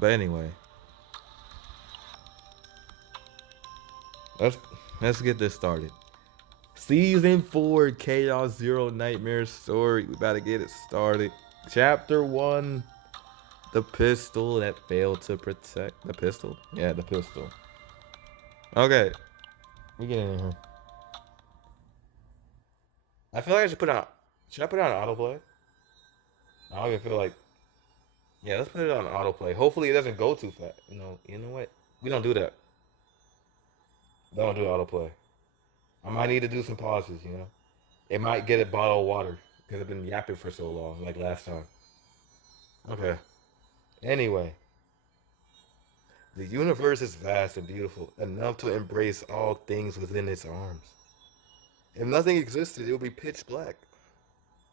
But anyway, let's let's get this started. Season 4 Chaos Zero Nightmare Story. We about to get it started. Chapter 1. The pistol that failed to protect. The pistol? Yeah, the pistol. Okay. We get in here. I feel like I should put on. Should I put on autoplay? I don't even feel like. Yeah, let's put it on autoplay. Hopefully it doesn't go too fast. You know what? We don't do that. Don't do autoplay. I might need to do some pauses, you know? It might get a bottle of water because I've been yapping for so long, like last time. Okay. Anyway, the universe is vast and beautiful, enough to embrace all things within its arms. If nothing existed, it would be pitch black.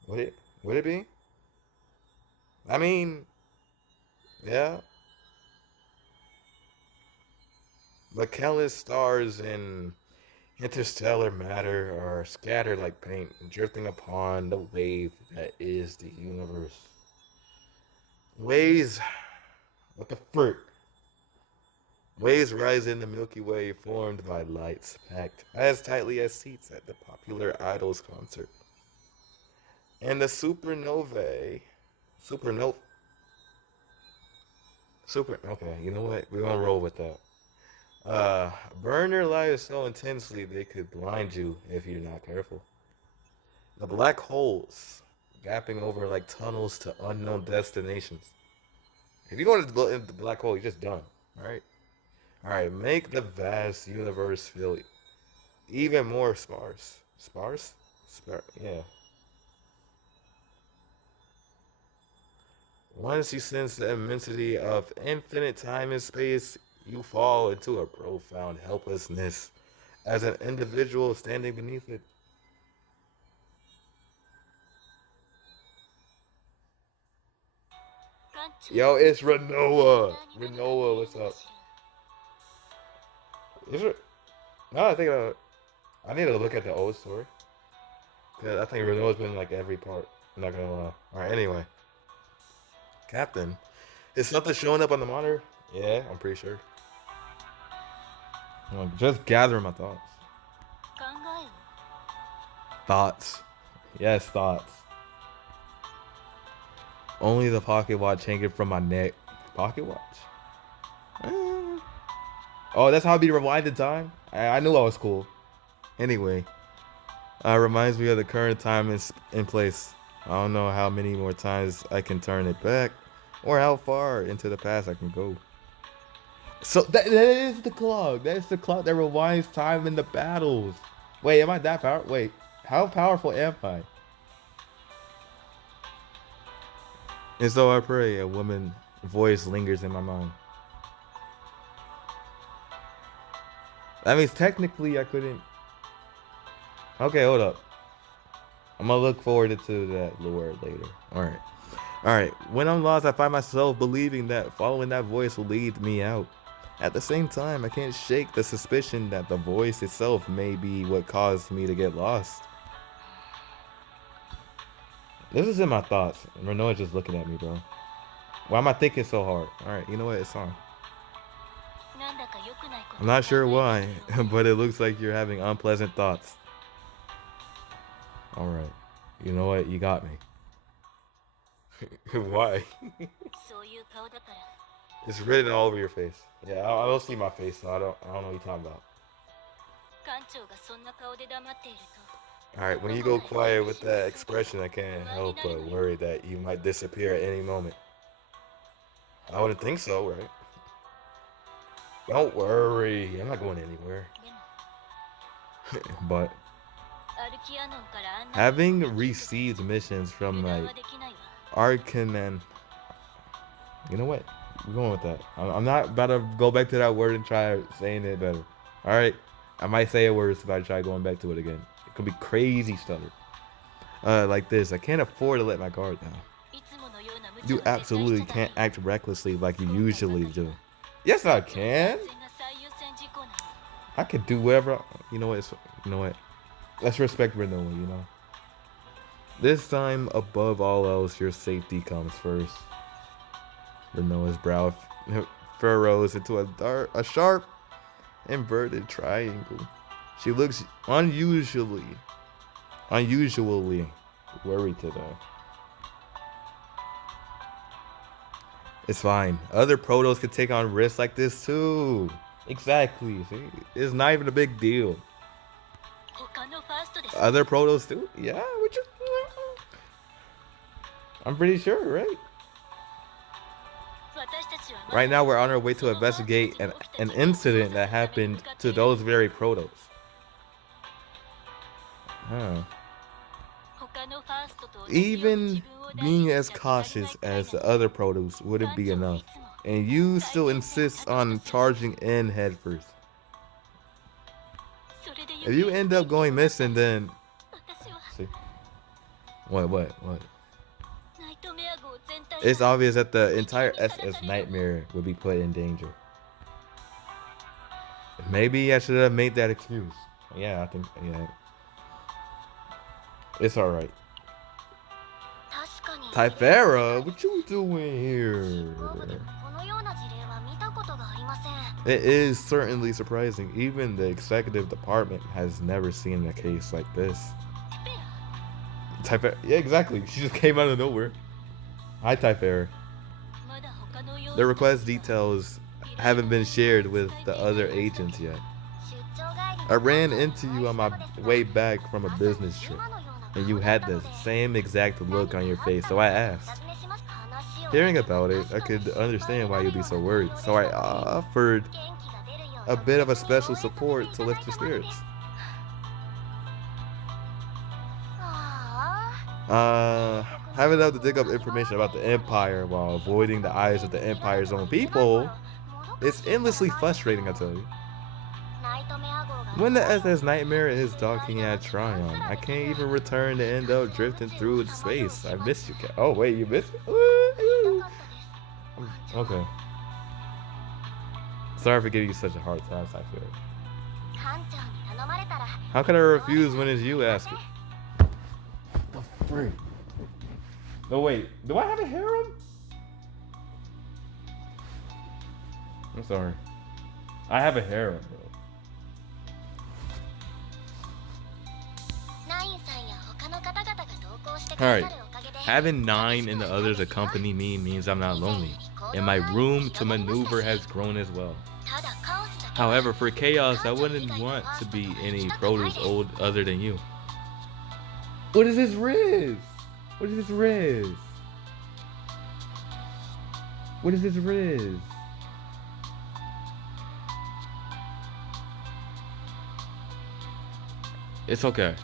Would it? Would it be? I mean, yeah. But countless stars in interstellar matter are scattered like paint, drifting upon the wave that is the universe. Waves, what the frick? Waves rise in the Milky Way formed by lights packed as tightly as seats at the popular Idols concert. And the okay, you know what? We're gonna roll with that. Burn their lives so intensely they could blind you if you're not careful. The black holes, gapping over like tunnels to unknown destinations. If you go into the black hole, you're just done, alright? Alright, make the vast universe feel even more sparse. Sparse? Yeah. Once you sense the immensity of infinite time and space, you fall into a profound helplessness as an individual standing beneath it. Yo, it's Renoa. Renoa, what's up? Is it? No, I think I need to look at the old story. Cause I think Renoa's been in like every part. I'm not gonna lie. Alright, anyway. Captain. Is something showing up on the monitor? Yeah, I'm pretty sure. Just gathering my thoughts. Thoughts. Yes, thoughts. Only the pocket watch hanging from my neck. Pocket watch? Oh, that's how I be rewinding time? I knew I was cool. Anyway. Reminds me of the current time in place. I don't know how many more times I can turn it back. Or how far into the past I can go. So that is the clock. That's the clock that rewinds time in the battles. Wait, am I that powerful? Wait, how powerful am I? And so I pray, a woman's voice lingers in my mind. That means technically I couldn't. Okay, hold up. I'm gonna look forward to that lore later. Alright. Alright. When I'm lost, I find myself believing that following that voice will lead me out. At the same time, I can't shake the suspicion that the voice itself may be what caused me to get lost. This is in my thoughts. Renoa's just looking at me, bro. Why am I thinking so hard? Alright, you know what? It's on. I'm not sure why, but it looks like you're having unpleasant thoughts. Alright. You know what? You got me. Why? It's written all over your face. Yeah, I don't see my face, so I don't know what you're talking about. Alright, when you go quiet with that expression, I can't help but worry that you might disappear at any moment. I wouldn't think so, right? Don't worry, I'm not going anywhere. But having received missions from my Arcanan, you know what? We're going with that. I'm not about to go back to that word and try saying it better. Alright? I might say a word if I try going back to it again. It could be crazy stutter. Like this. I can't afford to let my guard down. You absolutely can't act recklessly like you usually do. Yes, I can. I could do whatever. You know what? You know what? Let's respect Renoa, you know? This time, above all else, your safety comes first. Renoa's brow furrows into a sharp inverted triangle. She looks unusually worried today. It's fine. Other protos could take on risks like this too. Exactly. See? It's not even a big deal. Other protos too? Yeah, I'm pretty sure, right? Right now we're on our way to investigate an incident that happened to those very protos. Huh. Even being as cautious as the other protos wouldn't be enough. And you still insist on charging in headfirst. If you end up going missing, then... See? What? It's obvious that the entire SS Nightmare would be put in danger. Maybe I should have made that excuse. Yeah, I think, yeah. It's alright. Typhera, what you doing here? It is certainly surprising. Even the executive department has never seen a case like this. Typhera, yeah, exactly. She just came out of nowhere. Hi, Typhera. The request details haven't been shared with the other agents yet. I ran into you on my way back from a business trip, and you had the same exact look on your face, so I asked. Hearing about it, I could understand why you'd be so worried, so I offered a bit of a special support to lift your spirits. Having enough to dig up information about the Empire while avoiding the eyes of the Empire's own people is endlessly frustrating, I tell you. When the SS Nightmare is docking at Tryon, I can't even return to end up drifting through space. I missed you, Cat. Oh, wait, you missed me? Okay. Sorry for giving you such a hard time, I feel. How can I refuse when it's you asking? The freak? No, wait. Do I have a harem? I'm sorry. I have a harem, bro. Alright. Having 9 and the others accompany me means I'm not lonely, and my room to maneuver has grown as well. However, for chaos, I wouldn't want to be any produce old other than you. What is this Riz? What is this Riz? What is this Riz? It's okay.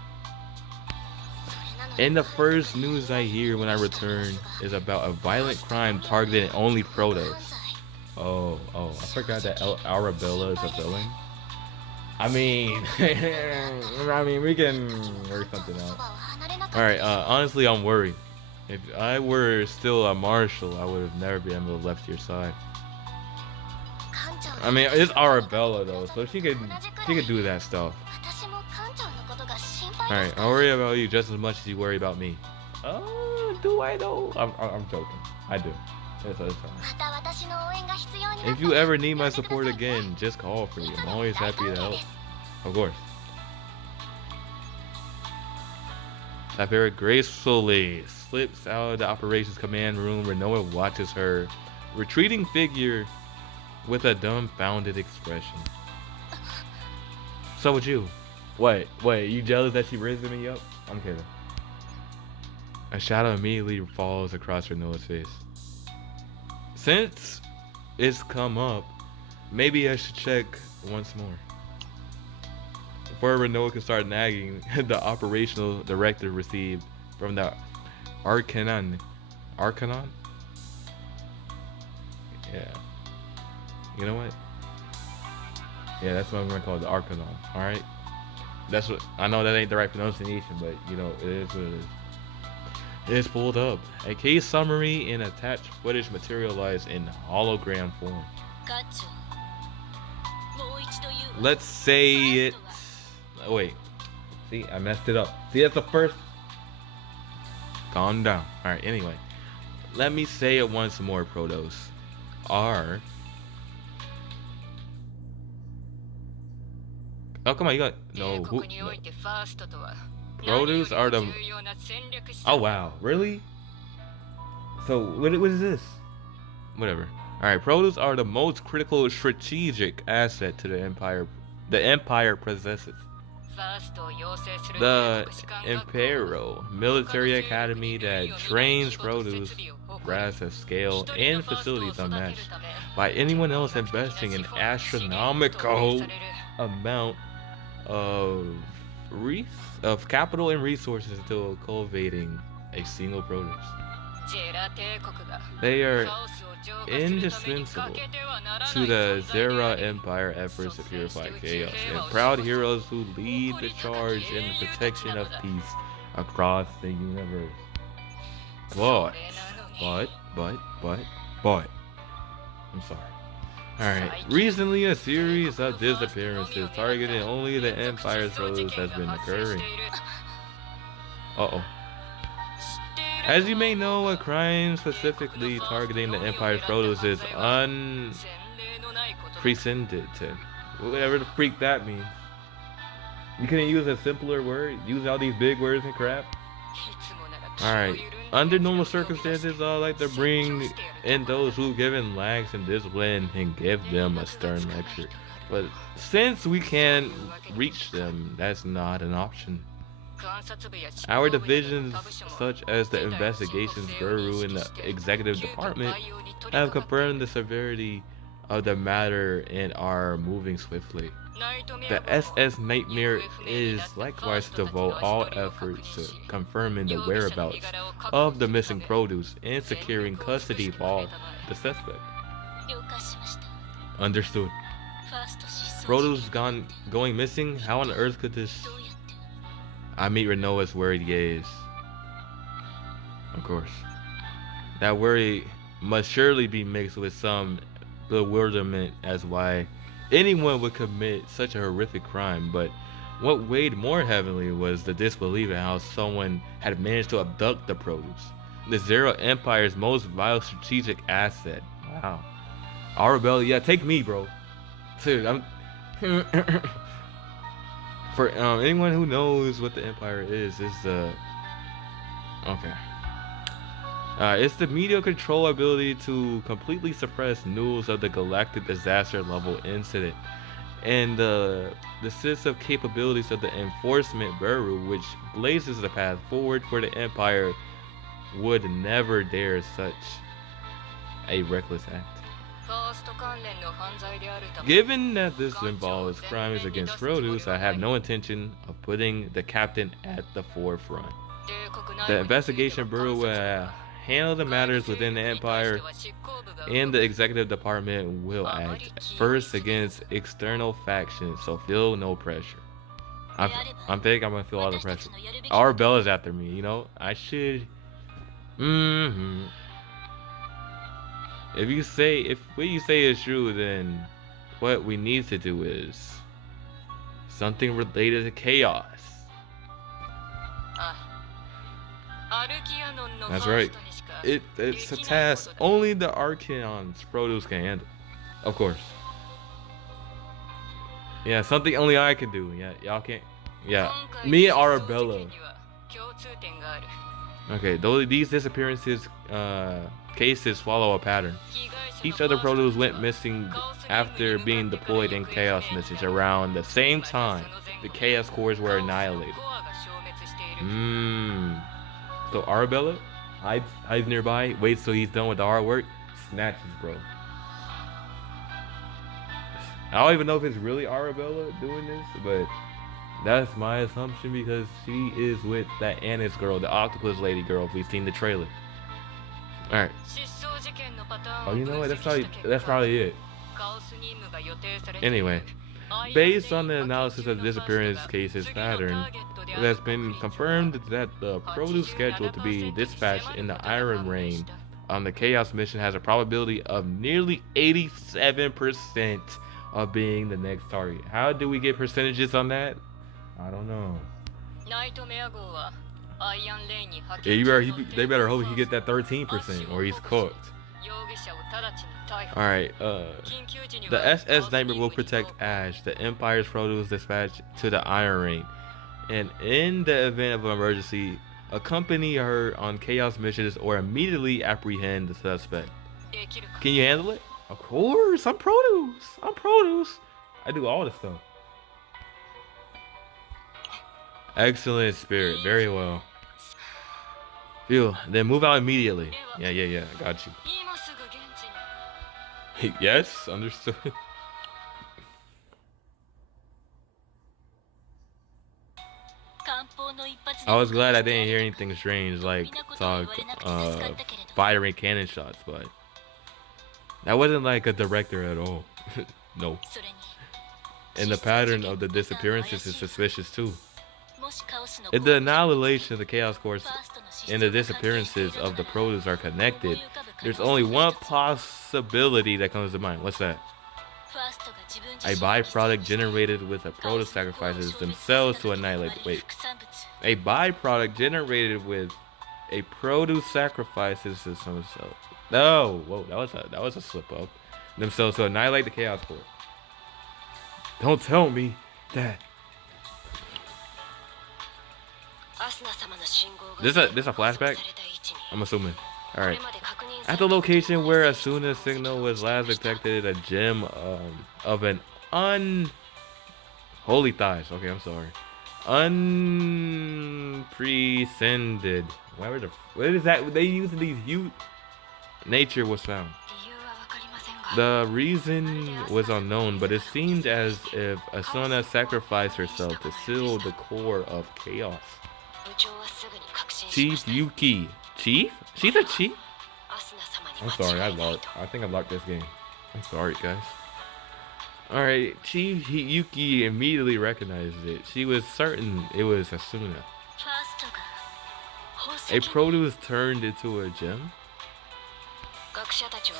And the first news I hear when I return is about a violent crime targeting only protos. Oh, I forgot that Arabella is a villain. I mean, we can work something out. Alright, honestly, I'm worried. If I were still a marshal, I would have never been able to left your side. I mean, it's Arabella though, so she could do that stuff. Alright, I worry about you just as much as you worry about me. Oh, do I though? I'm joking. I do. It's fine. If you ever need my support again, just call for me. I'm always happy to help. Of course. Typhera gracefully slips out of the operations command room where Noah watches her retreating figure with a dumbfounded expression. So would you? Wait, you jealous that she raised me up? I'm kidding. A shadow immediately falls across Renoa's face. Since it's come up, maybe I should check once more. Before Renoa can start nagging, the operational director received from the Arcanon. Arcanon? Yeah. You know what? Yeah, that's what I'm gonna call it, the Arcanon. Alright? That's what I know that ain't the right pronunciation, but you know, it is what it is. It is pulled up. A case summary and attached footage materialized in hologram form. Let's say it. Wait. See, I messed it up. See, that's the first. Calm down. Alright, anyway. Let me say it once more, Protos. R Oh, come on, you got no. Who, no. Produce are the. Oh wow, really? So what is this? Whatever. All right, produce are the most critical strategic asset to the empire. The empire possesses. The Imperial Military Academy that trains produce brass at scale and facilities unmatched by anyone else investing an astronomical amount of capital and resources into cultivating a single produce. They are indispensable to the Zera Empire efforts to purify chaos, and proud heroes who lead the charge in the protection of peace across the universe. But, I'm sorry. Alright, recently a series of disappearances targeting only the Empire's produce has been occurring. Uh-oh. As you may know, a crime specifically targeting the Empire's produce is unprecedented. Whatever the freak that means. You couldn't use a simpler word? Use all these big words and crap? Alright. Under normal circumstances, I like to bring in those who've given lax in discipline and give them a stern lecture. But since we can't reach them, that's not an option. Our divisions, such as the Investigations Bureau and the Executive Department, have confirmed the severity of the matter and are moving swiftly. The SS Nightmare is likewise to devote all efforts to confirming the whereabouts of the missing produce and securing custody of all the suspect. Understood. Produce going missing? How on earth could this... I meet Renoa's where he is. Of course. That worry must surely be mixed with some bewilderment as why anyone would commit such a horrific crime, but what weighed more heavily was the disbelief at how someone had managed to abduct the produce. The Zero Empire's most vital strategic asset. Wow. Arabella, yeah, take me, bro. Dude, I'm... For anyone who knows what the Empire is, it's okay. It's the media control ability to completely suppress news of the galactic disaster level incident, and the sets of capabilities of the Enforcement Bureau, which blazes the path forward for the Empire, would never dare such a reckless act. Given that this involves crimes against produce, I have no intention of putting the captain at the forefront. The Investigation Bureau will handle the matters within the Empire, and the Executive Department will act first against external factions, so feel no pressure. I'm thinking I'm gonna feel all the pressure. Arabella's after me, you know? I should... If what you say is true, then what we need to do is something related to chaos. That's right. It's a task only the Archeon's produce can handle. Of course. Yeah, something only I can do. Yeah, y'all can't. Yeah, me and Arabella. Okay, these disappearances cases follow a pattern. Each other produce went missing after being deployed in Chaos missions around the same time the Chaos cores were annihilated. So Arabella hides nearby, waits till he's done with the hard work, snatches bro. I don't even know if it's really Arabella doing this, but that's my assumption because she is with that Annis girl, the octopus lady girl, if we've seen the trailer. Alright. Oh, you know what? That's probably it. Anyway, based on the analysis of the disappearance cases pattern, it has been confirmed that the produce scheduled to be dispatched in the Iron Rain on the Chaos mission has a probability of nearly 87% of being the next target. How do we get percentages on that? I don't know. Yeah, they better hope he get that 13% or he's cooked. Alright, the SS Nightmare will protect Ash, the Empire's produce dispatched to the Iron Ring. And in the event of an emergency, accompany her on chaos missions or immediately apprehend the suspect. Can you handle it? Of course, I'm produce. I'm produce. I do all this stuff. Excellent spirit, very well. Phew, then move out immediately. Yeah, I got you. Yes, understood. I was glad I didn't hear anything strange like firing cannon shots, but that wasn't like a director at all. No. And the pattern of the disappearances is suspicious too. If the annihilation of the Chaos Course and the disappearances of the produce are connected, there's only one possibility that comes to mind. What's that? A byproduct generated with the produce sacrifices themselves to annihilate. Wait. A byproduct generated with a produce sacrifices themselves. No, whoa, that was a slip up. Themselves to annihilate the Chaos Course. Don't tell me that. This a flashback? I'm assuming. Alright. At the location where Asuna's signal was last detected, a gem of an holy thighs. Okay, I'm sorry. Unprecedented. What is that? They use these nature was found. The reason was unknown, but it seemed as if Asuna sacrificed herself to seal the core of chaos. Chief Yuki. Chief? She's a chief? I'm sorry, I think I locked this game. I'm sorry, guys. Alright, Chief Yuki immediately recognized it. She was certain it was Asuna. A produce turned into a gem?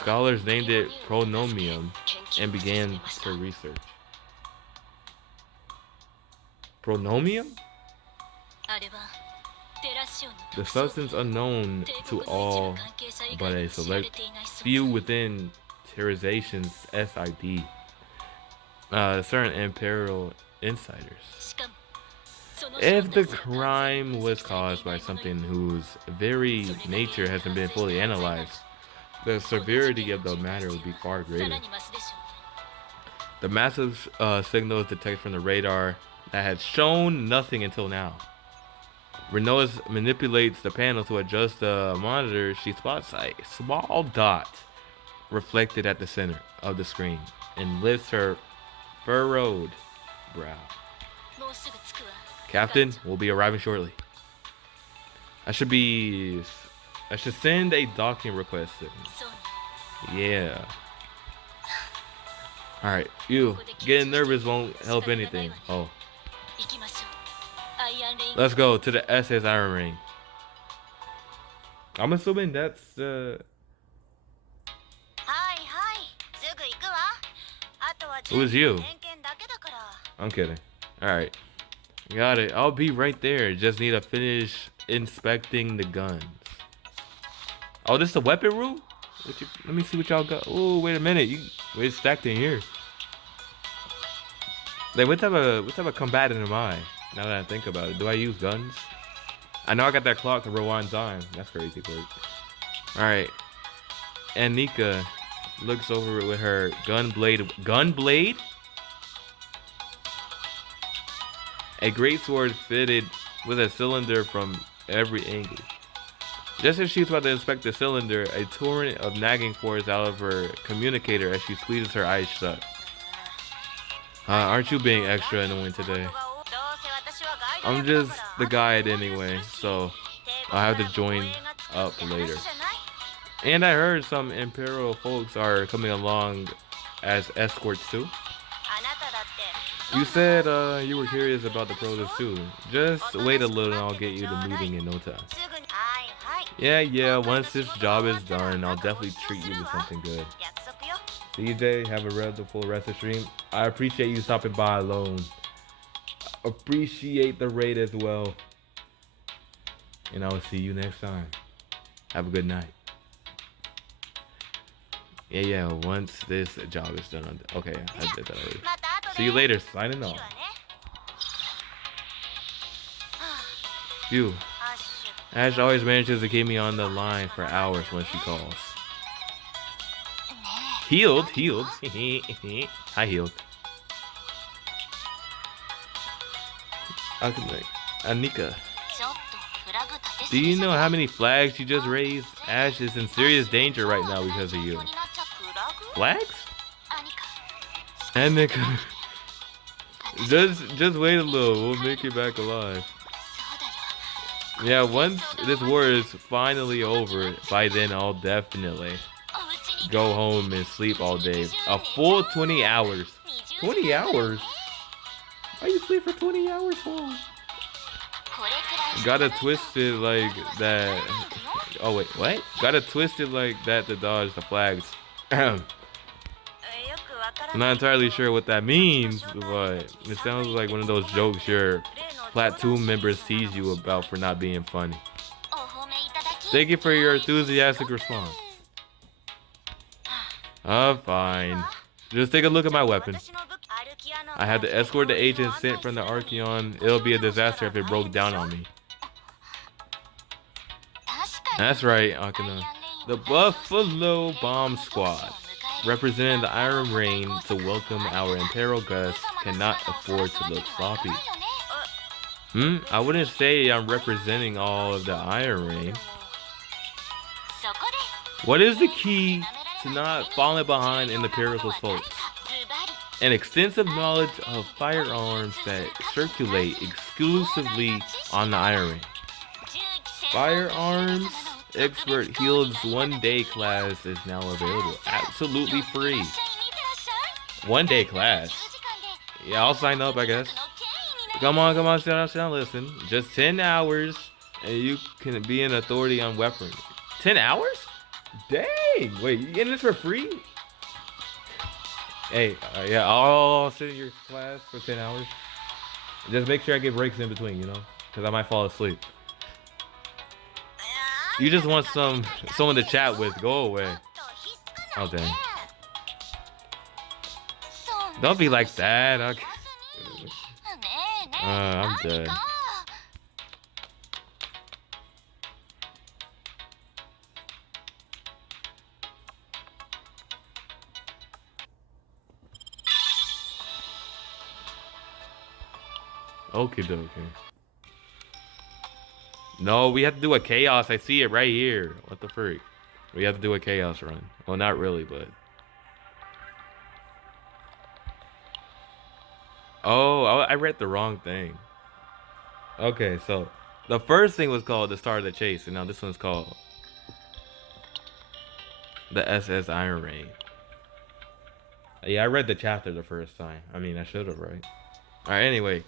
Scholars named it pronomium and began to research. Pronomium? The substance unknown to all but a select few within Terrorization's SID. Certain imperial insiders. If the crime was caused by something whose very nature hasn't been fully analyzed, the severity of the matter would be far greater. The massive signals detected from the radar that had shown nothing until now. Renoa manipulates the panel to adjust the monitor. She spots a small dot reflected at the center of the screen and lifts her furrowed brow. Captain, we'll be arriving shortly. I should send a docking request. Yeah. Alright, phew. Getting nervous won't help anything. Oh. Let's go to the SS Iron Ring. I'm assuming that's it was you. I'm kidding. Alright. Got it. I'll be right there. Just need to finish inspecting the guns. Oh, this is the weapon room? Let me see what y'all got. Oh, wait a minute. It's stacked in here. Like, what type of combatant am I? Now that I think about it, do I use guns? I know I got that clock to rewind time. That's crazy work. Alright. And Nika looks over it with her gunblade. Gunblade? A great sword fitted with a cylinder from every angle. Just as she's about to inspect the cylinder, a torrent of nagging pours out of her communicator as she squeezes her eyes shut. Aren't you being extra annoying today? I'm just the guide anyway, so I'll have to join up later. And I heard some Imperial folks are coming along as escorts too. You said you were curious about the produce too. Just wait a little and I'll get you the meeting in no time. Yeah, once this job is done, I'll definitely treat you to something good. CJ, have a wonderful rest of the stream. I appreciate you stopping by alone. Appreciate the raid as well. And I will see you next time. Have a good night. Yeah. Once this job is done, okay, I did that already. See you later. Signing off. Phew. Ash always manages to keep me on the line for hours when she calls. Healed. I healed. Anika. Do you know how many flags you just raised? Ash is in serious danger right now because of you. Flags? Anika. Just wait a little. We'll make you back alive. Yeah, once this war is finally over, by then I'll definitely go home and sleep all day. A full 20 hours. 20 hours? Why you sleep for 20 hours for? Gotta twist it like that. Oh wait, what? Gotta twist it like that to dodge the flags. I'm not entirely sure what that means, but it sounds like one of those jokes your platoon members tease you about for not being funny. Thank you for your enthusiastic response. I'm fine. Just take a look at my weapon. I had to escort the agent sent from the Archeon. It'll be a disaster if it broke down on me. That's right, Akina. The Buffalo Bomb Squad, representing the Iron Rain to welcome our Imperial guests, cannot afford to look sloppy. I wouldn't say I'm representing all of the Iron Rain. What is the key to not falling behind in the Imperial folks? An extensive knowledge of firearms that circulate exclusively on the Iron Rain. Firearms Expert Heal's one-day class is now available. Absolutely free. One-day class. Yeah, I'll sign up, I guess. Come on, sit down, listen. Just 10 hours, and you can be an authority on weaponry. 10 hours? Dang! Wait, you getting this for free? Hey, yeah, I'll sit in your class for 10 hours. Just make sure I get breaks in between, you know? Because I might fall asleep. You just want someone to chat with. Go away. Oh, dang. Don't be like that. Okay. I'm dead. Okie dokie. No, we have to do a chaos. I see it right here. What the freak? We have to do a chaos run. Well, not really, but... Oh, I read the wrong thing. Okay, so the first thing was called the Start of the Chase, and now this one's called the SS Iron Rain. Yeah, I read the chapter the first time. I mean, I should have, right? Alright, anyway.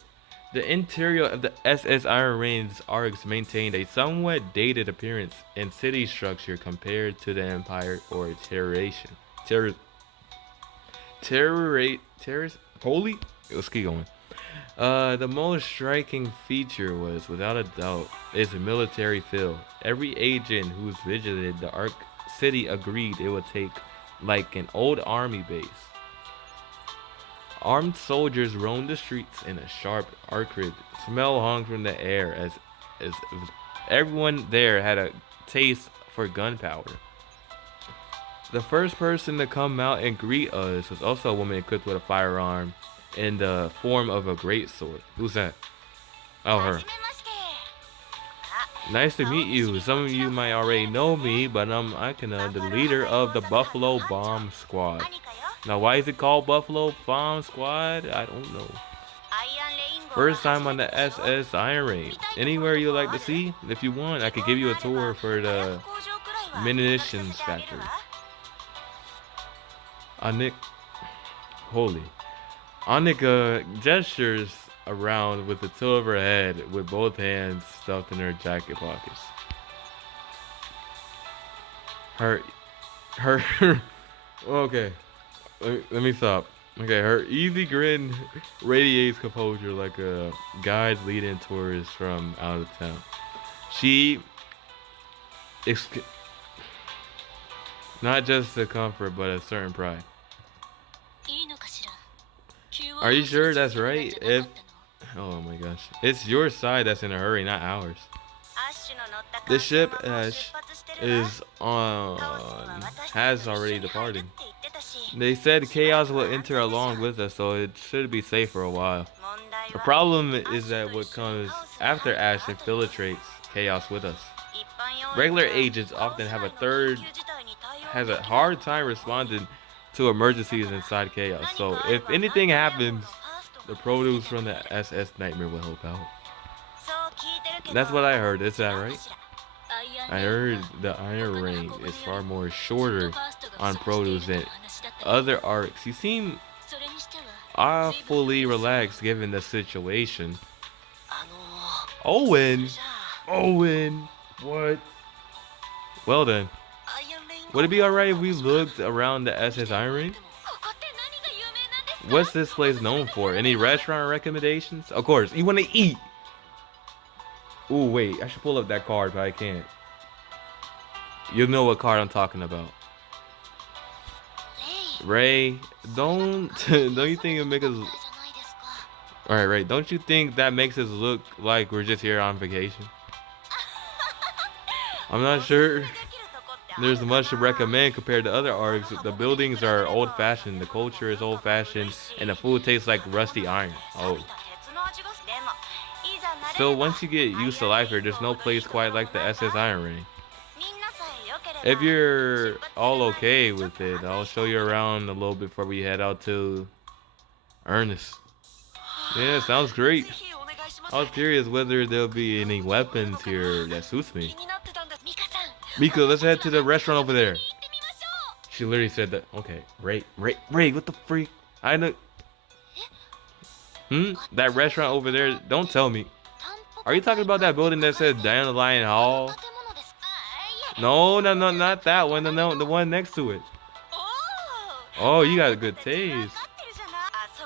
The interior of the SS Iron Rain's arcs maintained a somewhat dated appearance and city structure compared to the Empire or Terroration. Holy? Let's keep going. The most striking feature was, without a doubt, its military feel. Every agent who's visited the Arc City agreed it would take like an old army base. Armed soldiers roamed the streets in a sharp, acrid smell hung from the air as everyone there had a taste for gunpowder. The first person to come out and greet us was also a woman equipped with a firearm in the form of a greatsword. Who's that? Oh, her. Nice to meet you. Some of you might already know me, but I'm Akina, the leader of the Buffalo Bomb Squad. Now, why is it called Buffalo Bomb Squad? I don't know. First time on the SS Iron Rain. Anywhere you'd like to see? If you want, I could give you a tour for the munitions factory. Annika gestures around with the tilt of her head with both hands stuffed in her jacket pockets. Okay. Let me stop. Okay, her easy grin radiates composure like a guide leading tourists from out of town. Not just the comfort, but a certain pride. Are you sure that's right? If oh my gosh, it's your side that's in a hurry, not ours. The ship Ash is on has already departed. They said chaos will enter along with us, so it should be safe for a while. The problem is that what comes after Ash infiltrates chaos with us. Regular agents often has a hard time responding to emergencies inside chaos. So if anything happens, the produce from the SS Nightmare will help out. That's what I heard. Is that right? I heard the Iron Rain is far more shorter on produce than other arcs. You seem awfully relaxed given the situation. Owen? Owen? What? Well then. Would it be alright if we looked around the SS Iron Rain? What's this place known for? Any restaurant recommendations? Of course, you want to eat. Ooh, wait, I should pull up that card, but I can't. You'll know what card I'm talking about. Ray, don't you think it makes us... Alright, Ray, don't you think that makes us look like we're just here on vacation? I'm not sure there's much to recommend compared to other arcs. The buildings are old-fashioned, the culture is old-fashioned, and the food tastes like rusty iron. Oh. So once you get used to life here, there's no place quite like the SS Iron Ring. If you're all okay with it, I'll show you around a little bit before we head out to Ernest. Yeah, sounds great. I was curious whether there'll be any weapons here that suits me. Mika, let's head to the restaurant over there. She literally said that. Okay, Ray, what the freak? I know. That restaurant over there, don't tell me. Are you talking about that building that says Dandelion Hall? No, not that one. No, the one next to it. Oh, you got a good taste.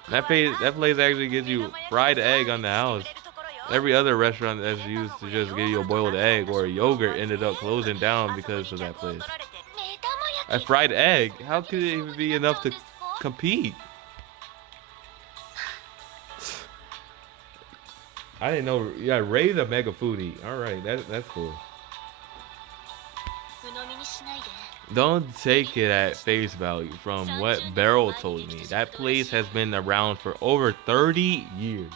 That place actually gives you fried egg on the house. Every other restaurant that's used to just give you a boiled egg or yogurt ended up closing down because of that place. A fried egg? How could it even be enough to compete? I didn't know. Yeah, Ray's a mega foodie. All right, that's cool. Don't take it at face value from what Beryl told me. That place has been around for over 30 years.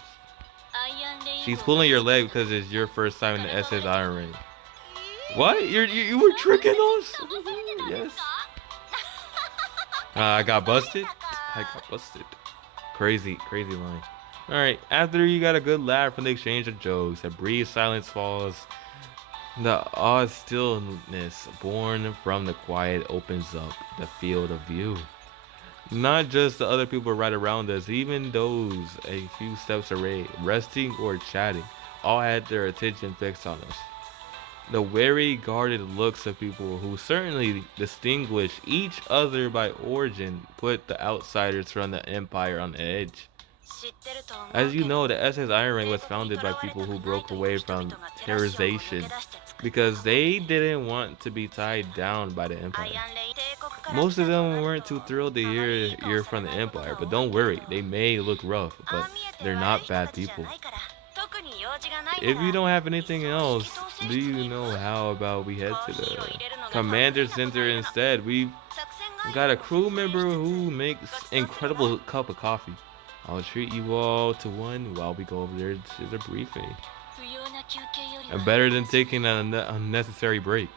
She's pulling your leg because it's your first time in the SS Iron Ring. What? You were tricking us? Yes. I got busted. Crazy line. Alright, after you got a good laugh from the exchange of jokes, a brief silence falls. The odd stillness born from the quiet opens up the field of view. Not just the other people right around us, even those a few steps away, resting or chatting, all had their attention fixed on us. The wary, guarded looks of people who certainly distinguish each other by origin put the outsiders from the Empire on edge. As you know, the SS Iron Ring was founded by people who broke away from terrorization because they didn't want to be tied down by the Empire. Most of them weren't too thrilled to hear you're from the Empire, but don't worry, they may look rough, but they're not bad people. If you don't have anything else, do you know how about we head to the Commander Center instead? We've got a crew member who makes incredible cup of coffee. I'll treat you all to one while we go over there to the briefing. And better than taking an unnecessary break.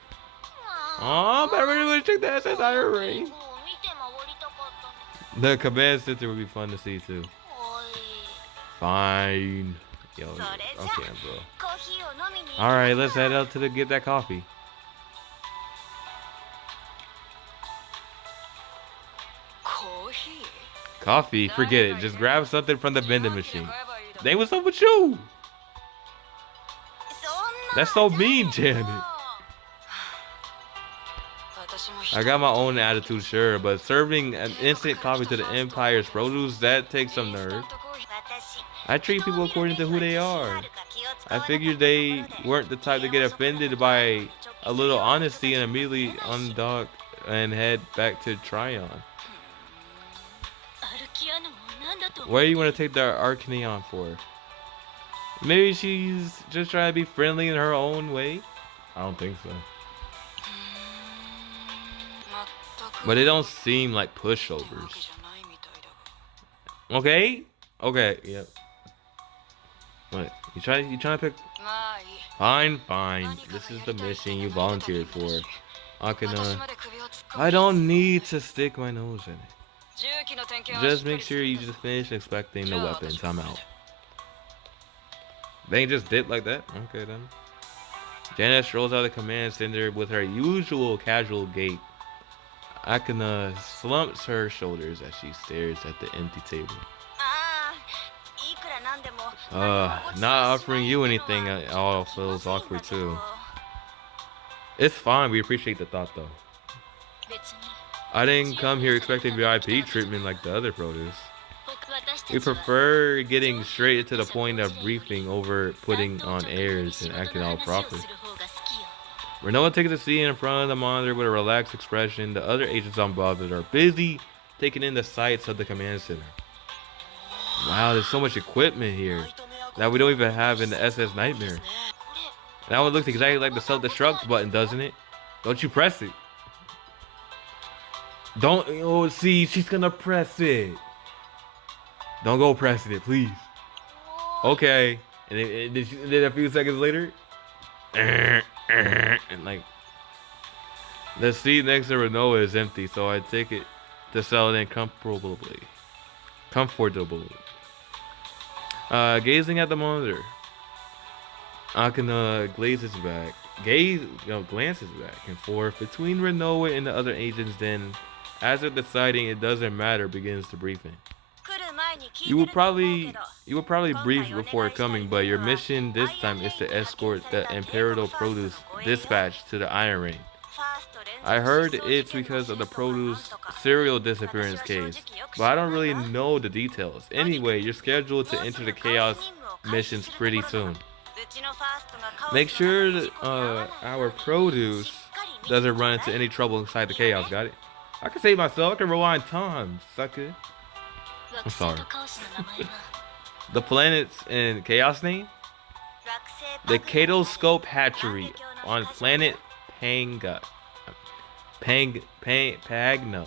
Oh, but I really want to check the SS Iron Ring. The command center would be fun to see too. Fine. Yo, okay, bro. Alright, let's head out to get that coffee. Coffee? Forget it. Just grab something from the vending machine. They what's up with you? That's so mean, Janet. I got my own attitude, sure, but serving an instant coffee to the Empire's produce, that takes some nerve. I treat people according to who they are. I figured they weren't the type to get offended by a little honesty and immediately undock and head back to Tryon. Where do you want to take the Arcaneon for? Maybe she's just trying to be friendly in her own way? I don't think so. But it don't seem like pushovers. Okay? Okay, yep. What? You trying to pick? Fine. This is the mission you volunteered for. Akana. I don't need to stick my nose in it. Just make sure you just finish inspecting the weapons. I'm out. They ain't just dip like that? Okay then. Janet strolls out of the command center with her usual casual gait. Akana slumps her shoulders as she stares at the empty table. Not offering you anything at all feels awkward too. It's fine, we appreciate the thought though. I didn't come here expecting VIP treatment like the other produce. We prefer getting straight to the point of briefing over putting on airs and acting all proper. Renoa takes a seat in front of the monitor with a relaxed expression. The other agents unbothered are busy taking in the sights of the command center. Wow, there's so much equipment here that we don't even have in the SS Nightmare. That one looks exactly like the self-destruct button, doesn't it? Don't you press it. Don't, oh, see, she's gonna press it. Don't go pressing it, please. Okay. And then a few seconds later, and like, the seat next to Renoa is empty, so I take it to settle in comfortably. Gazing at the monitor, Akana glances back and forth between Renoa and the other agents. Then, as if deciding it doesn't matter, begins the briefing. You will probably brief before coming, but your mission this time is to escort the Imperial Produce dispatch to the Iron Ring. I heard it's because of the Produce serial disappearance case, but I don't really know the details. Anyway, you're scheduled to enter the Chaos missions pretty soon. Make sure that our Produce doesn't run into any trouble inside the Chaos, got it? I can save myself, I can rewind time, sucker. I'm sorry. The planets in Chaos name? The Katoscope Hatchery on planet Pagna. Pagna.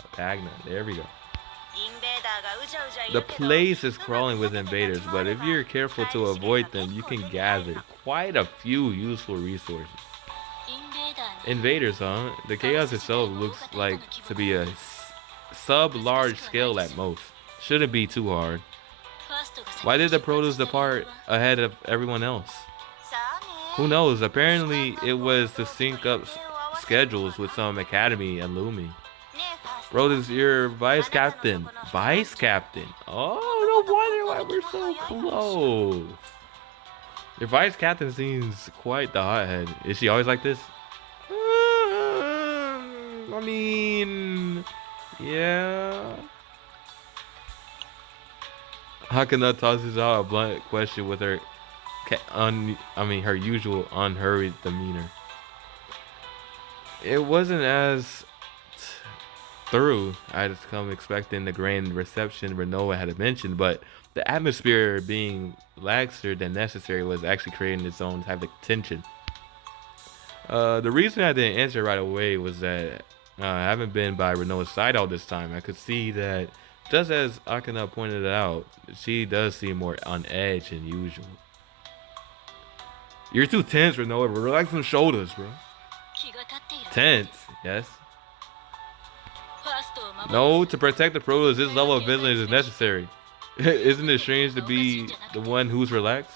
There we go. The place is crawling with invaders, but if you're careful to avoid them, you can gather quite a few useful resources. Invaders, huh? The Chaos itself looks like to be a sub-large scale at most. Shouldn't be too hard. Why did the Produce depart ahead of everyone else? Who knows? Apparently it was to sync up schedules with some academy and Lumi. Produce, you're vice captain. Vice captain? Oh, no wonder why we're so close. Your vice captain seems quite the hothead. Is she always like this? I mean, yeah. Hakana tosses out a blunt question with her her usual unhurried demeanor. It wasn't as thorough I'd come expecting the grand reception Renoa had mentioned, but the atmosphere being laxer than necessary was actually creating its own type of tension. The reason I didn't answer right away was that I haven't been by Renoa's side all this time. I could see that, just as Akana pointed out, she does seem more on edge than usual. You're too tense, Renoa. Relax some shoulders, bro. Tense, yes. No, to protect the Produce, this level of vigilance is necessary. Isn't it strange to be the one who's relaxed?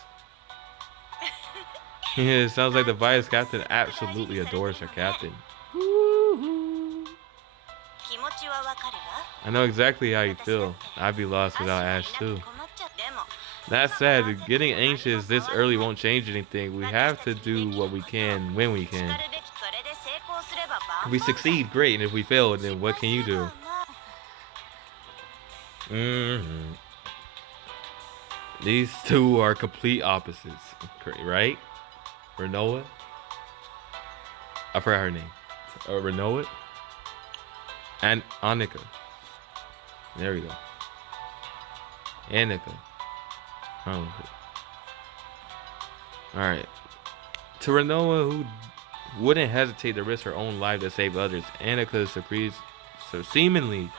Yeah, it sounds like the vice captain absolutely adores her captain. I know exactly how you feel. I'd be lost without Ash too. That said, getting anxious this early won't change anything. We have to do what we can when we can. If we succeed, great, and if we fail, then what can you do? These two are complete opposites, right? Renoa? I forgot her name. Renoa? And Annika. There we go. Annika. Oh. Alright. To Renoa, who wouldn't hesitate to risk her own life to save others, Annika's seemingly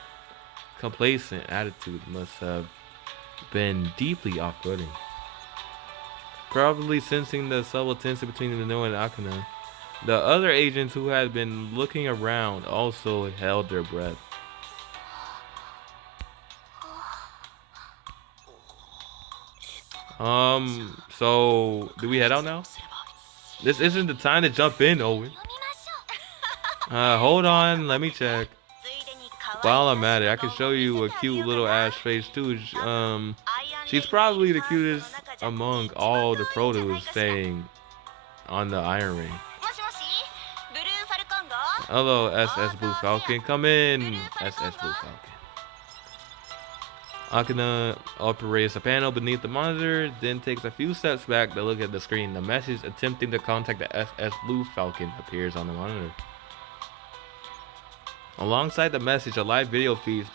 complacent attitude must have been deeply off-putting. Probably sensing the subtle tension between Renoa and Akana, the other agents who had been looking around also held their breath. So do we head out now? This isn't the time to jump in, Owen. Hold on, let me check. While I'm at it, I can show you a cute little Ash face too. She's probably the cutest among all the produce staying on the Iron Ring. Hello, SS Blue Falcon. Come in, SS Blue Falcon. Akana operates a panel beneath the monitor, then takes a few steps back to look at the screen. The message attempting to contact the SS Blue Falcon appears on the monitor. Alongside the message, a live video feed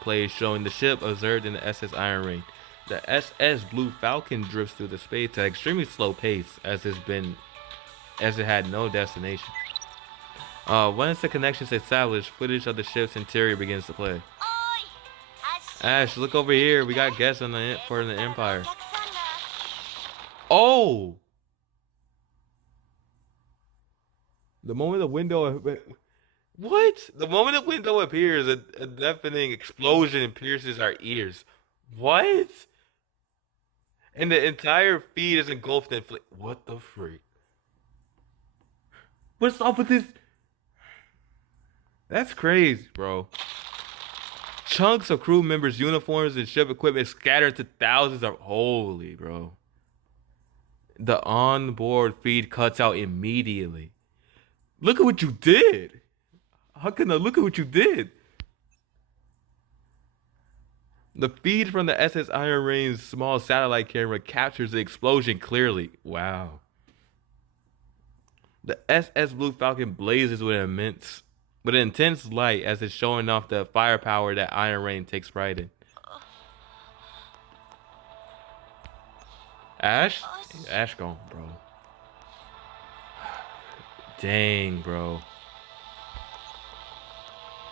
plays showing the ship observed in the SS Iron Ring. The SS Blue Falcon drifts through the space at an extremely slow pace, as it had no destination. Once the connection is established, footage of the ship's interior begins to play. Ash, look over here. We got guests on for the Empire. Oh! The moment the window... What? The moment the window appears, a deafening explosion pierces our ears. What? And the entire feed is engulfed in flame. What the freak? What's up with this? That's crazy, bro. Chunks of crew members' uniforms and ship equipment scattered to thousands of... Holy, bro. The onboard feed cuts out immediately. Look at what you did. How can I look at what you did? The feed from the SS Iron Ring's small satellite camera captures the explosion clearly. Wow. The SS Blue Falcon blazes with intense light as it's showing off the firepower that Iron Rain takes pride in. Ash? Ash gone, bro. Dang, bro.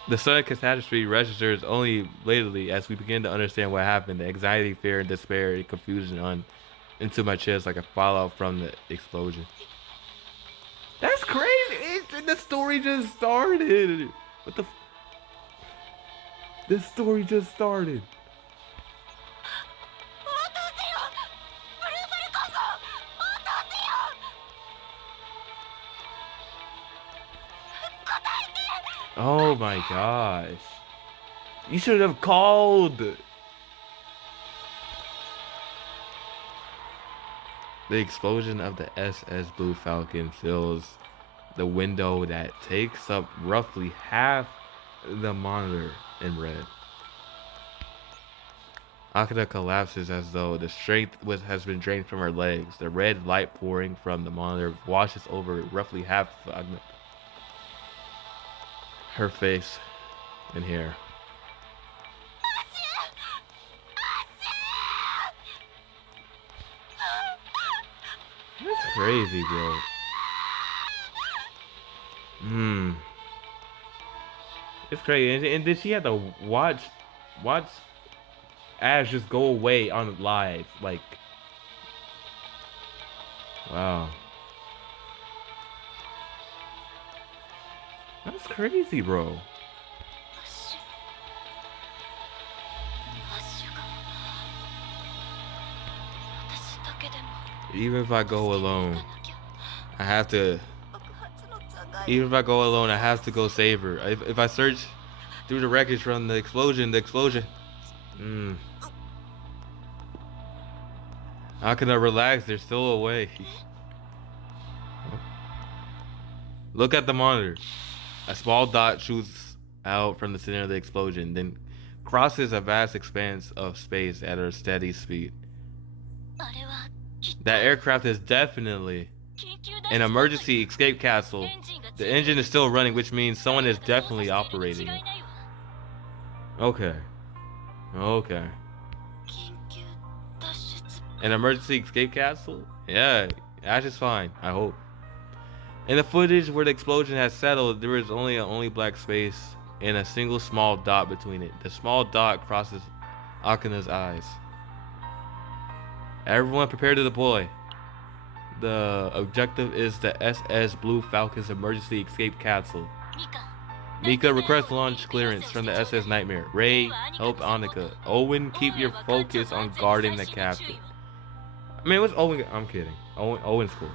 The sudden catastrophe registers only lately as we begin to understand what happened. The anxiety, fear, and despair and confusion into my chest like a fallout from the explosion. That's crazy. The story just started. What the? The story just started. Oh my gosh. You should have called. The explosion of the SS Blue Falcon fills the window that takes up roughly half the monitor in red. Akana collapses as though the strength has been drained from her legs. The red light pouring from the monitor washes over roughly half her face and hair. That's crazy, bro. It's crazy. And did she have to watch Ash just go away on live? Like, wow. That's crazy, bro. Even if I go alone, I have to. Even if I go alone, I have to go save her. If I search through the wreckage from the explosion. How can I relax? They're still away. Look at the monitor. A small dot shoots out from the center of the explosion, then crosses a vast expanse of space at a steady speed. That aircraft is definitely an emergency escape capsule The engine is still running, which means someone is definitely operating. Okay. Okay. An emergency escape capsule? Yeah, Ash is fine, I hope. In the footage where the explosion has settled, there is only a black space and a single small dot between it. The small dot crosses Akina's eyes. Everyone prepare to deploy. The objective is the SS Blue Falcon's emergency escape capsule. Mika requests launch clearance from the SS Nightmare. Ray, help Annika. Owen, keep your focus on guarding the captain. I mean, what's Owen? I'm kidding. Owen's cool.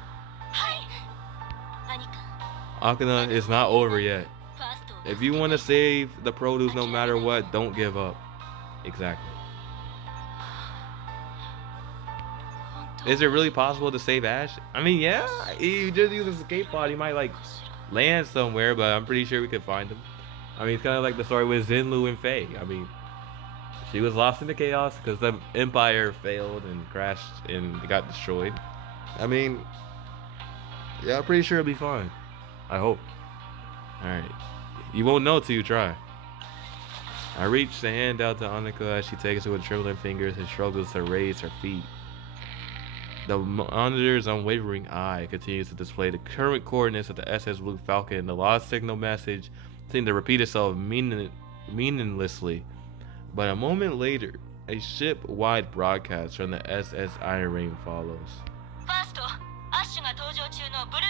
Akina is not over yet. If you want to save the produce no matter what, don't give up. Exactly. Is it really possible to save Ash? I mean, yeah. You just use a escape pod. He might like land somewhere, but I'm pretty sure we could find him. I mean, it's kind of like the story with Zenlu and Faye. I mean, she was lost in the chaos because the Empire failed and crashed and got destroyed. I mean, yeah, I'm pretty sure it'll be fine. I hope. Alright. You won't know till you try. I reach the hand out to Annika as she takes it with trembling fingers and struggles to raise her feet. The monitor's unwavering eye continues to display the current coordinates of the SS Blue Falcon. The lost signal message seemed to repeat itself meaninglessly. But a moment later, a ship-wide broadcast from the SS Iron Rain follows.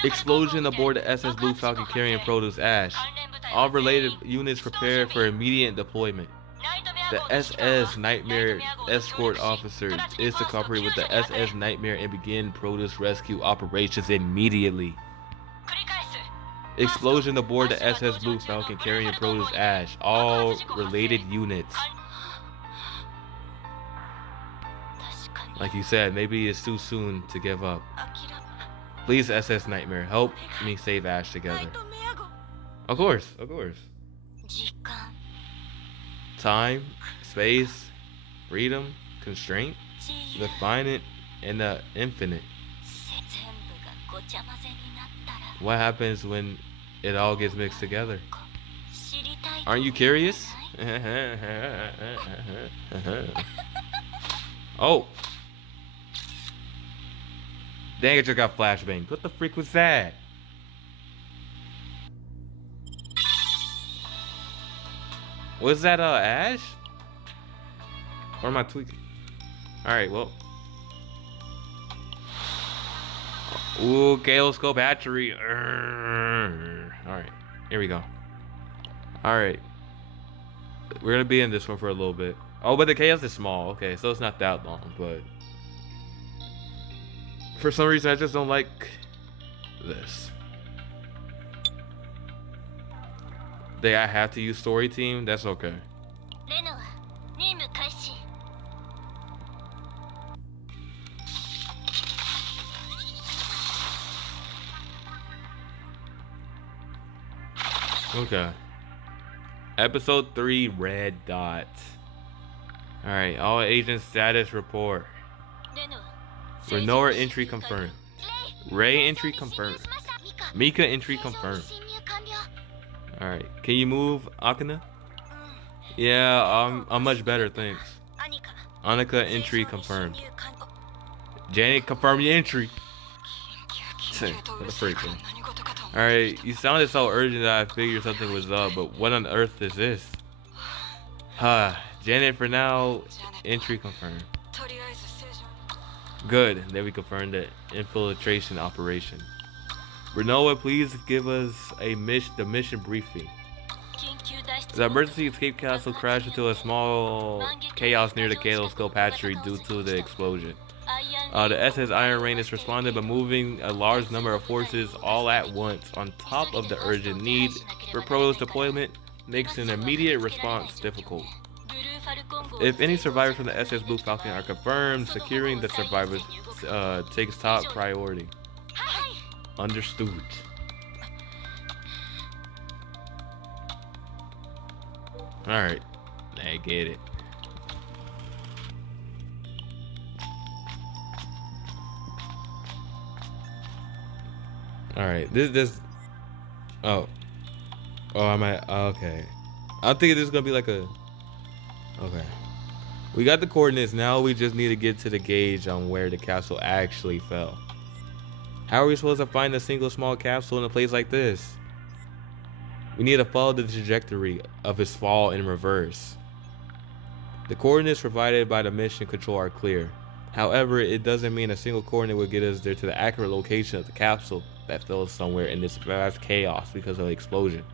Explosion aboard the SS Blue Falcon carrying produce Ash. All related units prepare for immediate deployment. The SS Nightmare escort officer is to cooperate with the SS Nightmare and begin produce rescue operations immediately. Explosion aboard the SS Blue Falcon carrying produce Ash. All related units. Like you said, maybe it's too soon to give up. Please, SS Nightmare, help me save Ash together. Of course, of course. Time, space, freedom, constraint, the finite, and the infinite. What happens when it all gets mixed together? Aren't you curious? Oh. Dang, it just got flashbanged. What the freak was that? Was that Ash? Or am I tweaking? Alright, well. Ooh, Kalescope hatchery. Alright, here we go. Alright. We're gonna be in this one for a little bit. Oh, but the chaos is small. Okay, so it's not that long, but for some reason I just don't like this. I have to use story team. That's okay. Okay. Episode 3, Red Dot. Alright, all agent status report. Renora entry confirmed. Ray entry confirmed. Mika entry confirmed. Alright, can you move, Akina? Yeah, I'm much better, thanks. Annika entry confirmed. Janet, confirm your entry. What a freak, man. Alright, you sounded so urgent that I figured something was up, but what on earth is this? Janet, for now, entry confirmed. Good, then we confirmed the infiltration operation. Renoa, please give us the mission briefing. The emergency escape capsule crashed into a small chaos near the Kalescope hatchery due to the explosion. The SS Iron Rain is responding by moving a large number of forces all at once on top of the urgent need for Proto's deployment makes an immediate response difficult. If any survivors from the SS Blue Falcon are confirmed, securing the survivors takes top priority. Understood. Alright, I get it. Alright, this Oh. Oh, I'm at. Okay. I'm thinking this is gonna be like a. Okay. We got the coordinates. Now we just need to get to the gauge on where the capsule actually fell. How are we supposed to find a single small capsule in a place like this? We need to follow the trajectory of its fall in reverse. The coordinates provided by the mission control are clear. However, it doesn't mean a single coordinate will get us there to the accurate location of the capsule that fell somewhere in this vast chaos because of the explosion.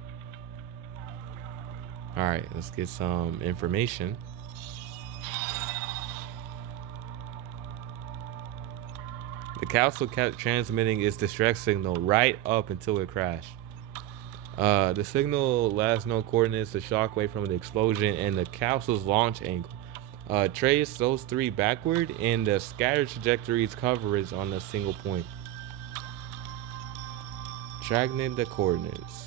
Alright, let's get some information. The capsule kept transmitting its distress signal right up until it crashed. The signal last known coordinates, the shockwave from the explosion, and the capsule's launch angle. Trace those three backward and the scattered trajectories coverage on a single point. Dragnet the coordinates.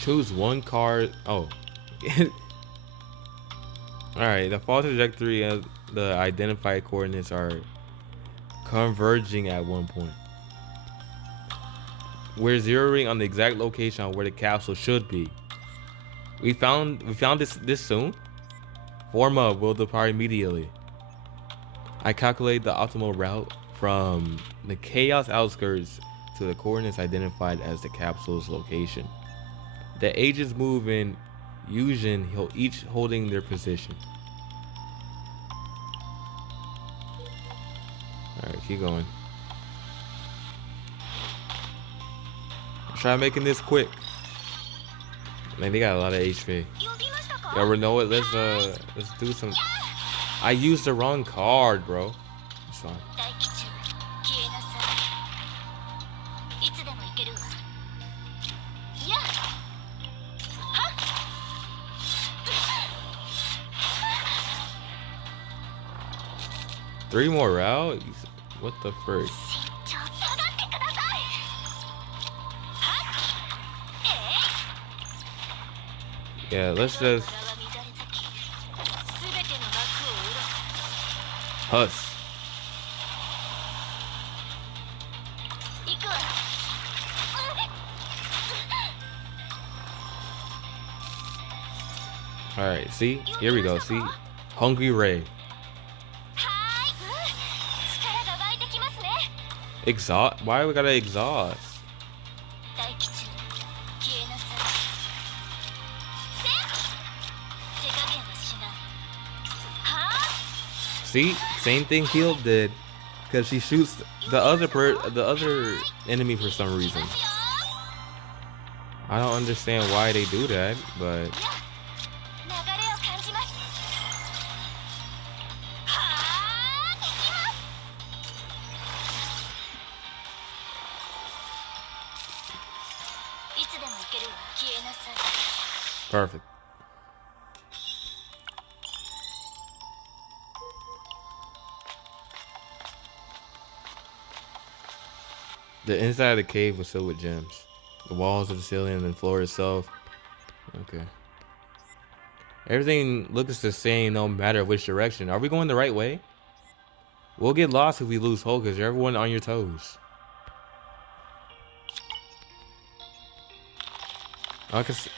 Choose one card. Oh. Alright, the fall trajectory and the identified coordinates are converging at one point. We're zeroing on the exact location on where the capsule should be. We found this soon? Form up, we'll depart immediately. I calculate the optimal route from the chaos outskirts to the coordinates identified as the capsule's location. The agents move in fusion, each holding their position. Alright, keep going. Try making this quick. Man, they got a lot of HP. Yo, we know it. Let's do some. I used the wrong card, bro. It's fine. Three more routes? What the frick? Yeah, let's just huss. All right, see? Here we go. See? Hungry Ray. Exhaust? Why we gotta exhaust? See, same thing Heal did, because she shoots the other enemy for some reason. I don't understand why they do that, but perfect. The inside of the cave was filled with gems. The walls of the ceiling and the floor itself. Okay. Everything looks the same no matter which direction. Are we going the right way? We'll get lost if we lose focus. You're everyone on your toes. I can see.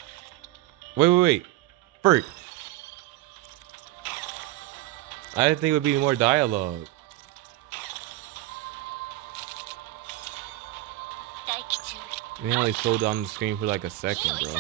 Wait. Bert. I didn't think it would be more dialogue. They only showed on the screen for like a second, bro.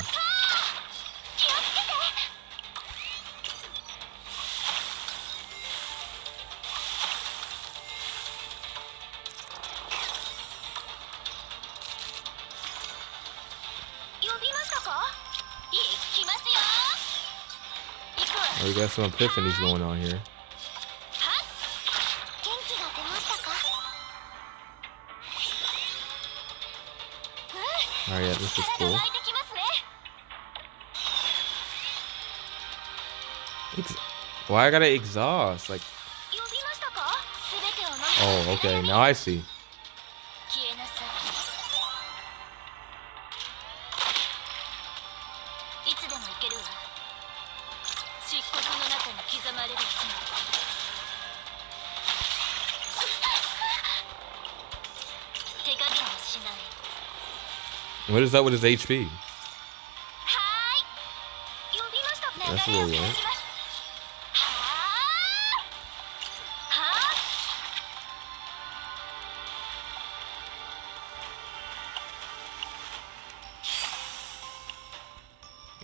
Oh, we got some epiphanies going on here. Oh yeah, this is cool. Why I gotta exhaust? Like, oh, okay, now I see. What is up with his HP? That's a little weird.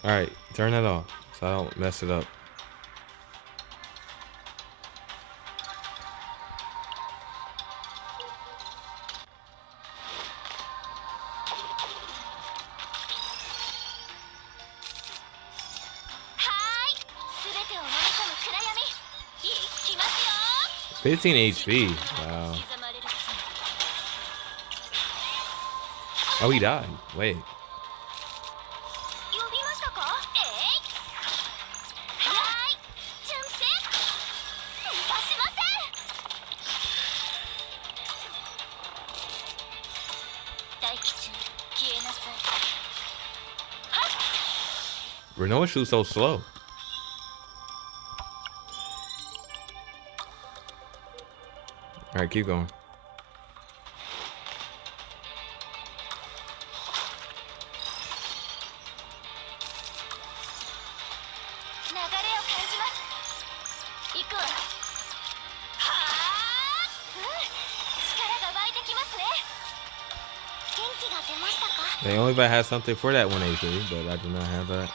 Alright, turn that off so I don't mess it up. $15 HP. Wow. Oh, he died. Wait. Renoa shoots so slow. All right, keep going. They only if I had something for that 1 HP, but I do not have that.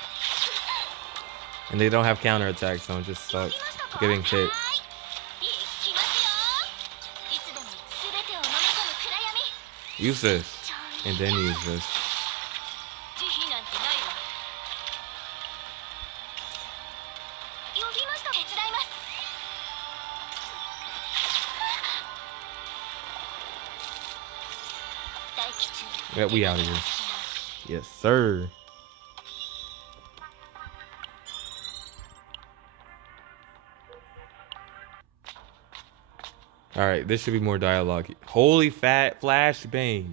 And they don't have counterattack, so I'm just stuck getting hit. Use this, and then use this. Yeah, we out of here. Yes, sir. All right, this should be more dialogue. Holy fat flashbang.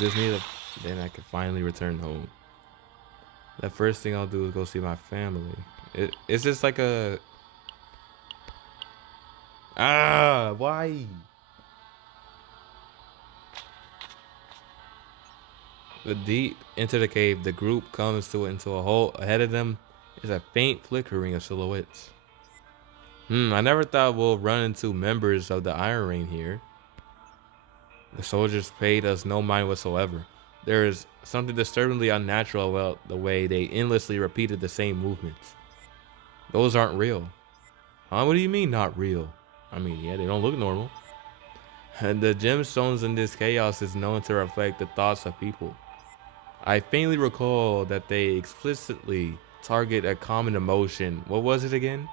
Just need a, then I can finally return home. The first thing I'll do is go see my family. It's just like a... why? The deep into the cave, the group comes into a hole. Ahead of them is a faint flickering of silhouettes. I never thought we'll run into members of the Iron Rain here. The soldiers paid us no mind whatsoever. There is something disturbingly unnatural about the way they endlessly repeated the same movements. Those aren't real. Huh? What do you mean not real? I mean, yeah, they don't look normal. And the gemstones in this chaos is known to reflect the thoughts of people. I faintly recall that they explicitly target a common emotion. What was it again?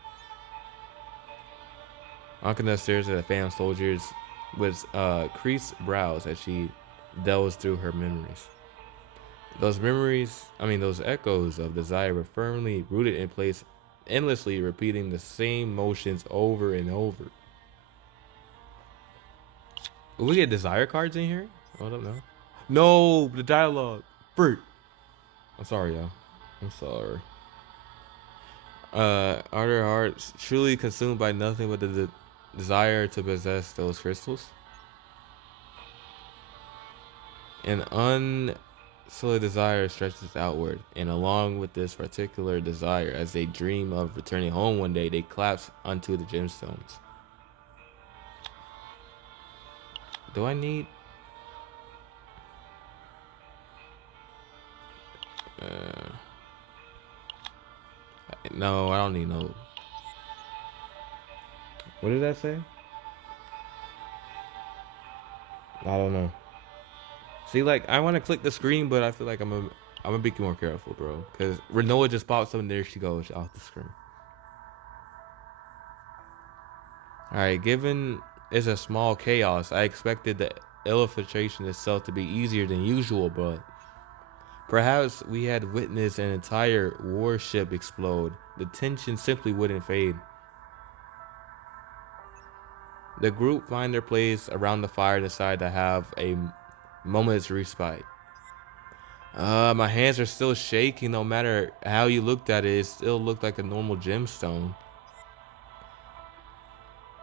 Ankana stares at the phantom soldiers with creased brows as she delves through her memories. Those echoes of desire were firmly rooted in place, endlessly repeating the same motions over and over. Will we get desire cards in here? I don't know. No, the dialogue. Bert. I'm sorry, y'all. I'm sorry. Are their hearts truly consumed by nothing but the desire to possess those crystals? An unsullied desire stretches outward, and along with this particular desire, as they dream of returning home one day, they collapse onto the gemstones. Do I need... no, I don't need no... What did that say? I don't know. See, like, I want to click the screen, but I feel like I'm gonna be more careful, bro. Because Renoa just pops up and there she goes off the screen. Alright, given it's a small chaos, I expected the infiltration itself to be easier than usual, but perhaps we had witnessed an entire warship explode. The tension simply wouldn't fade. The group find their place around the fire and decide to have a moment's respite. My hands are still shaking. No matter how you looked at it, it still looked like a normal gemstone.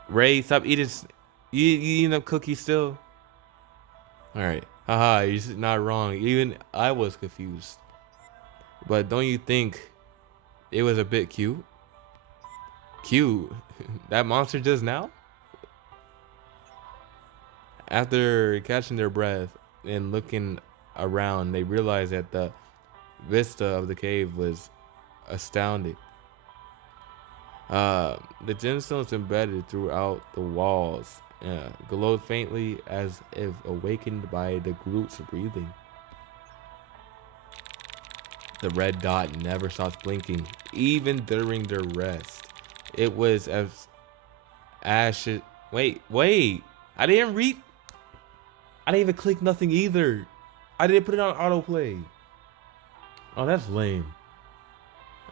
Ray, stop eating. You eating up cookies still? Alright. Haha, you're not wrong. Even I was confused. But don't you think it was a bit cute? Cute? That monster just now? After catching their breath and looking around, they realized that the vista of the cave was astounding. The gemstones embedded throughout the walls glowed faintly as if awakened by the group's breathing. The red dot never stopped blinking, even during their rest. It was as ashes. Wait. I didn't even click nothing either. I didn't put it on autoplay. Oh, that's lame.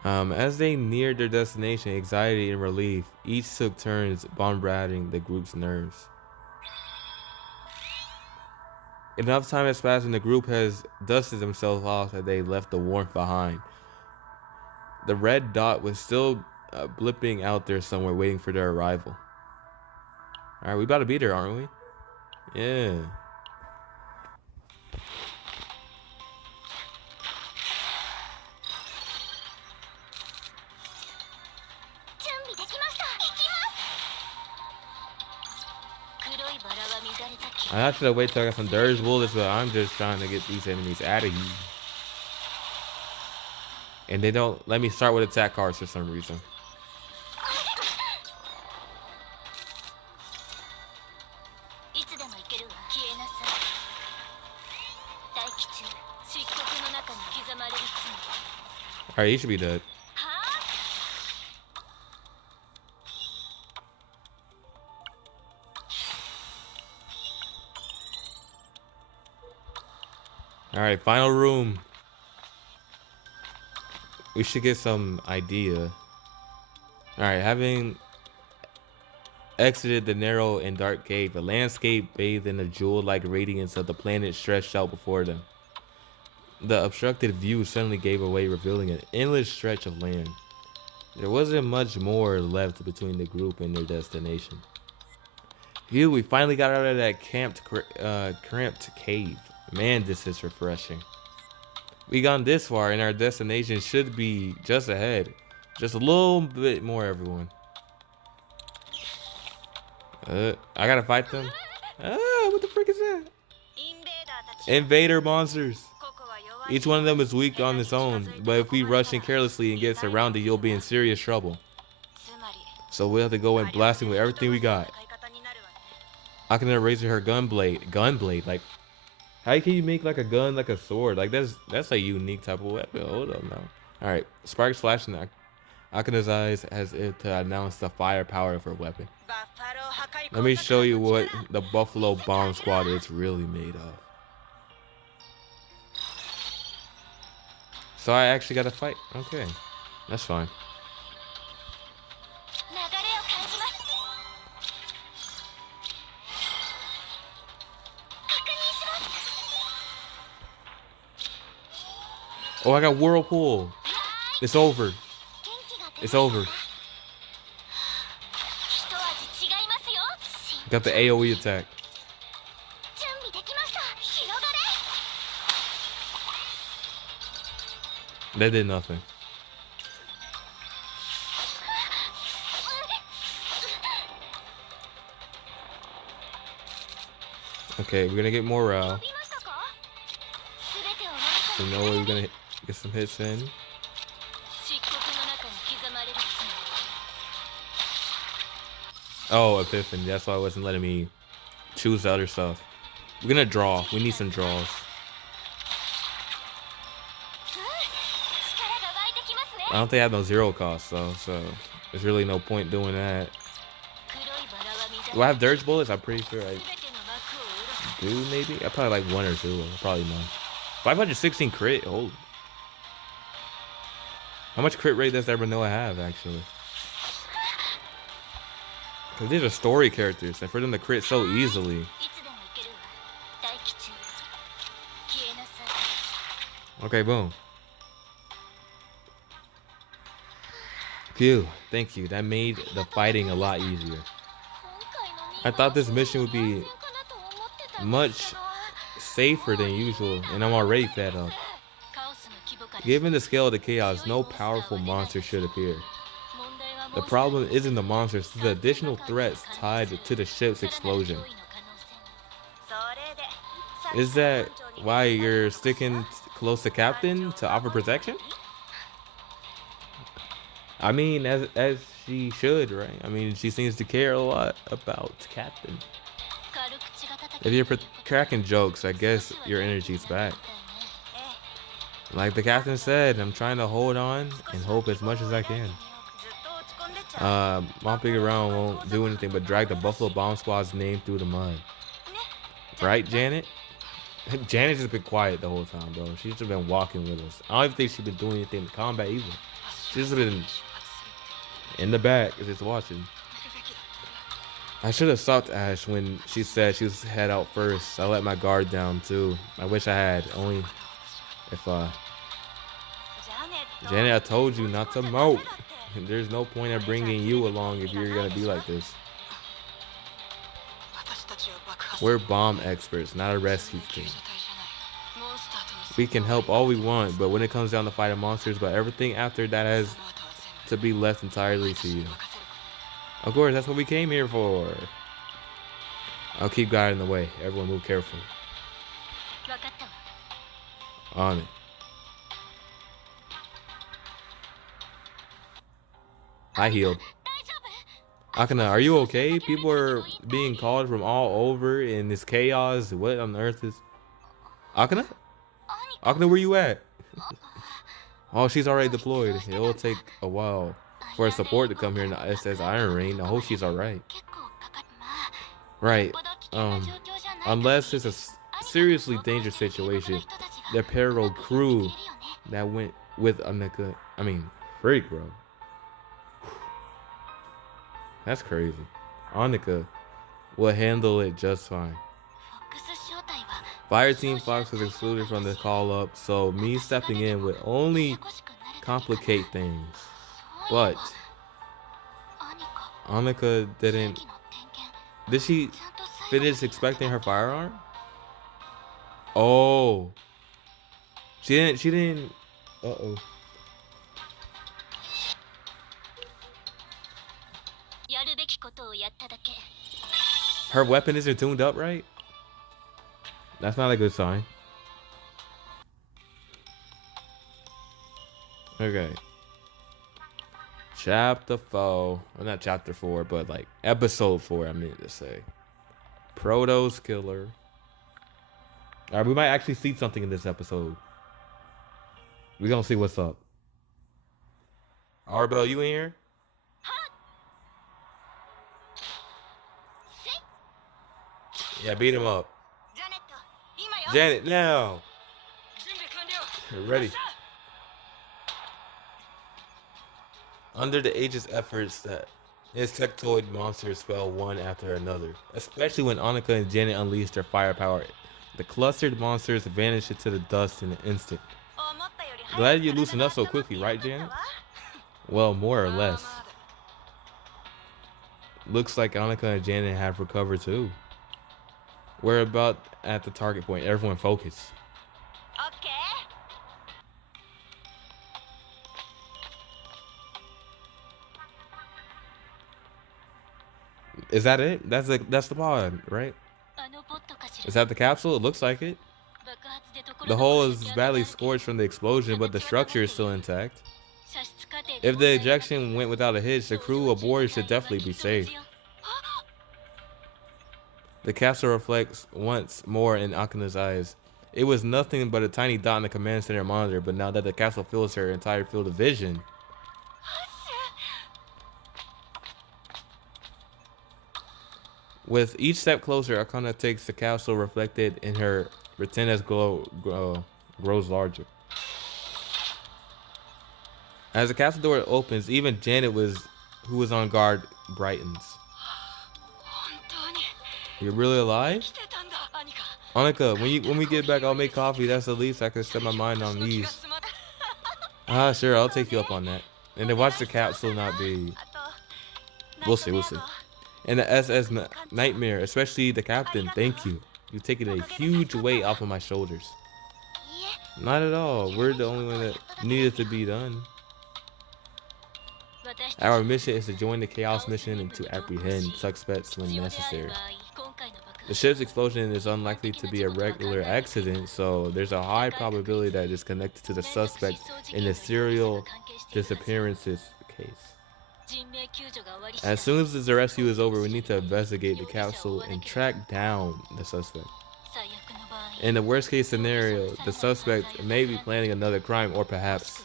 As they neared their destination, anxiety and relief each took turns bombarding the group's nerves. Enough time has passed and the group has dusted themselves off as they left the warmth behind. The red dot was still blipping out there somewhere waiting for their arrival. Alright, we about to be there, aren't we? Yeah. I should have waited till I got some dirge bullets, but I'm just trying to get these enemies out of here. And they don't let me start with attack cards for some reason. Alright, you should be dead. Alright, final room. We should get some idea. Alright, having exited the narrow and dark cave, the landscape bathed in the jewel-like radiance of the planet stretched out before them. The obstructed view suddenly gave away, revealing an endless stretch of land. There wasn't much more left between the group and their destination. Phew, we finally got out of that cramped cave. Man, this is refreshing. We gone this far and our destination should be just ahead. Just a little bit more, everyone. I gotta fight them. What the frick is that? Invader monsters. Each one of them is weak on its own, but if we rush in carelessly and get surrounded, you'll be in serious trouble. So we'll have to go in blasting with everything we got. Akane raising her gunblade, like, how can you make like a gun like a sword? Like that's a unique type of weapon. Hold up now. All right, sparks flashing Akane's eyes as if to announce the firepower of her weapon. Let me show you what the Buffalo Bomb Squad is really made of. So I actually got to fight. Okay, that's fine. Oh, I got Whirlpool. It's over. It's over. Got the AoE attack. That did nothing. Okay, we're gonna get morale. You know we're gonna get some hits in. Oh, Epiphany. That's why it wasn't letting me choose the other stuff. We're gonna draw. We need some draws. I don't think I have no zero cost though, so there's really no point doing that. Do I have dirge bullets? I'm pretty sure I do, maybe? I probably like one or two. Probably none. 516 crit? Oh. How much crit rate does Evernoah have, actually? Because these are story characters, and for them to crit so easily. Okay, boom. Phew, thank you. That made the fighting a lot easier. I thought this mission would be much safer than usual, and I'm already fed up. Given the scale of the chaos, no powerful monster should appear. The problem isn't the monsters, it's the additional threats tied to the ship's explosion. Is that why you're sticking close to Captain to offer protection? I mean, as she should, right? I mean, she seems to care a lot about Captain. If you're cracking jokes, I guess your energy's back. Like the captain said, I'm trying to hold on and hope as much as I can. Mopping around won't do anything but drag the Buffalo Bomb Squad's name through the mud. Right, Janet? Janet's just been quiet the whole time, bro. She's just been walking with us. I don't even think she's been doing anything in combat either. She's just been in the back, just watching. I should have stopped Ash when she said she was head out first. I let my guard down too. I wish I had. Only if Janet, I told you not to mope. There's no point in bringing you along if you're gonna be like this. We're bomb experts, not a rescue team. We can help all we want, but when it comes down to fighting monsters, but everything after that has to be left entirely to you. Of course, that's what we came here for. I'll keep guiding the way. Everyone move carefully. On it. I healed. Akana, are you okay? People are being called from all over in this chaos. What on earth is... Akana? Akana, where you at? Oh, she's already deployed. It will take a while for support to come here in the SS Iron Rain. I hope she's alright. Right. Unless it's a seriously dangerous situation, the payroll crew that went with Anika, freak, bro. That's crazy. Annika will handle it just fine. Fire Team Fox was excluded from the call up, so me stepping in would only complicate things. But Annika didn't. Did she finish expecting her firearm? Oh. She didn't. Uh-oh. Her weapon isn't tuned up right? That's not a good sign. Okay. Chapter 4. Well, not chapter 4, but like episode 4, I meant to say. Proto's killer. Alright, we might actually see something in this episode. We're gonna see what's up. Arbel, you in here? Yeah, beat him up. Janet, now. Ready. Under the Aegis efforts that insectoid monsters spell one after another, especially when Annika and Janet unleashed their firepower, the clustered monsters vanished into the dust in an instant. Glad you loosened up so quickly, right, Janet? Well, more or less. Looks like Annika and Janet have recovered too. We're about at the target point. Everyone focus. Okay. Is that it? That's the pod, right? Is that the capsule? It looks like it. The hull is badly scorched from the explosion, but the structure is still intact. If the ejection went without a hitch, the crew aboard should definitely be safe. The capsule reflects once more in Akina's eyes. It was nothing but a tiny dot in the command center monitor, but now that the capsule fills her entire field of vision. With each step closer, Akana takes the capsule reflected in her retina grows larger. As the capsule door opens, even Janet, who was on guard, brightens. You're really alive? Annika, when we get back, I'll make coffee. That's the least I can set my mind on these. Sure, I'll take you up on that. And then watch the capsule not be... We'll see. And the SS Nightmare, especially the captain. Thank you. You've taken a huge weight off of my shoulders. Not at all. We're the only one that needed to be done. Our mission is to join the Chaos mission and to apprehend suspects when necessary. The ship's explosion is unlikely to be a regular accident, so there's a high probability that it is connected to the suspect in the serial disappearances case. As soon as the rescue is over, we need to investigate the capsule and track down the suspect. In the worst case scenario, the suspect may be planning another crime, or perhaps,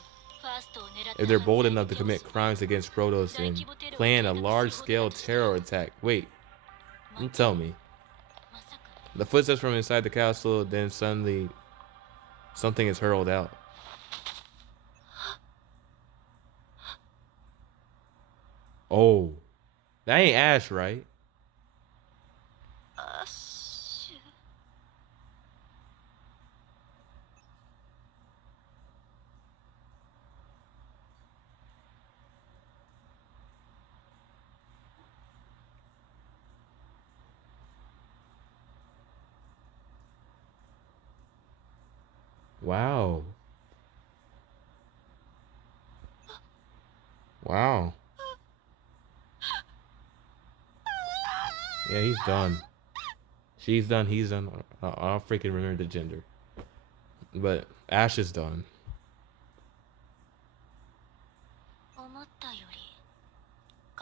if they're bold enough to commit crimes against Protoss and plan a large-scale terror attack. Wait, don't tell me. The footsteps from inside the castle, then suddenly something is hurled out. Oh, that ain't Ash, right? Wow. Wow. Yeah, he's done. She's done. He's done. I don't freaking remember the gender. But Ash is done.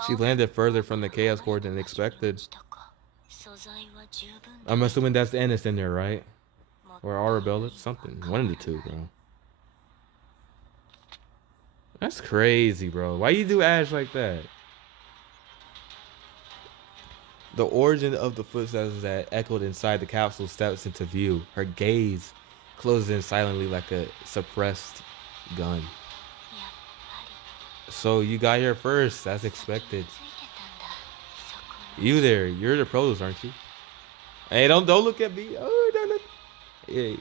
She landed further from the Chaos Core than expected. I'm assuming that's the Ennis in there, right? Or Arabella? Something. One of the two, bro. That's crazy, bro. Why you do Ash like that? The origin of the footsteps that echoed inside the capsule steps into view. Her gaze closes in silently like a suppressed gun. So you got here first, as expected. You there? You're the Protoss, aren't you? Hey, don't look at me. Oh, don't look. Hey,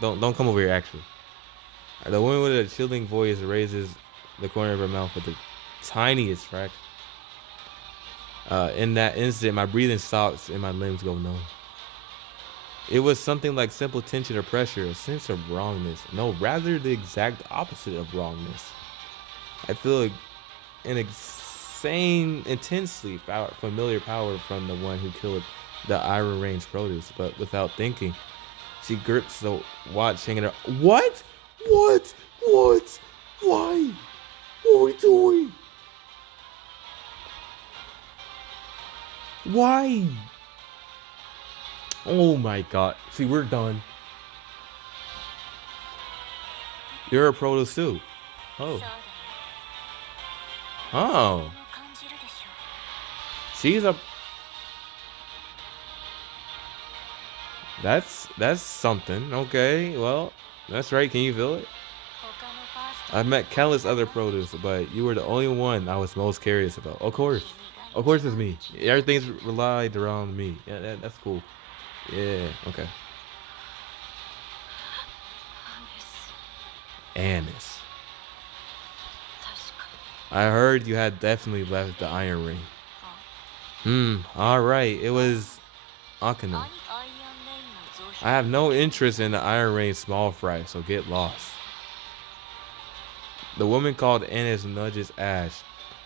don't come over here. Actually, the woman with a chilling voice raises the corner of her mouth with the tiniest fraction. In that instant, my breathing stops and my limbs go numb. It was something like simple tension or pressure, a sense of wrongness. No, rather the exact opposite of wrongness. I feel like an insane, intensely familiar power from the one who killed the Iron Range Protoss, but without thinking. She grips the watch hanging up. What? What? What? Why? What are we doing? Why? Oh my god. See, we're done. You're a Protoss too. Oh. Oh. She's a... That's something. Okay, well, that's right. Can you feel it? I've met countless other Protoss, but you were the only one I was most curious about. Of course. Of course it's me. Everything's relied around me. Yeah, that's cool. Yeah, okay. Annis. I heard you had definitely left the Iron Ring. Alright. It was Akana. I have no interest in the Iron Ring small fry, so get lost. The woman called Annis nudges Ash,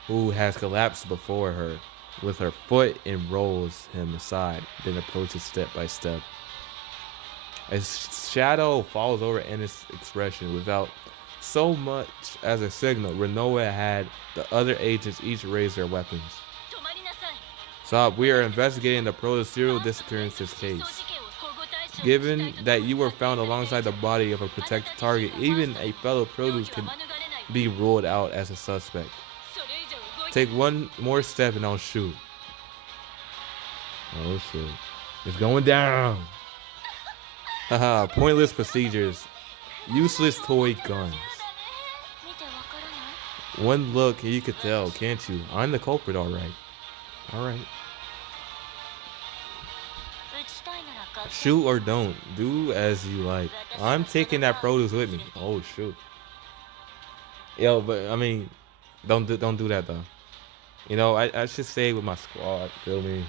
who has collapsed before her, with her foot and rolls him aside, then approaches step by step. A shadow falls over Annis' expression without so much as a signal. Renoa had the other agents each raise their weapons. Stop, we are investigating the Protoss serial disappearances case. Given that you were found alongside the body of a protected target, even a fellow Protoss can be ruled out as a suspect. Take one more step and I'll shoot. Oh shit. It's going down. Haha, pointless procedures. Useless toy guns. One look and you could tell, can't you? I'm the culprit, alright. Alright. Shoot or don't. Do as you like. I'm taking that Protoss with me. Oh shoot. Yo, but I mean, don't do that though. You know, I should stay with my squad. Feel me?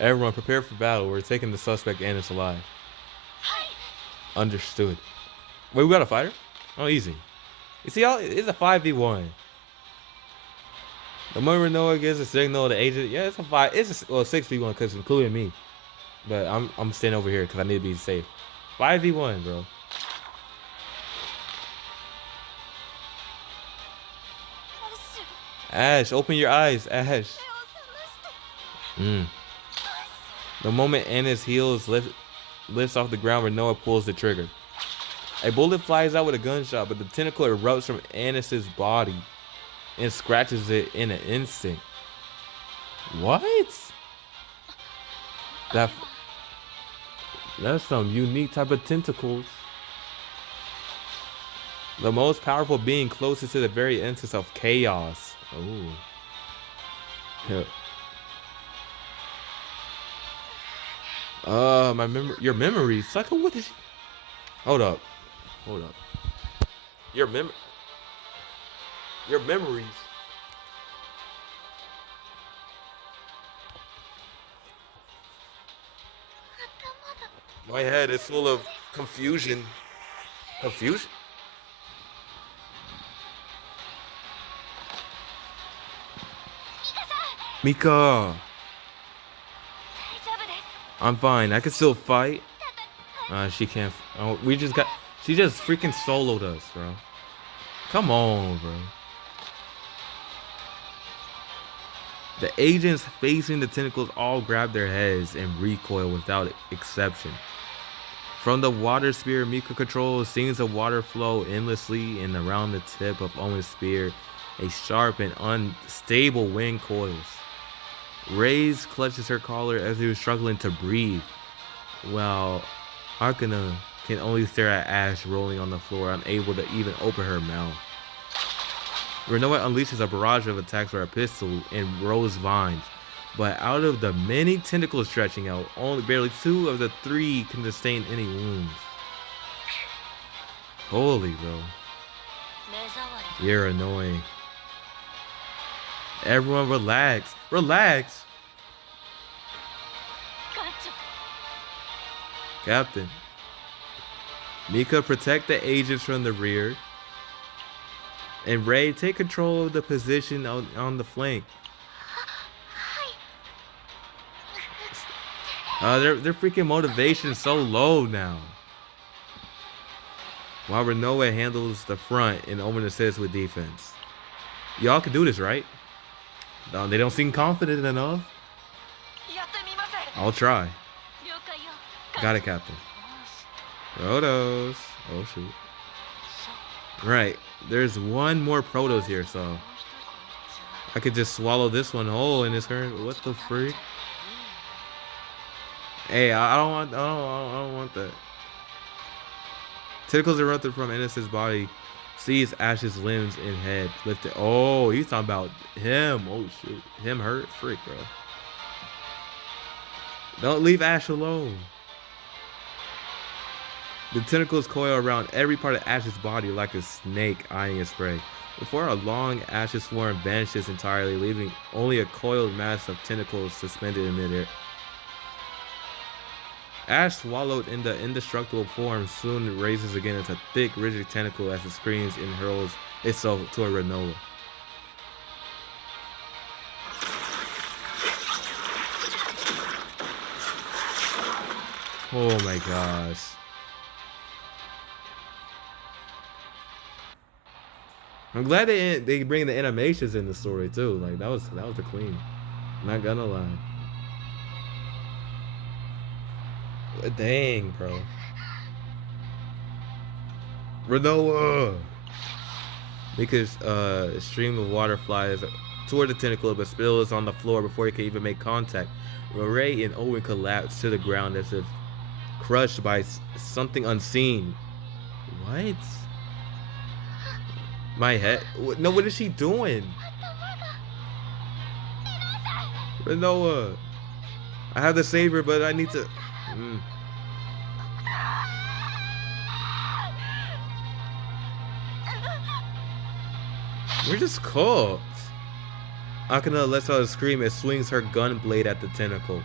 Everyone, prepare for battle. We're taking the suspect and it's alive. Understood. Wait, we got a fighter? Oh, easy. You see, it's a 5v1. The moment Renoa gives a signal to agent, yeah, it's a 6v1 because including me. But I'm staying over here because I need to be safe. 5v1, bro. Ash, open your eyes, Ash. The moment Anna's heels lifts off the ground, Renoa pulls the trigger. A bullet flies out with a gunshot, but the tentacle erupts from Annis's body and scratches it in an instant. What? That's some unique type of tentacles. The most powerful being closest to the very essence of chaos. Oh. Yeah. Your memory. Sucker, what is... Hold up. Your memories. My head is full of confusion. Confusion? Mika. I'm fine. I can still fight. She can't. Oh, she just freaking soloed us, bro. Come on, bro. The agents facing the tentacles all grab their heads and recoil without exception. From the water spear Mika controls, scenes of water flow endlessly, and around the tip of Owen's spear, a sharp and unstable wind coils. Reyes clutches her collar as he was struggling to breathe, while Arcana can only stare at Ash rolling on the floor, unable to even open her mouth. Renoa unleashes a barrage of attacks with her pistol and rose vines, but out of the many tentacles stretching out, only barely 2 of the 3 can sustain any wounds. Holy, bro. You're annoying. Everyone relax. Relax. Captain. Mika, protect the agents from the rear. And Rey, take control of the position on the flank. Their freaking motivation is so low now. While Renoa handles the front and Omen assists with defense. Y'all can do this, right? No, they don't seem confident enough. I'll try. Got it, Captain. Protos. Oh, shoot. Right. There's one more Protos here, so I could just swallow this one whole in this current. What the freak? Hey, I don't want that. Tentacles erupted from Innocent's body. Sees Ash's limbs and head lifted. Oh, he's talking about him. Oh shit, him hurt. Freak, bro. Don't leave Ash alone. The tentacles coil around every part of Ash's body like a snake eyeing its prey. Before a long, Ash's swarm vanishes entirely, leaving only a coiled mass of tentacles suspended in midair. Ash, swallowed in the indestructible form, soon raises again into a thick, rigid tentacle as it screams and hurls itself toward Renoa. Oh my gosh. I'm glad they bring the animations in the story too. Like that was the queen. I'm not gonna lie. Dang, bro. Renoa! Because a stream of water flies toward the tentacle but spills on the floor before it can even make contact. Rey and Owen collapse to the ground as if crushed by something unseen. What? My head? No, what is she doing? Renoa! I have to save her, but I need to... We're just cooked. Akana lets out a scream and swings her gun blade at the tentacle.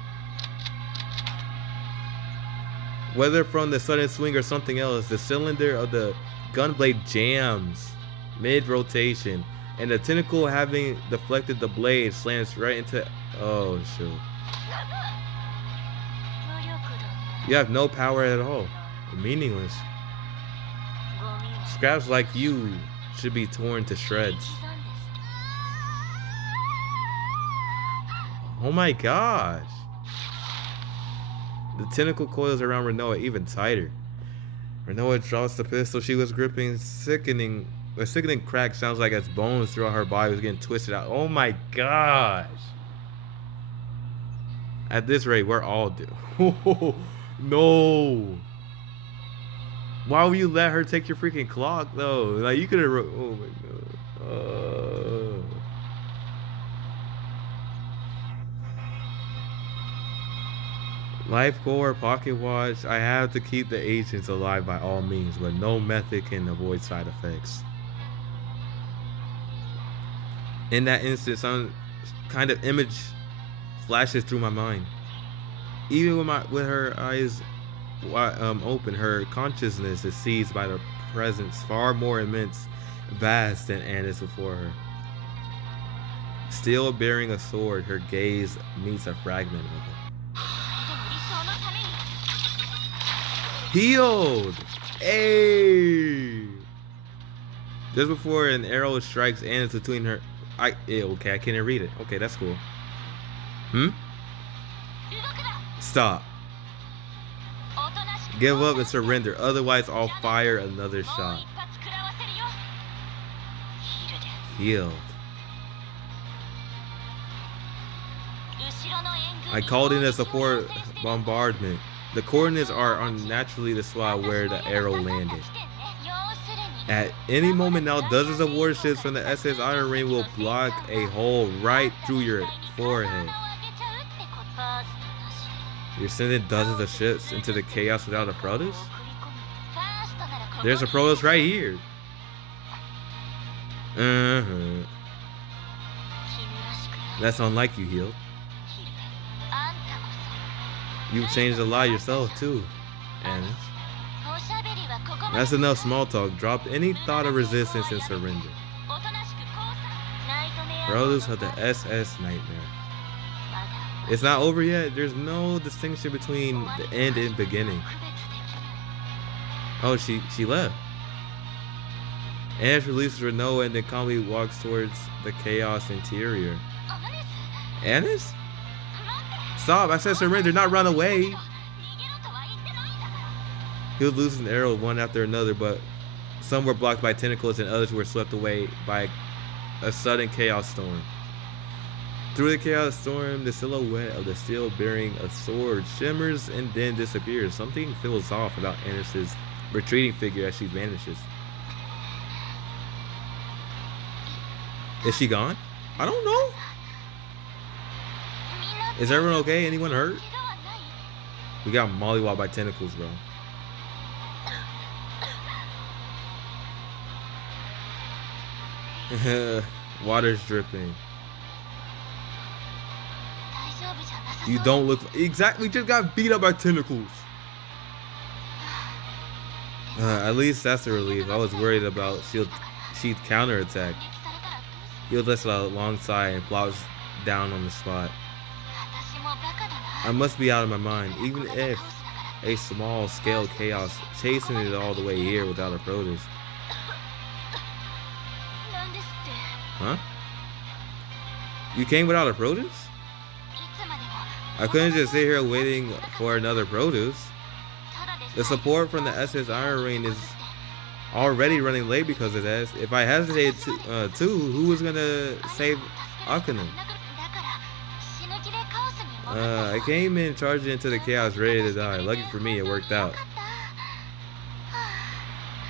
Whether from the sudden swing or something else, the cylinder of the gun blade jams mid-rotation, and the tentacle, having deflected the blade, slams right into... Oh, shoot. You have no power at all. Meaningless. Scraps like you should be torn to shreds. Oh my gosh. The tentacle coils around Renoa even tighter. Renoa drops the pistol she was gripping. A sickening crack sounds like its bones throughout her body was getting twisted out. Oh my gosh. At this rate, we're all due. No. Why would you let her take your freaking clock though? Like you could have. Oh my god. Life core, pocket watch. I have to keep the agents alive by all means, but no method can avoid side effects. In that instant, some kind of image flashes through my mind. Even with her eyes open, her consciousness is seized by the presence far more immense, vast than Anna's before her. Still bearing a sword, her gaze meets a fragment of it. Healed! Hey! Just before an arrow strikes Anna's between her... okay, I can't read it. Okay, that's cool. Stop. Give up and surrender, otherwise I'll fire another shot. Healed. I called in a support bombardment. The coordinates are unnaturally the spot where the arrow landed. At any moment now, dozens of warships from the SS Iron Ring will block a hole right through your forehead. You're sending dozens of ships into the chaos without a Protoss? There's a Protoss right here. That's unlike you, Healed. You've changed a lot yourself too, Anna. That's enough small talk. Drop any thought of resistance and surrender. Brothers of the SS Nightmare. It's not over yet. There's no distinction between the end and beginning. Oh, she left. Anna releases Renoa and then calmly walks towards the chaos interior. Annis? Stop, I said surrender, not run away. He was losing arrows one after another, but some were blocked by tentacles and others were swept away by a sudden chaos storm. Through the chaos storm, the silhouette of the steel bearing a sword shimmers and then disappears. Something feels off about Annis's retreating figure as she vanishes. Is she gone? I don't know. Is everyone okay? Anyone hurt? We got mollywopped by tentacles, bro. Water's dripping. You don't look... Exactly, just got beat up by tentacles. At least that's a relief. I was worried about Sheath counterattack. He lets out a long sigh and plows down on the spot. I must be out of my mind, even if a small-scale chaos chasing it all the way here without a Protoss. Huh? You came without a Protoss? I couldn't just sit here waiting for another Protoss. The support from the SS Iron Ring is already running late because of that. If I hesitated too, who was gonna save Akana? I came in charging into the chaos ready to die. Lucky for me, it worked out.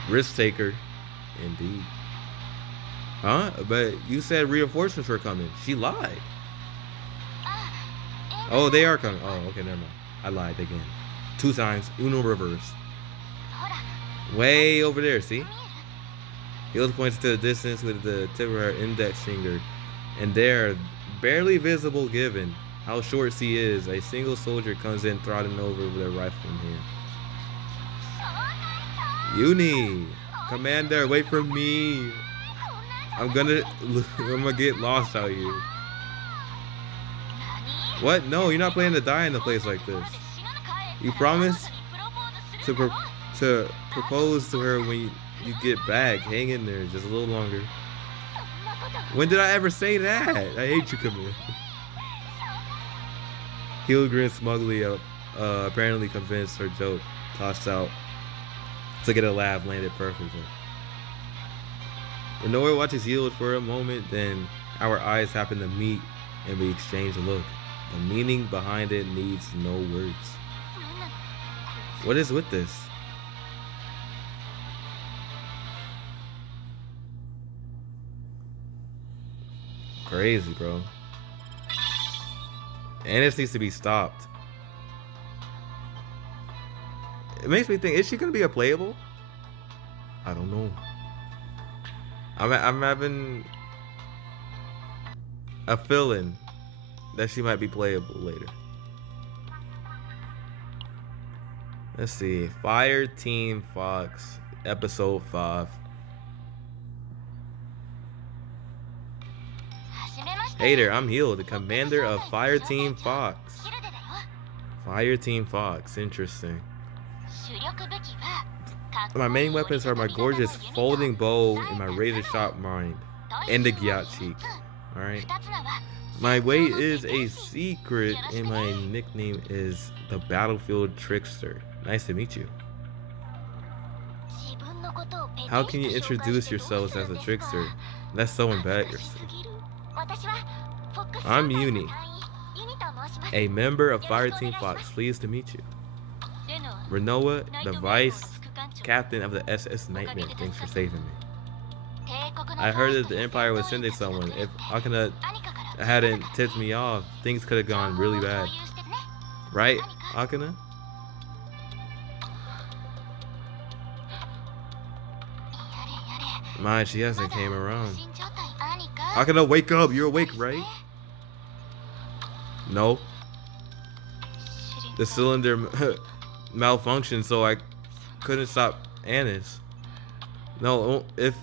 Risk taker, indeed. Huh? But you said reinforcements were coming. She lied. Oh, they are coming. Oh, okay, never mind. I lied again. 2 times. Uno reverse. Way over there, see? Healed points to the distance with the tip of her index finger, and there, barely visible given how short she is, a single soldier comes in trotting over with a rifle in hand. Uni! Commander, wait for me! I'm gonna get lost out here. What? No, you're not planning to die in a place like this. You promised to propose to her when you get back. Hang in there just a little longer. When did I ever say that? I hate you, Commander. Heel grinned smugly up, apparently convinced her joke. Tossed out to get a laugh landed perfectly. Renoir watches Healed for a moment, then our eyes happen to meet and we exchange a look. The meaning behind it needs no words. What is with this? Crazy, bro. And this needs to be stopped. It makes me think, is she gonna be a playable? I don't know. I'm having a feeling that she might be playable later. Let's see. Fire Team Fox, episode 5. Hey there, I'm Healed, the commander of Fire Team Fox. Fire Team Fox, interesting. My main weapons are my gorgeous folding bow and my razor sharp mind, and the gyat cheek. Alright. My weight is a secret, and my nickname is the Battlefield Trickster. Nice to meet you. How can you introduce yourselves as a trickster? That's so embarrassing. I'm Uni, a member of Fire Team Fox. Pleased to meet you. Renoa, the vice captain of the SS Nightmare. Thanks for saving me. I heard that the Empire was sending someone. If Akana hadn't tipped me off, things could have gone really bad. Right, Akana? My, she hasn't came around. Akana, wake up! You're awake, right? No. The cylinder malfunctioned, so I couldn't stop Annis. No, if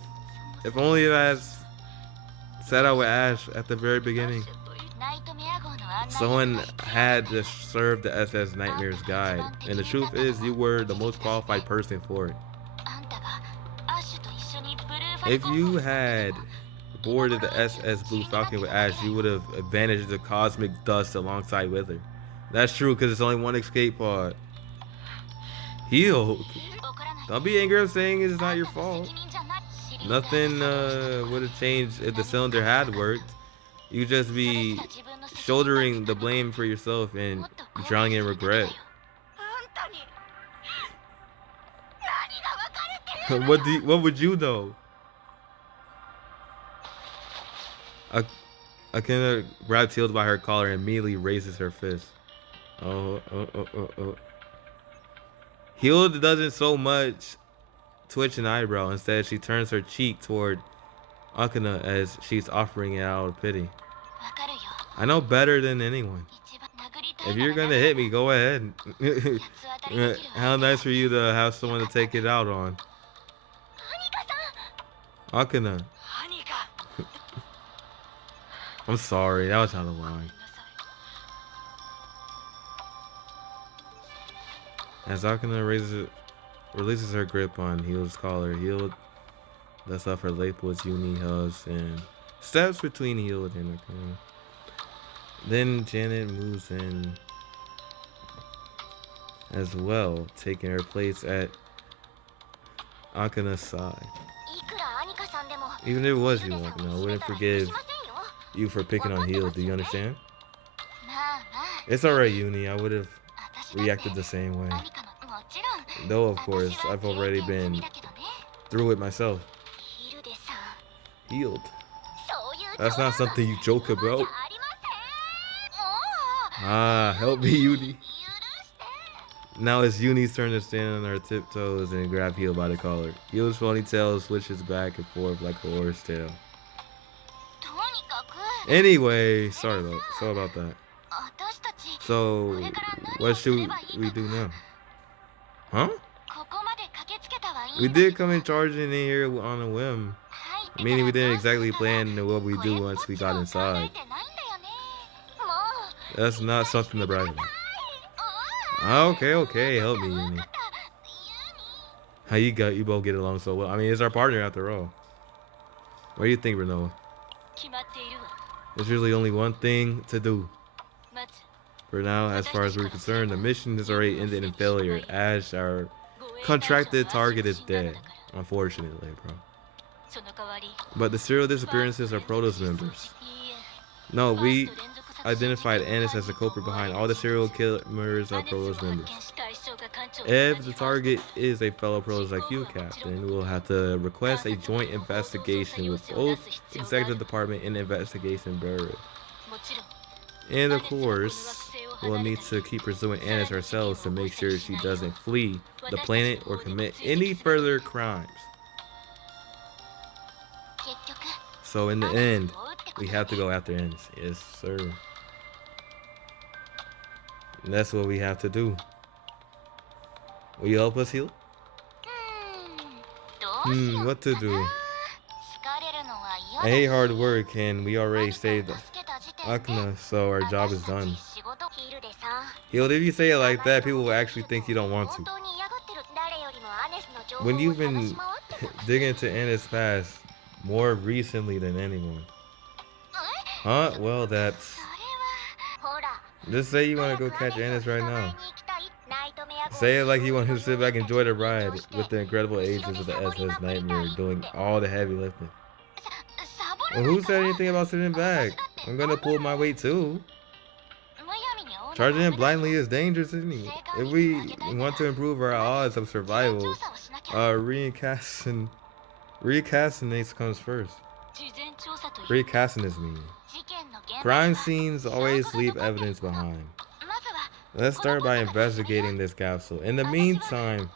only I had set out with Ash at the very beginning. Someone had to serve the SS Nightmare's guide, and the truth is, you were the most qualified person for it. If you had boarded the SS Blue Falcon with Ash, you would have advantaged the cosmic dust alongside with her. That's true, because it's only one escape pod. Healed. Don't be angry at saying it's not your fault. Nothing would have changed if the cylinder had worked. You'd just be shouldering the blame for yourself and drowning in regret. What would you know? Akana grabs Healed by her collar and immediately raises her fist. Oh. Healed doesn't so much twitch an eyebrow. Instead, she turns her cheek toward Akana as she's offering it out of pity. I know better than anyone. If you're gonna hit me, go ahead. How nice for you to have someone to take it out on. Akana. I'm sorry, that was out of line. As Akana releases her grip on Healed's collar, Healed lets off her lapel as Uni hugs and steps between Healed and Akana. Then Janet moves in as well, taking her place at Akana's side. Even if it was you, Akana, I wouldn't forgive you for picking on Healed. Do you understand? It's alright, Uni. I would have reacted the same way. Though, of course, I've already been through it myself. Healed. That's not something you joke about. Ah, help me, Uni. Now it's Uni's turn to stand on her tiptoes and grab Heel by the collar. Heel's ponytail switches back and forth like a horse tail. Anyway, sorry about that. So, what should we do now? Huh? We did come in charging in here on a whim. Meaning we didn't exactly plan what we do once we got inside. That's not something to brag about. Okay, help me, Uni. How you both get along so well? I mean, it's our partner after all. What do you think, Renoa? There's usually only one thing to do. For now, as far as we're concerned, the mission is already ended in failure, as our contracted target is dead. Unfortunately, bro. But the serial disappearances are Protoss members. No, we identified Anis as the culprit behind all the serial killers of Protoss members. If the target is a fellow Protoss like you, Captain, we'll have to request a joint investigation with both Executive Department and Investigation Bureau. And of course, we'll need to keep pursuing Anis ourselves to make sure she doesn't flee the planet or commit any further crimes. So in the end, we have to go after Anis. Yes, sir. And that's what we have to do. Will you help us, Heal? What to do? I hate hard work, and we already saved Akna, so our job is done. Heal, if you say it like that, people will actually think you don't want to. When you've been digging into Anis' past more recently than anyone. Huh? Well, that's... Just say you want to go catch Anis right now. Say it like you want to sit back and enjoy the ride with the incredible agents of the SS Nightmare doing all the heavy lifting. Well, who said anything about sitting back? I'm gonna pull my weight too. Charging in blindly is dangerous, isn't it? If we want to improve our odds of survival, recastination comes first. Recastination means crime scenes always leave evidence behind. Let's start by investigating this capsule. In the meantime,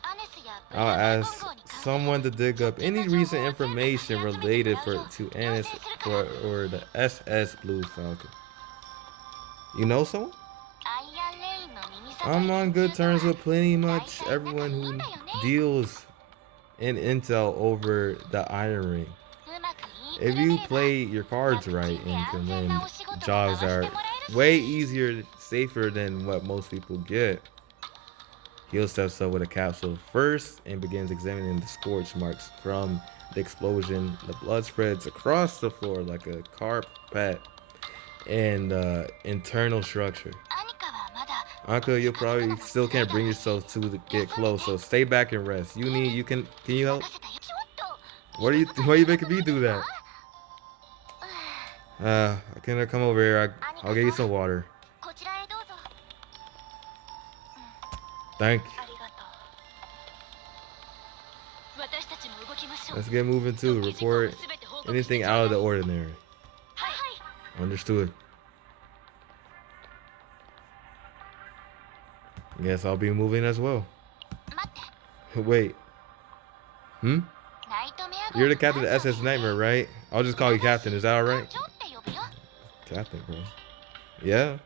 I'll ask someone to dig up any recent information related to Anis or the SS Blue Falcon. You know someone? I'm on good terms with pretty much everyone who deals in intel over the Iron Ring. If you play your cards right and can land jobs that are way easier, safer than what most people get. Heal steps up with a capsule first and begins examining the scorch marks from the explosion. The blood spreads across the floor like a carpet and internal structure. Uncle, you probably still can't bring yourself to get close, so stay back and rest. Can you help? Why are you making me do that? Can I come over here? I'll get you some water. Thank you. Let's get moving too. Report anything out of the ordinary. Understood. Guess I'll be moving as well. Wait. You're the captain of SS Nightmare, right? I'll just call you Captain. Is that alright? Captain, bro. Yeah.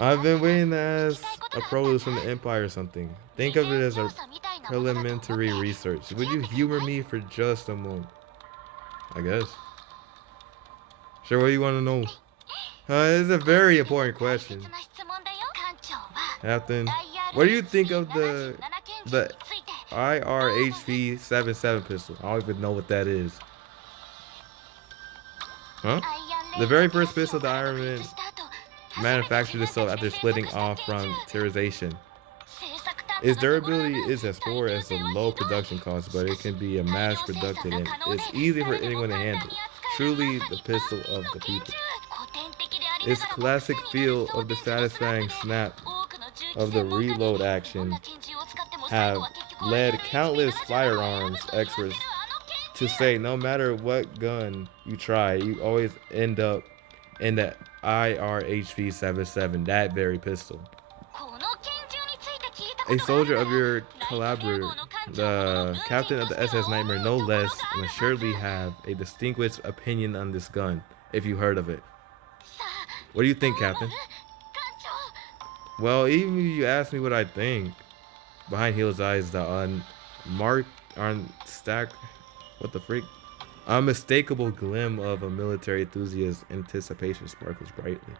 I've been waiting to ask a produce from the Empire or something. Think of it as a preliminary research. Would you humor me for just a moment? I guess. Sure, what do you want to know? It's a very important question. Captain, what do you think of the IRHV-77 pistol? I don't even know what that is. Huh? The very first pistol the Iron Man manufactured itself after splitting off from terrorization. Its durability is as poor as the low production cost, but it can be a mass produced and it's easy for anyone to handle. Truly the pistol of the people. Its classic feel of the satisfying snap of the reload action have led countless firearms experts to say no matter what gun you try, you always end up in the IRHV-77, that very pistol. A soldier of your collaborator, the captain of the SS Nightmare, no less, will assuredly have a distinguished opinion on this gun, if you heard of it. What do you think, Captain? Well, even if you ask me what I think, behind Hill's eyes, the what the freak? Unmistakable glim of a military enthusiast's anticipation sparkles brightly.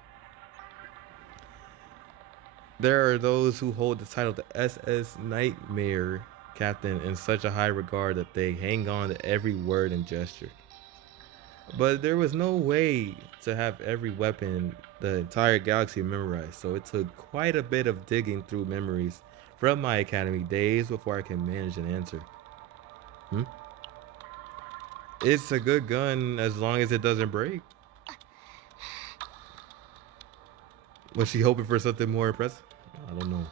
There are those who hold the title of the SS Nightmare Captain in such a high regard that they hang on to every word and gesture. But there was no way to have every weapon in the entire galaxy memorized, so it took quite a bit of digging through memories from my academy days before I can manage an answer. It's a good gun as long as it doesn't break. Was she hoping for something more impressive? I don't know.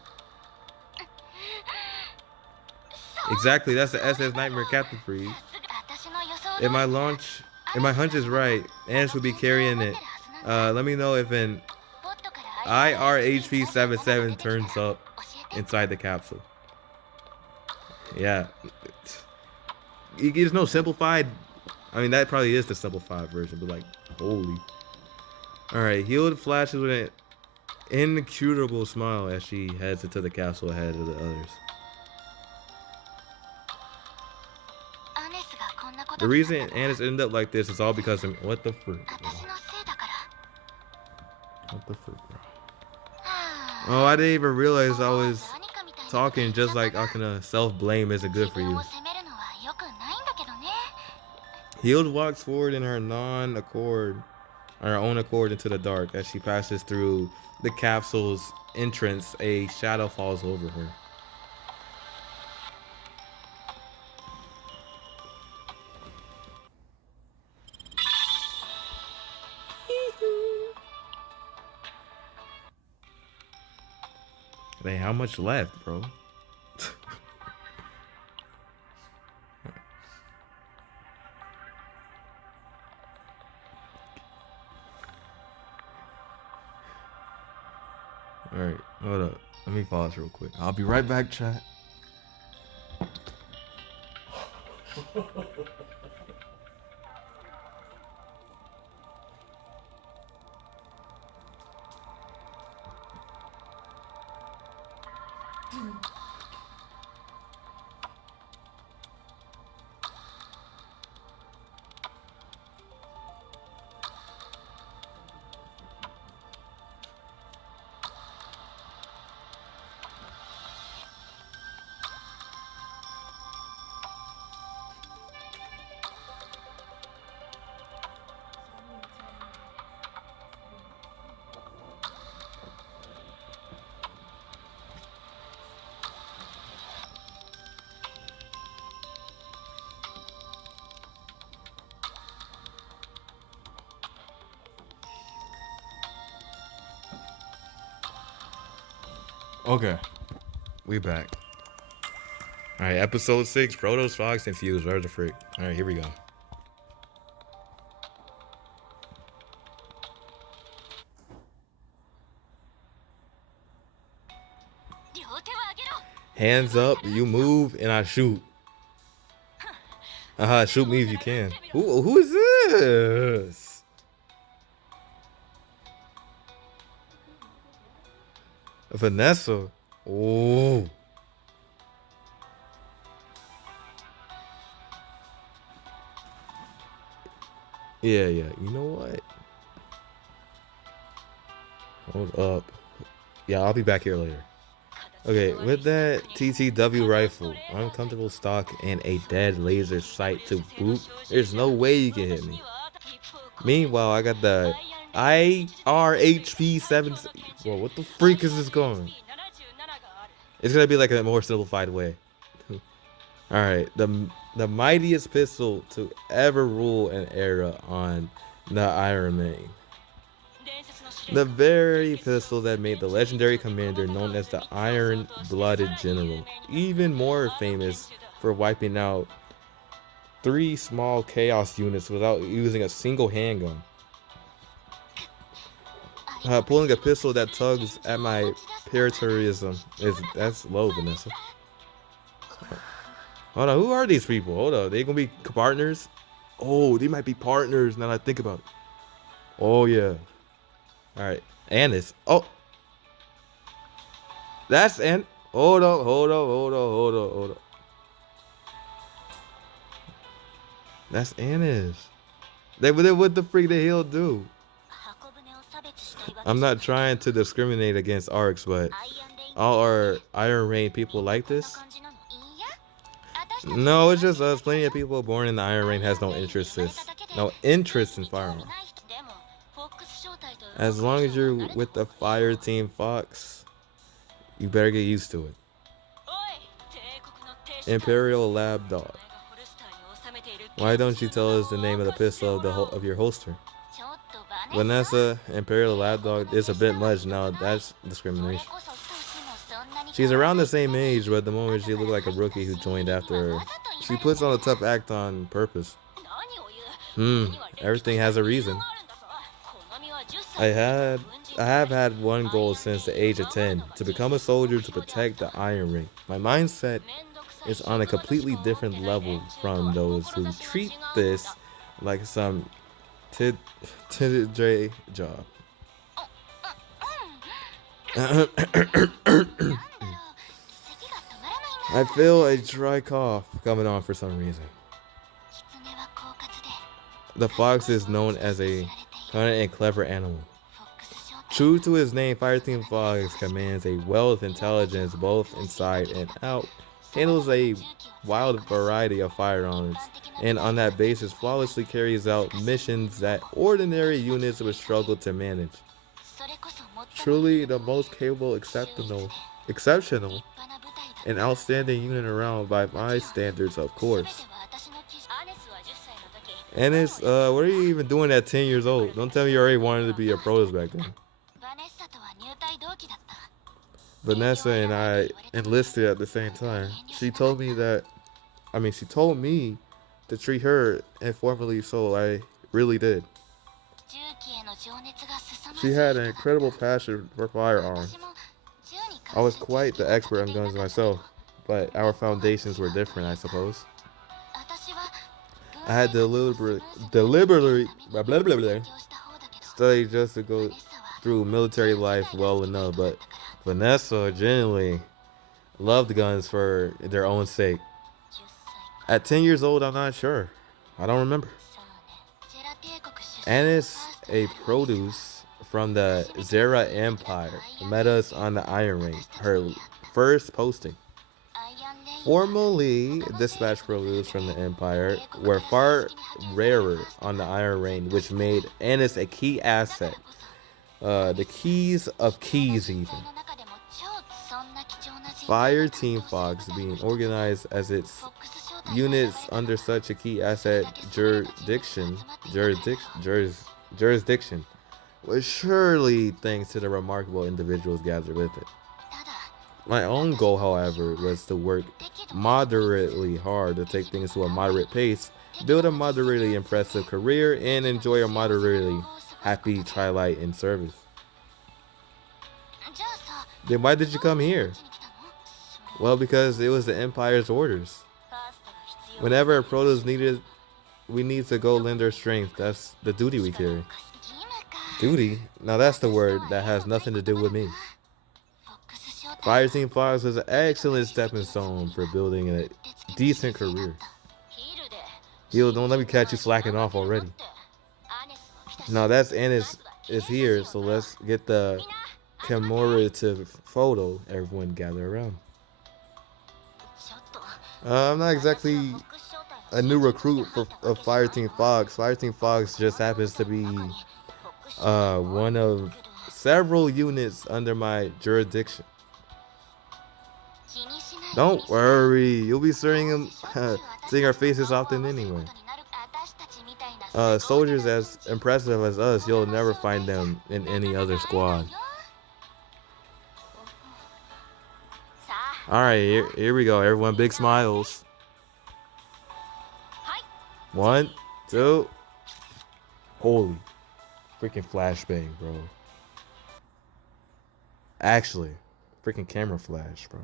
Exactly, that's the SS Nightmare Captain for you. If my hunch is right, Ants will be carrying it. Let me know if an IRHP-77 turns up inside the capsule. Yeah. There's no simplified. I mean, that probably is the simplified version, but like, holy. Alright, Healed flashes with an incurable smile as she heads into the castle ahead of the others. The reason Annis ended up like this is all because of what the frick, bro? What the frick, bro? Oh, I didn't even realize I was talking just like Akana. Self-blame isn't good for you. Healed walks forward in her own accord into the dark. As she passes through the capsule's entrance, a shadow falls over her. Man, how much left, bro? Alright, hold up. Let me pause real quick. I'll be right back, chat. Okay, we back. All right, episode 6, Protoss, Fox, and Fuse. Where's the freak? All right, here we go. Hands up, you move, and I shoot. Shoot me if you can. Who is this? Vanessa. Oh. Yeah. You know what? Hold up. Yeah, I'll be back here later. Okay, with that TTW rifle, uncomfortable stock, and a dead laser sight to boot, there's no way you can hit me. Meanwhile, I got the IRHP-7. Whoa, what the freak is this going? It's gonna be like a more simplified way. Alright, the mightiest pistol to ever rule an era on the Iron Man. The very pistol that made the legendary commander known as the Iron-Blooded General even more famous for wiping out 3 small chaos units without using a single handgun. Pulling a pistol that tugs at my patriotism that's low, Vanessa. Hold on, who are these people? Hold on, they gonna be partners? Oh, they might be partners now that I think about it. Oh yeah. All right, Annis. Oh, that's An. Hold on, hold on, hold on, hold on, hold on. That's Annis. What the freak did he do? I'm not trying to discriminate against arcs, but all our Iron Rain people like this. No, it's just us. Plenty of people born in the Iron Rain has no interest in firearms. As long as you're with the fire team Fox, you better get used to it. Imperial Lab Dog. Why don't you tell us the name of the pistol of your holster? Vanessa, Imperial Lab Dog is a bit much now. That's discrimination. She's around the same age, but at the moment she looked like a rookie who joined after her. She puts on a tough act on purpose. Everything has a reason. I have had one goal since the age of 10, to become a soldier to protect the Iron Ring. My mindset is on a completely different level from those who treat this like some Dre job. I feel a dry cough coming on for some reason. The fox is known as a cunning and clever animal. True to his name, Fireteam Fox commands a wealth of intelligence both inside and out, handles a wild variety of firearms, and on that basis flawlessly carries out missions that ordinary units would struggle to manage. Truly the most capable, exceptional, and outstanding unit around by my standards, of course. And it's, what are you even doing at 10 years old? Don't tell me you already wanted to be a pros back then. Vanessa and I enlisted at the same time. She told me to treat her informally, so I really did. She had an incredible passion for firearms. I was quite the expert on guns myself, but our foundations were different, I suppose. I had deliberately studied just to go through military life well enough, but Vanessa genuinely loved guns for their own sake. At 10 years old, I'm not sure. I don't remember. Annis, a produce from the Zera Empire, met us on the Iron Ring, her first posting. Formerly dispatch produce from the Empire were far rarer on the Iron Ring, which made Annis a key asset. The keys of keys, even. Fire Team Fox being organized as its units under such a key asset jurisdiction was surely thanks to the remarkable individuals gathered with it. My own goal, however, was to work moderately hard to take things to a moderate pace, build a moderately impressive career, and enjoy a moderately happy twilight in service. Then why did you come here? Well, because it was the Empire's orders. Whenever a produce needed, we need to go lend our strength. That's the duty we carry. Duty? Now that's the word that has nothing to do with me. Fireteam Fox was an excellent stepping stone for building a decent career. Yo, don't let me catch you slacking off already. Now that's Annis is here, so let's get the commemorative photo. Everyone gather around. I'm not exactly a new recruit of Fireteam Fox. Fireteam Fox just happens to be one of several units under my jurisdiction. Don't worry, you'll be seeing our faces often anyway. Soldiers as impressive as us, you'll never find them in any other squad. Alright, here we go. Everyone, big smiles. 1, 2. Holy freaking flashbang, bro. Actually, freaking camera flash, bro.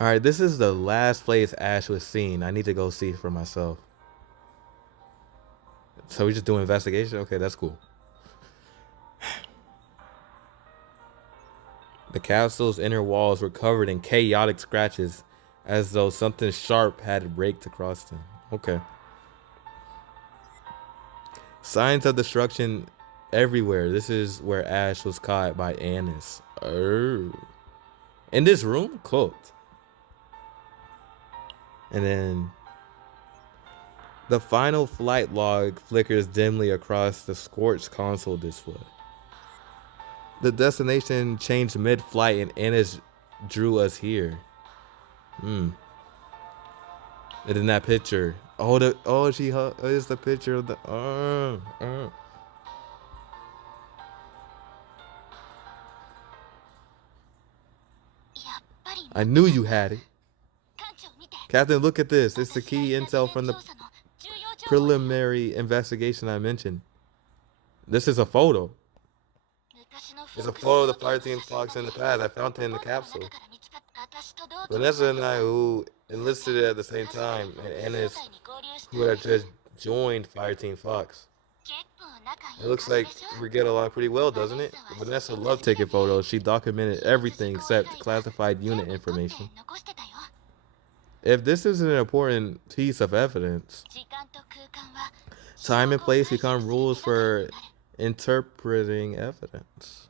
All right, this is the last place Ash was seen. I need to go see for myself. So we just do an investigation? Okay, that's cool. The capsule's inner walls were covered in chaotic scratches, as though something sharp had raked across them. Okay. Signs of destruction everywhere. This is where Ash was caught by Annis. Oh. In this room? Cooked. And then the final flight log flickers dimly across the scorched console display. The destination changed mid-flight and Annis drew us here. And in that picture, she is the picture of the. I knew you had it. Captain, look at this. It's the key intel from the preliminary investigation I mentioned. This is a photo. It's a photo of the fire team Fox in the past. I found it in the capsule. Vanessa and I, who enlisted at the same time, and Annis, who had just joined Fire Team Fox. It looks like we get along pretty well, doesn't it? Vanessa loved taking photos. She documented everything except classified unit information. If this is an important piece of evidence, time and place become rules for interpreting evidence.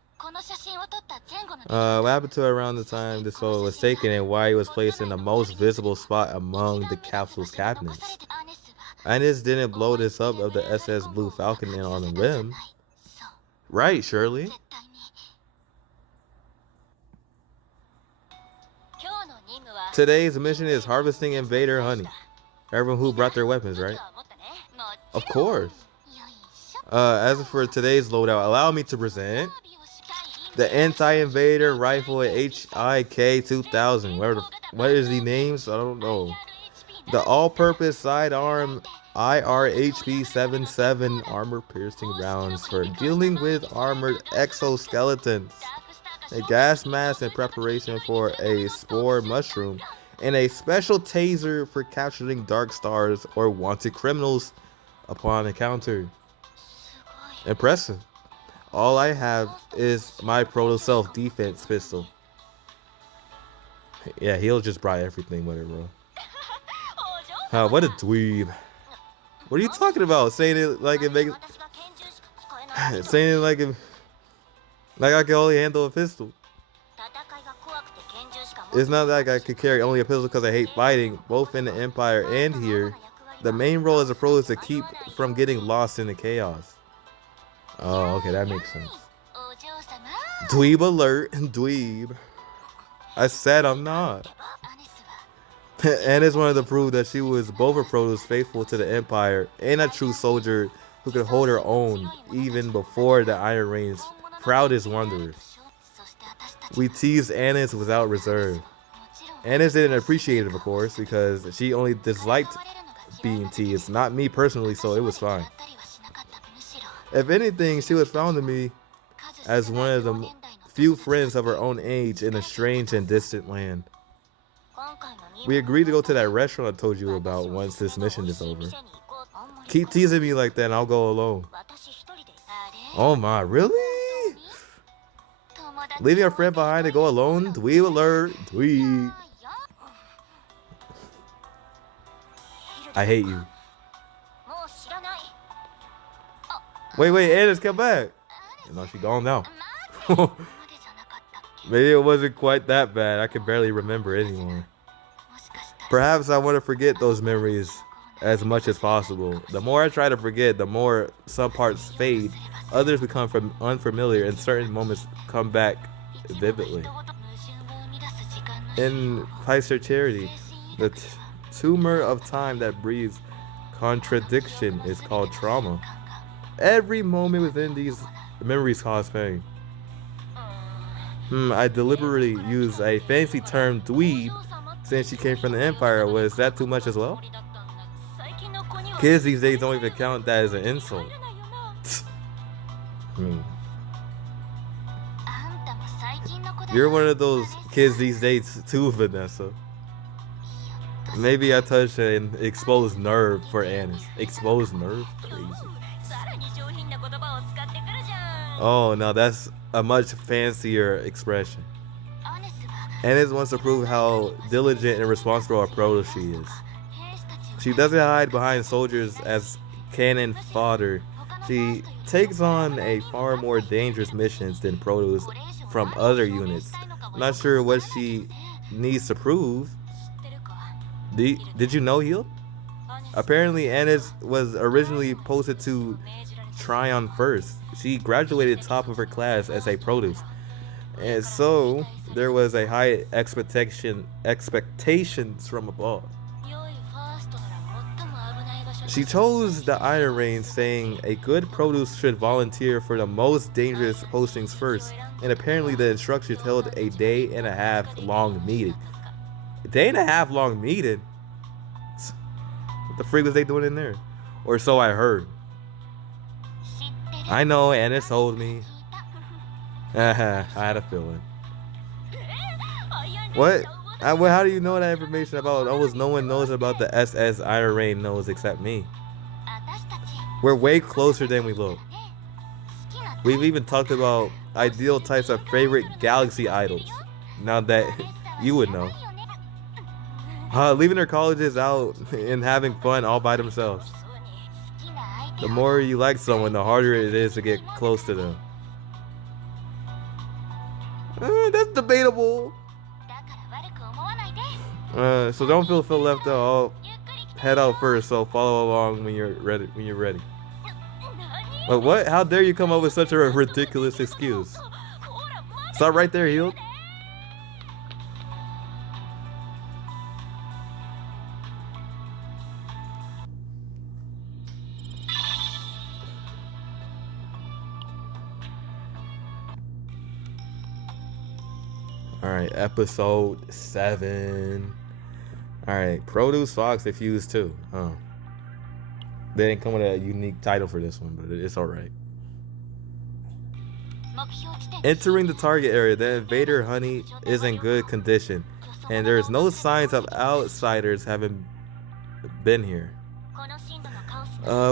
What happened to around the time this photo was taken and why it was placed in the most visible spot among the capsule's cabinets? Annis didn't blow this up of the SS Blue Falcon in on a whim. Right, Shirley? Today's mission is harvesting invader honey. Everyone who brought their weapons, right? Of course. As for today's loadout, allow me to present the anti-invader rifle HIK 2000. What is the names? I don't know. The all-purpose sidearm IRHP 77 armor-piercing rounds for dealing with armored exoskeletons. A gas mask in preparation for a spore mushroom, and a special taser for capturing dark stars or wanted criminals upon encounter. Impressive. All I have is my proto self-defense pistol. Yeah, he'll just brought everything with it, bro. What a dweeb. What are you talking about? Saying it like it makes... Saying it like it... Like I can only handle a pistol. It's not like I could carry only a pistol because I hate fighting, both in the Empire and here. The main role as a pro is to keep from getting lost in the chaos. Oh, okay, that makes sense. Dweeb alert, dweeb. I said I'm not. Annis wanted to prove that she was both a pro who's faithful to the Empire and a true soldier who could hold her own even before the Iron Reign's proudest wanderers. We teased Annis without reserve. Annis didn't appreciate it, of course, because she only disliked being teased, not me personally, so it was fine. If anything, she was found to me as one of the few friends of her own age in a strange and distant land. We agreed to go to that restaurant I told you about once this mission is over. Keep teasing me like that and I'll go alone. Oh my, really? Leaving a friend behind to go alone? Dweeb alert, dweeb. I hate you. Wait, Annis, come back. No, she gone now. Maybe it wasn't quite that bad. I can barely remember anymore. Perhaps I want to forget those memories as much as possible. The more I try to forget, the more some parts fade, others become unfamiliar, and certain moments come back vividly. In Kaiser Charity, the tumor of time that breeds contradiction is called trauma. Every moment within these memories cause pain. I deliberately used a fancy term, dweeb, since she came from the Empire. Was that too much as well? Kids these days don't even count that as an insult. You're one of those kids these days too, Vanessa. Maybe I touched an exposed nerve for Anis. Exposed nerve? Crazy. Oh, no, that's a much fancier expression. Anis wants to prove how diligent and responsible a Proto she is. She doesn't hide behind soldiers as cannon fodder. She takes on a far more dangerous missions than Protos from other units. I'm not sure what she needs to prove. Did you know, Heal? Apparently, Anis was originally posted to Tryon first. She graduated top of her class as a Protos, and so there was a high expectations from above. She chose the Iron Range, saying a good Protos should volunteer for the most dangerous postings first, and apparently the instructors held a day-and-a-half long meeting. A day-and-a-half long meeting? What the freak was they doing in there? Or so I heard. I know, Anis told me. I had a feeling. What? How do you know that information about almost no one knows about the SS Iron Rain knows except me? We're way closer than we look. We've even talked about ideal types of favorite galaxy idols. Now that you would know. Leaving their colleges out and having fun all by themselves. The more you like someone, the harder it is to get close to them. That's debatable. So don't feel left out. I'll head out first, so follow along when you're ready. But what? How dare you come up with such a ridiculous excuse? Stop right there, Heal. Alright, episode 7. Alright, Produce Fox Diffused 2. Oh. They didn't come with a unique title for this one, but it's alright. Entering the target area, the invader honey is in good condition, and there's no signs of outsiders having been here.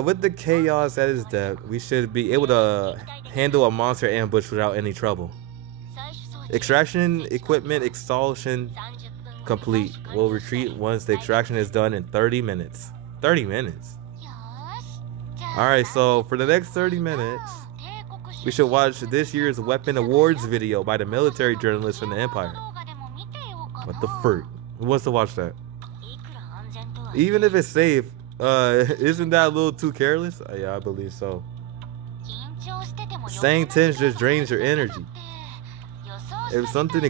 With the chaos at its depth, we should be able to handle a monster ambush without any trouble. Extraction equipment installation complete. We'll retreat once the extraction is done in 30 minutes. 30 minutes? Alright, so for the next 30 minutes, we should watch this year's Weapon Awards video by the military journalist from the Empire. What the frick? Who wants to watch that? Even if it's safe, isn't that a little too careless? Yeah, I believe so. Staying tense just drains your energy. If something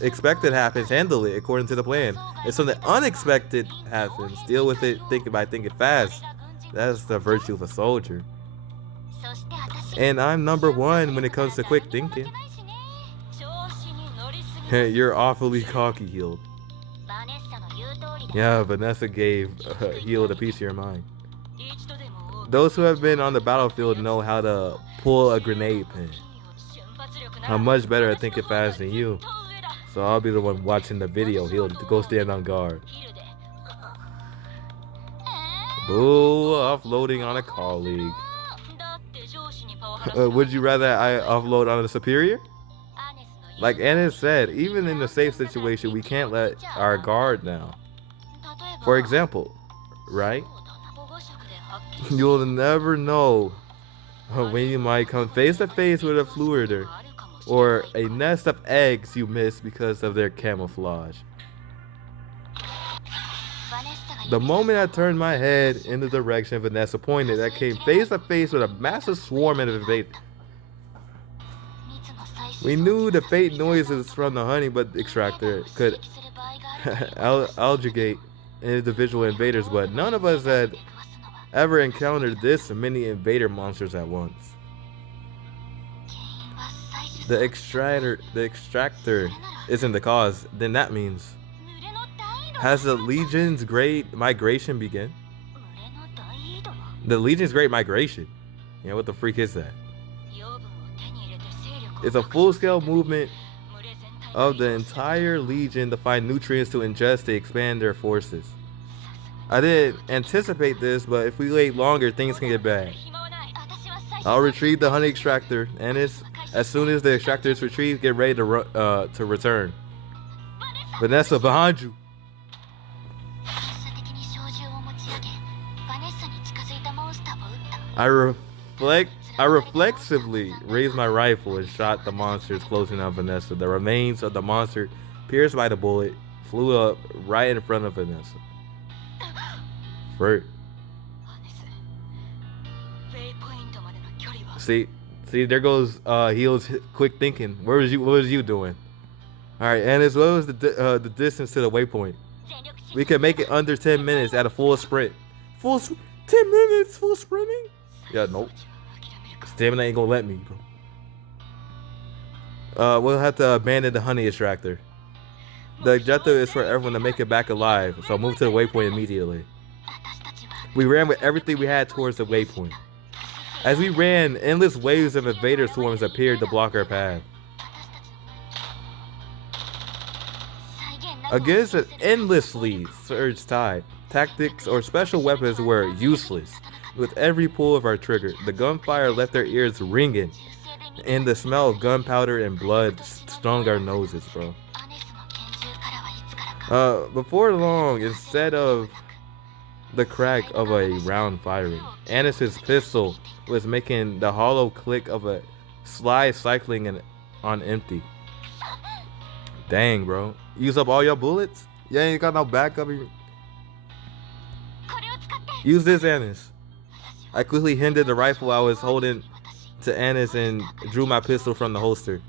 expected happens, handle it according to the plan. If something unexpected happens, deal with it thinking fast. That's the virtue of a soldier. And I'm number 1 when it comes to quick thinking. You're awfully cocky, Healed. Yeah, Vanessa gave Healed a piece of your mind. Those who have been on the battlefield know how to pull a grenade pin. I'm much better at thinking fast than you, so I'll be the one watching the video, Healed, to go stand on guard. Boo, offloading on a colleague. Would you rather I offload on a superior? Like Anis said, even in a safe situation, we can't let our guard down. For example, right? You'll never know when you might come face to face with a fluider or a nest of eggs you miss because of their camouflage. The moment I turned my head in the direction Vanessa pointed, I came face to face with a massive swarm of invaders. We knew the faint noises from the honey, but the extractor could algigate individual invaders, but none of us had ever encountered this many invader monsters at once. The extractor isn't the cause, then that means, has the Legion's Great Migration begun? The Legion's Great Migration? Yeah, what the freak is that? It's a full-scale movement of the entire Legion to find nutrients to ingest to expand their forces. I didn't anticipate this, but if we wait longer, things can get bad. I'll retrieve the honey extractor, and as soon as the extractor is retrieved, get ready to return. Vanessa, behind you. I reflexively raised my rifle and shot the monsters closing on Vanessa. The remains of the monster, pierced by the bullet, flew up right in front of Vanessa. Frick. See, there goes Heel's quick thinking. What was you doing? All right, and as well as the distance to the waypoint, we can make it under 10 minutes at a full sprint. 10 minutes, full sprinting? Yeah, nope. Stamina ain't gonna let me, bro. We'll have to abandon the honey extractor. The objective is for everyone to make it back alive, so move to the waypoint immediately. We ran with everything we had towards the waypoint. As we ran, endless waves of invader swarms appeared to block our path. Against an endlessly surged tide, tactics or special weapons were useless. With every pull of our trigger, the gunfire left our ears ringing, and the smell of gunpowder and blood stung our noses, bro. Before long, instead of the crack of a round firing, Anis's pistol was making the hollow click of a slide cycling on empty. Dang, bro. Use up all your bullets? You ain't got no backup. Use this, Anis. I quickly handed the rifle I was holding to Anis and drew my pistol from the holster.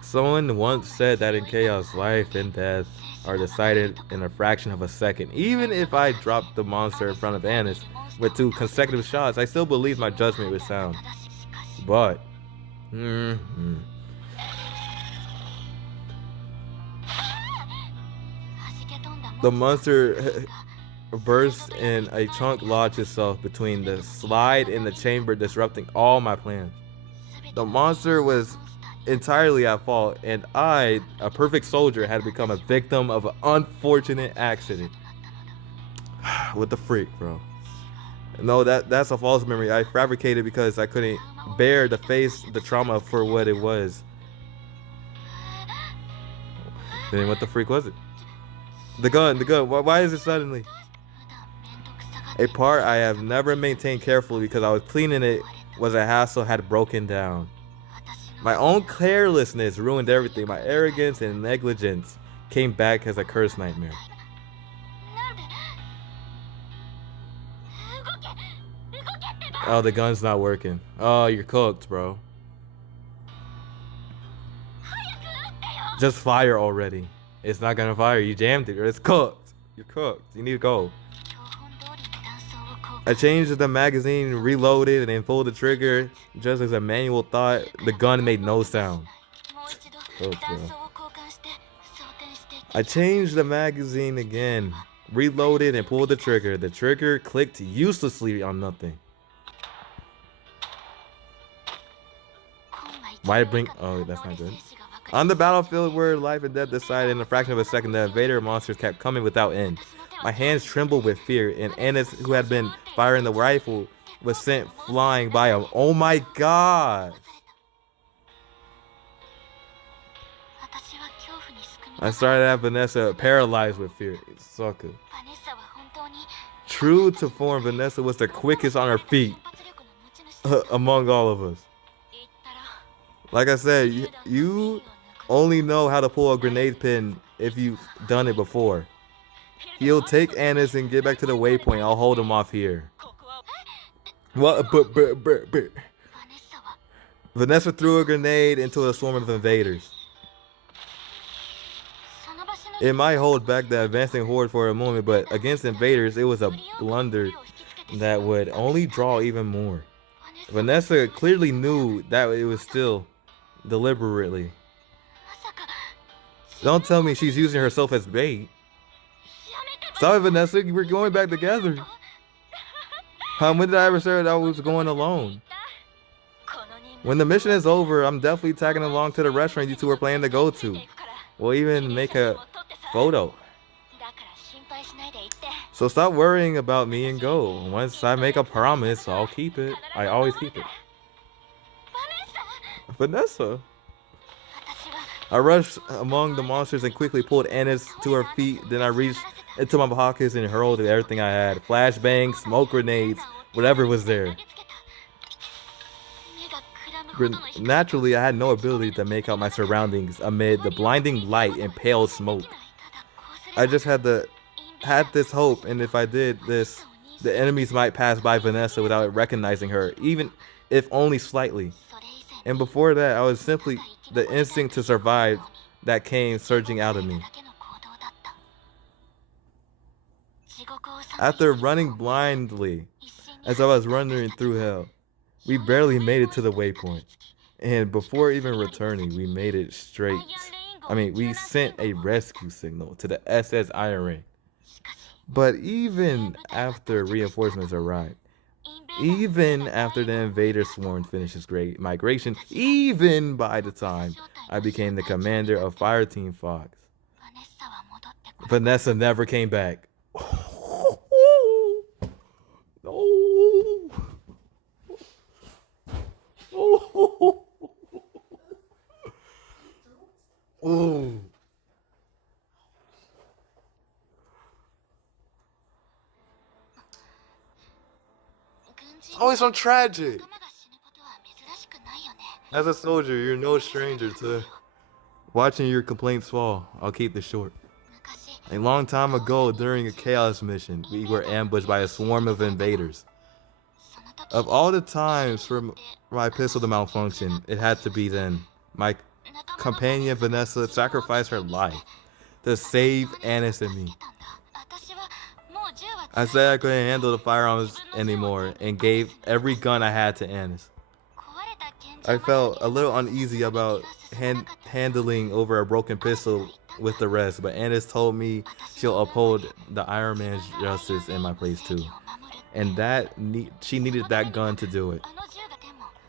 Someone once said that in chaos, life and death are decided in a fraction of a second. Even if I dropped the monster in front of Anis with 2 consecutive shots, I still believe my judgment was sound. But the monster burst and a chunk lodged itself between the slide and the chamber, disrupting all my plans. The monster was entirely at fault, and I, a perfect soldier, had become a victim of an unfortunate accident. What the freak, bro? No, that's a false memory. I fabricated because I couldn't bear to face the trauma for what it was. Then what the freak was it? The gun. Why is it suddenly? A part I have never maintained carefully because I was cleaning it was a hassle had broken down. My own carelessness ruined everything. My arrogance and negligence came back as a cursed nightmare. Oh, the gun's not working. Oh, you're cooked, bro. Just fire already. It's not gonna fire. You jammed it. It's cooked. You're cooked. You need to go. I changed the magazine, reloaded, and then pulled the trigger. Just as a manual thought, the gun made no sound. I changed the magazine again, reloaded, and pulled the trigger. The trigger clicked uselessly on nothing. Why bring? Oh, that's not good. On the battlefield where life and death decided in a fraction of a second, the invader monsters kept coming without end. My hands trembled with fear, and Anis, who had been firing the rifle, was sent flying by him. Oh my god! I started at Vanessa paralyzed with fear. Sucker. True to form, Vanessa was the quickest on her feet among all of us. Like I said, you only know how to pull a grenade pin if you've done it before. He'll take Anis and get back to the waypoint. I'll hold him off here. What? Vanessa threw a grenade into a swarm of invaders. It might hold back the advancing horde for a moment, but against invaders, it was a blunder that would only draw even more. Vanessa clearly knew that it was still deliberately. Don't tell me she's using herself as bait. Sorry, Vanessa, we're going back together. When did I ever say that I was going alone? When the mission is over, I'm definitely tagging along to the restaurant you two were planning to go to. We'll even make a photo. So stop worrying about me and go. Once I make a promise, I'll keep it. I always keep it. Vanessa. I rushed among the monsters and quickly pulled Annis to her feet. Then I reached into my pockets and hurled everything I had. Flashbangs, smoke grenades, whatever was there. Naturally, I had no ability to make out my surroundings amid the blinding light and pale smoke. I just had this hope, and if I did this, the enemies might pass by Vanessa without recognizing her, even if only slightly. And before that, I was simply the instinct to survive that came surging out of me. After running blindly, as I was running through hell, we barely made it to the waypoint. And before even returning, we made it straight. We sent a rescue signal to the SS Iron Ring. But even after reinforcements arrived, even after the invader swarm finished its great migration, even by the time I became the commander of Fire Team Fox, Vanessa never came back. Oh. It's always so tragic. As a soldier, you're no stranger to watching your complaints fall. I'll keep this short. A long time ago, during a chaos mission, we were ambushed by a swarm of invaders. Of all the times for my pistol to malfunction, it had to be then. My companion Vanessa sacrificed her life to save Annis and me. I said I couldn't handle the firearms anymore and gave every gun I had to Annis. I felt a little uneasy about handling over a broken pistol with the rest, but Annis told me she'll uphold the Iron Man's justice in my place too, and that she needed that gun to do it.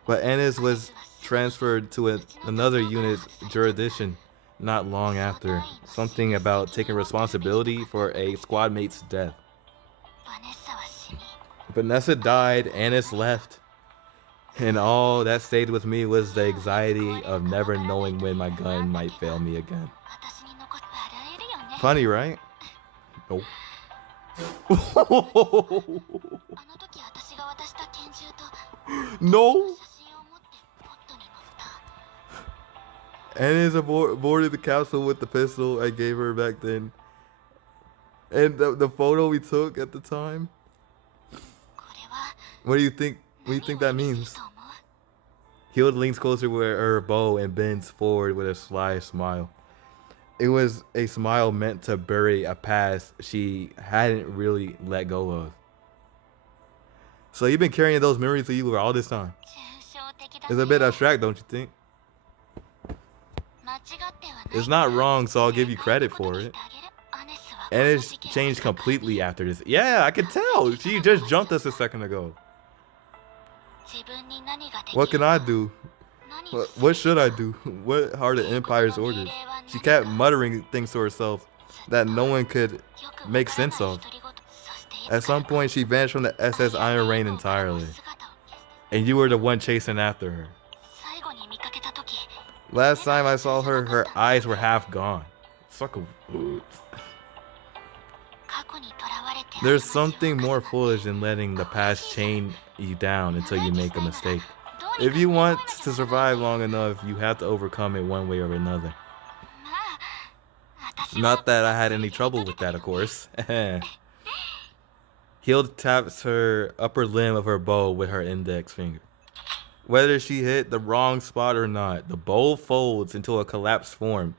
But Annis was transferred to another unit's jurisdiction not long after. Something about taking responsibility for a squad mate's death. Vanessa died, Annis left, and all that stayed with me was the anxiety of never knowing when my gun might fail me again. Funny, right? Nope. No. Annis boarded the capsule with the pistol I gave her back then. And the photo we took at the time. What do you think? What do you think that means? Hild leans closer with her bow and bends forward with a sly smile. It was a smile meant to bury a past she hadn't really let go of. So you've been carrying those memories with you all this time. It's a bit abstract, don't you think? It's not wrong, so I'll give you credit for it. And it's changed completely after this. Yeah, I could tell. She just jumped us a second ago. What can I do? What should I do? What are the Empire's orders? She kept muttering things to herself that no one could make sense of. At some point, she vanished from the SS Iron Rain entirely. And you were the one chasing after her. Last time I saw her, her eyes were half gone. Suck of boots. There's something more foolish than letting the past chain you down until you make a mistake. If you want to survive long enough, you have to overcome it one way or another. Not that I had any trouble with that, of course. Hild taps her upper limb of her bow with her index finger. Whether she hit the wrong spot or not, the bow folds into a collapsed form.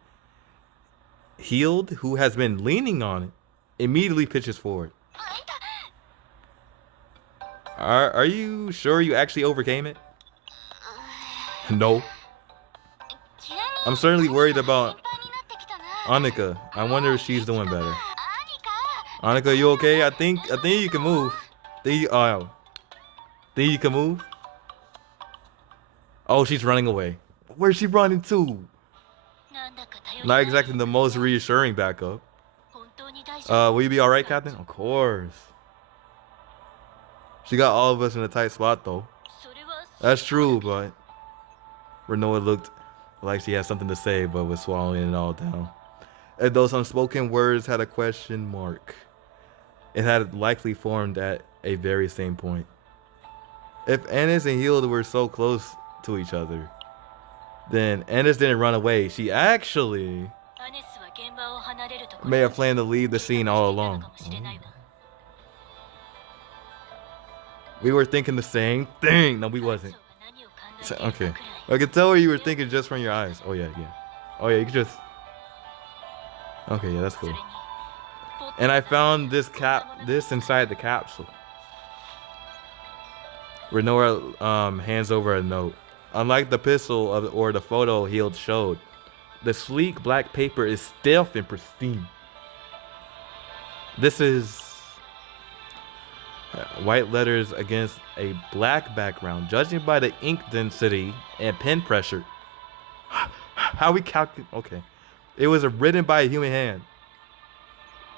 Hild, who has been leaning on it, immediately pitches forward. Are you sure you actually overcame it? No. I'm certainly worried about Annika. I wonder if she's doing better. Annika, you okay? I think you can move. Think you can move? Oh, she's running away. Where's she running to? Not exactly the most reassuring backup. Will you be alright, Captain? Of course. She got all of us in a tight spot, though. That's true, but Renoa looked like she had something to say, but was swallowing it all down. As those unspoken words had a question mark. It had likely formed at a very same point. If Ennis and Hield were so close to each other, then Ennis didn't run away. She actually may have planned to leave the scene all along. We were thinking the same thing. No, we wasn't. Okay. I could tell what you were thinking just from your eyes. Oh, yeah. Oh, yeah, you could just... Okay, yeah, that's cool. And I found this inside the capsule. Renoa hands over a note. Unlike the pistol or the photo Hield showed, the sleek black paper is stiff and pristine. This is white letters against a black background. Judging by the ink density and pen pressure, how we calculate? Okay, it was written by a human hand,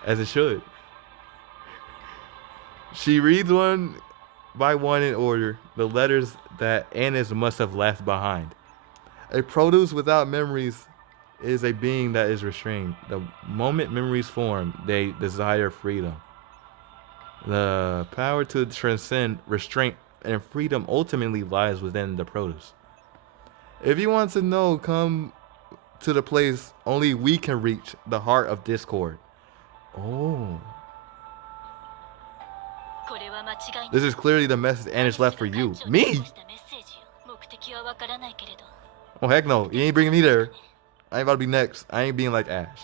as it should. She reads one by one in order the letters that Annis must have left behind. A produce without memories is a being that is restrained. The moment memories form, they desire freedom. The power to transcend restraint and freedom ultimately lies within the produce. If you want to know, come to the place only we can reach, the heart of discord. Oh. This is clearly the message Annis left for you. Me? Oh, heck no. You ain't bringing me there. I ain't about to be next. I ain't being like Ash.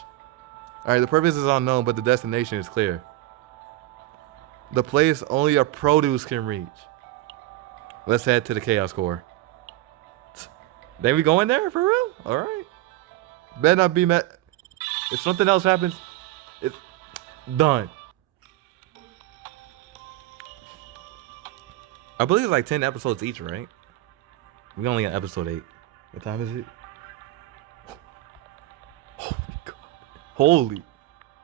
Alright, the purpose is unknown, but the destination is clear. The place only a produce can reach. Let's head to the Chaos Core. Then we going there for real? Alright. Better not be met. If something else happens, it's done. I believe it's like 10 episodes each, right? We only on episode 8. What time is it? Oh my god. Holy.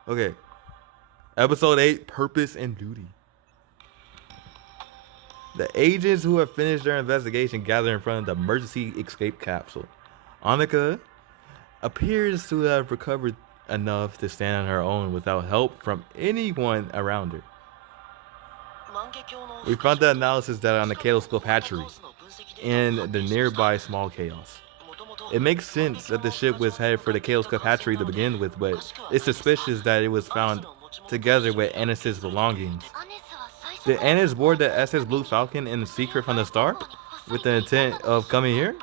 Okay. Episode 8, Purpose and Duty. The agents who have finished their investigation gather in front of the emergency escape capsule. Annika appears to have recovered enough to stand on her own without help from anyone around her. We found the analysis data on the kaleidoscope hatchery and the nearby small chaos. It makes sense that the ship was headed for the kaleidoscope hatchery to begin with, but it's suspicious that it was found together with Annis's belongings. Did Annis board the SS Blue Falcon in secret from the start with the intent of coming here?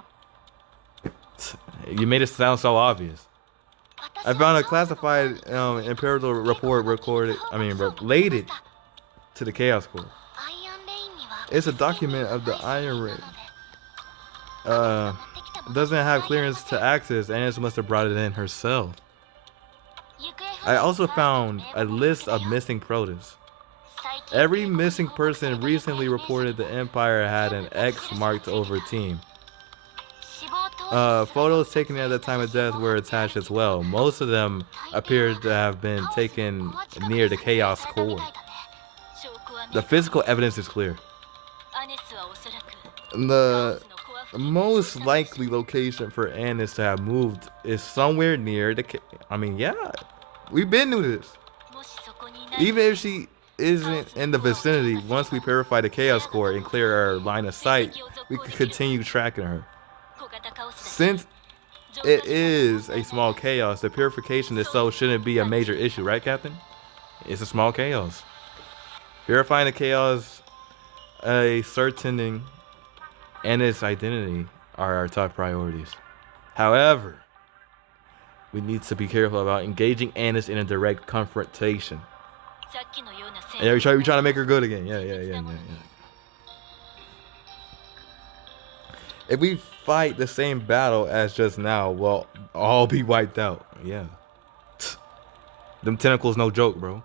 You made it sound so obvious. I found a classified Imperial report related to the Chaos Core. It's a document of the Iron Ring. Doesn't have clearance to access. Annis must have brought it in herself. I also found a list of missing produce. Every missing person recently reported the Empire had an X marked over team. Photos taken at the time of death were attached as well. Most of them appeared to have been taken near the Chaos Core. The physical evidence is clear. The most likely location for Annis to have moved is somewhere near the... yeah, we've been through this. Even if she isn't in the vicinity, once we purify the Chaos Core and clear our line of sight, we can continue tracking her. Since it is a small chaos, the purification itself shouldn't be a major issue, right, Captain? It's a small chaos. Purifying the chaos, ascertaining Annis' identity are our top priorities. However, we need to be careful about engaging Annis in a direct confrontation. Yeah, we're trying to make her good again. Yeah. If we fight the same battle as just now, we'll all be wiped out. Yeah. Them tentacles no joke, bro.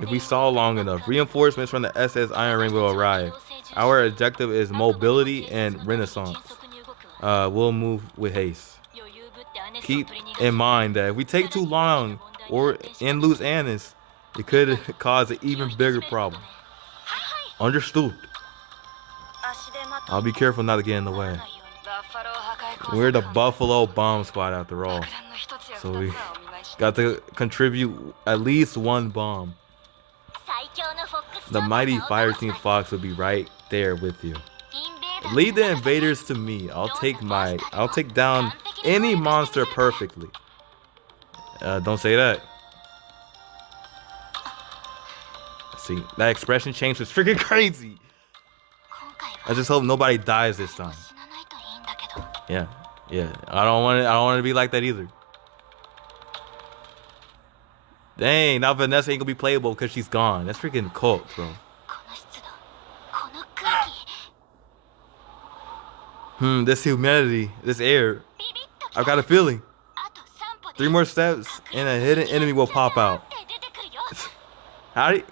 If we stall long enough, reinforcements from the SS Iron Ring will arrive. Our objective is mobility and renaissance. We'll move with haste. keep in mind that if we take too long and lose Annis, it could cause an even bigger problem. Understood. I'll be careful not to get in the way. We're the Buffalo Bomb Squad after all, so we got to contribute at least one bomb. The mighty Fireteam Fox will be right there with you. Lead the invaders to me. I'll take down any monster perfectly. Don't say that. See, that expression change was freaking crazy. I just hope nobody dies this time. Yeah. I don't want it to be like that either. Dang, now Vanessa ain't gonna be playable because she's gone. That's freaking cooked, bro. This humidity, this air. I've got a feeling. 3 more steps and a hidden enemy will pop out. How do you...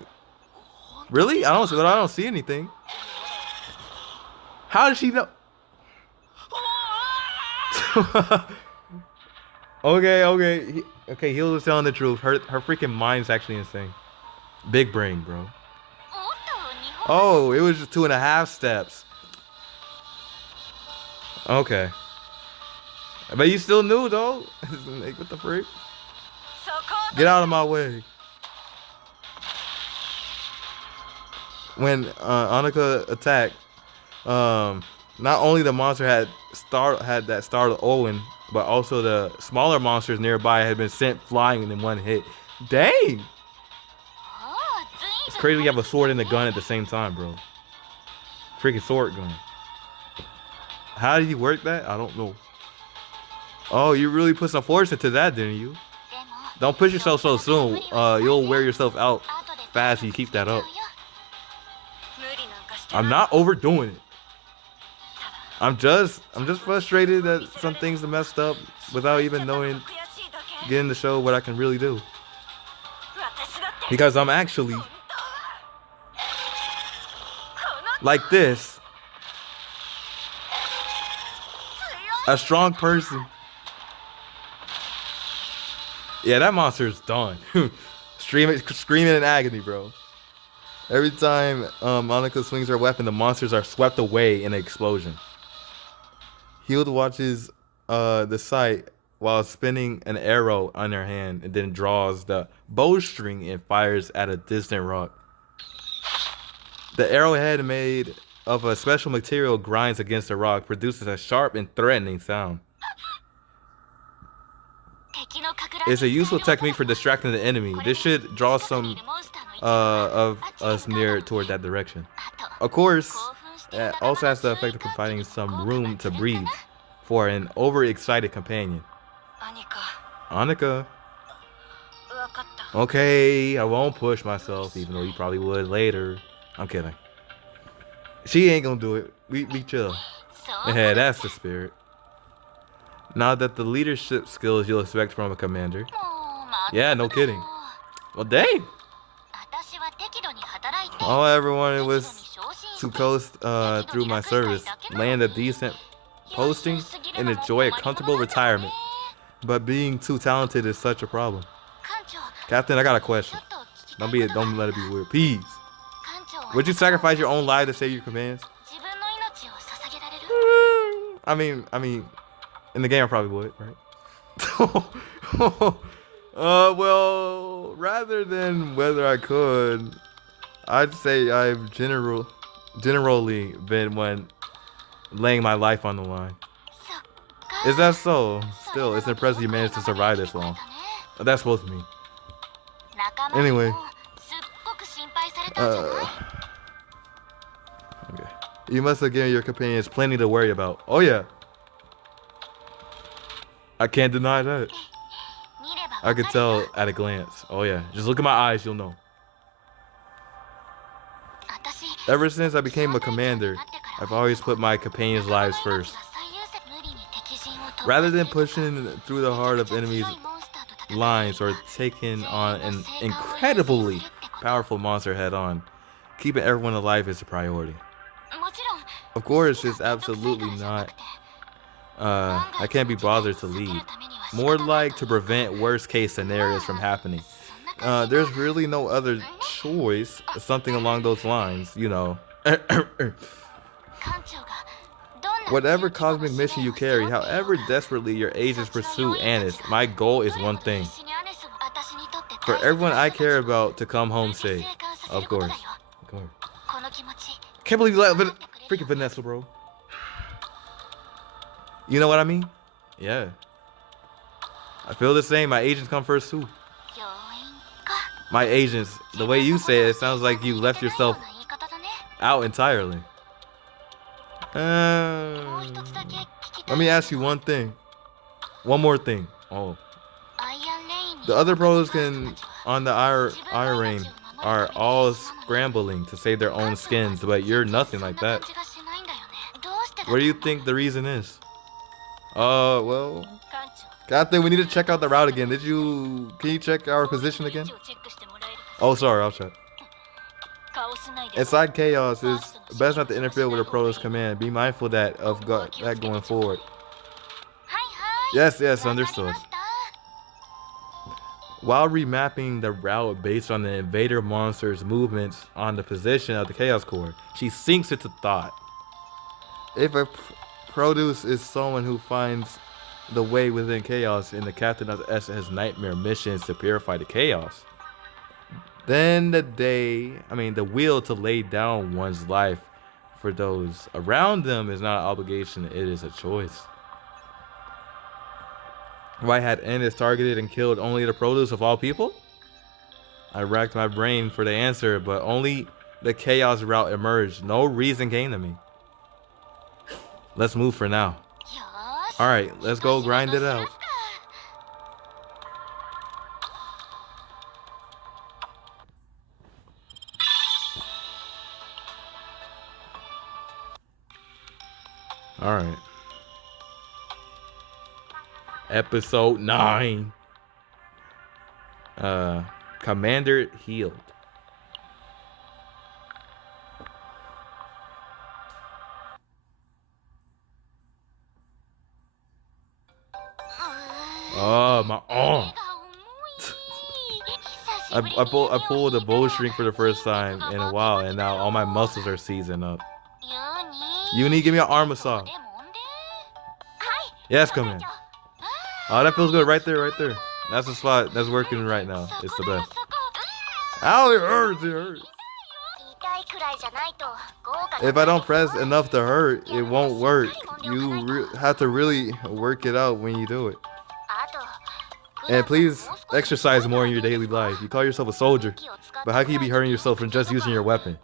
Really? I don't see anything. How does she know? Okay, Heal was telling the truth. Her freaking mind's actually insane. Big brain, bro. Oh, it was just 2.5 steps. Okay. But you still knew, though. Like, what the freak? Get out of my way. When Annika attacked, not only the monster had that startled Owen, but also the smaller monsters nearby had been sent flying in one hit. Dang! It's crazy you have a sword and a gun at the same time, bro. Freaking sword gun. How did you work that? I don't know. Oh, you really put some force into that, didn't you? Don't push yourself so soon. You'll wear yourself out fast if you keep that up. I'm not overdoing it. I'm just frustrated that some things are messed up without even getting to show what I can really do. Because I'm actually like this, a strong person. Yeah, that monster is done. Screaming in agony, bro. Every time Monica swings her weapon, the monsters are swept away in an explosion. Healed watches the sight while spinning an arrow on her hand and then draws the bowstring and fires at a distant rock. The arrowhead made of a special material grinds against the rock, produces a sharp and threatening sound. It's a useful technique for distracting the enemy. This should draw some of us near toward that direction. Of course, it also has the effect of providing some room to breathe for an overexcited companion. Annika. Okay, I won't push myself, even though you probably would later. I'm kidding. She ain't gonna do it. We chill. Yeah, that's the spirit. Now that the leadership skills you'll expect from a commander. Yeah, no kidding. Well, dang. All I ever wanted was to coast through my service, land a decent posting, and enjoy a comfortable retirement. But being too talented is such a problem. Captain, I got a question. Don't let it be weird. Please. Would you sacrifice your own life to save your commands? I mean, in the game I probably would, right? Well, rather than whether I could, I'd say I've generally been one laying my life on the line. Is that so? Still, it's impressive you managed to survive this long. That's supposed to mean. Anyway. Okay. You must have given your companions plenty to worry about. Oh yeah. I can't deny that. I could tell at a glance. Oh yeah. Just look at my eyes, you'll know. Ever since I became a commander, I've always put my companions' lives first. Rather than pushing through the heart of enemies' lines or taking on an incredibly powerful monster head on, keeping everyone alive is a priority. Of course, it's absolutely not. I can't be bothered to lead. More like to prevent worst case scenarios from happening. There's really no other choice. Something along those lines, you know. Whatever cosmic mission you carry, however desperately your agents pursue Anis, my goal is one thing. For everyone I care about to come home safe. Of course. Of course. Can't believe you let freaking Vanessa, bro. You know what I mean? Yeah. I feel the same. My agents come first too. My agents, the way you say it sounds like you left yourself out entirely. Let me ask you one thing. One more thing. Oh. The other pros on the Iron are all scrambling to save their own skins, but you're nothing like that. What do you think the reason is? Well, Captain, we need to check out the route again. Can you check our position again? Oh, sorry, I'll check. Inside chaos, it's best not to interfere with a pro's command. Be mindful of that going forward. Yes, understood. While remapping the route based on the invader monster's movements on the position of the Chaos Core, she sinks into thought. If a produce is someone who finds the way within chaos and the captain of the S has nightmare missions to purify the chaos, then the will to lay down one's life for those around them is not an obligation, it is a choice. Why had Ennis targeted and killed only the produce of all people? I racked my brain for the answer, but only the chaos route emerged. No reason came to me. Let's move for now. Alright, let's go grind it out. Alright. Episode 9. Commander healed. Oh, my arm. I pulled the bowstring for the first time in a while, and now all my muscles are seizing up. Uni, give me an arm massage. Yes, come in. Oh, that feels good right there, right there. That's the spot that's working right now. It's the best. Ow, it hurts, it hurts. If I don't press enough to hurt, it won't work. You have to really work it out when you do it. And please exercise more in your daily life. You call yourself a soldier, but how can you be hurting yourself from just using your weapon?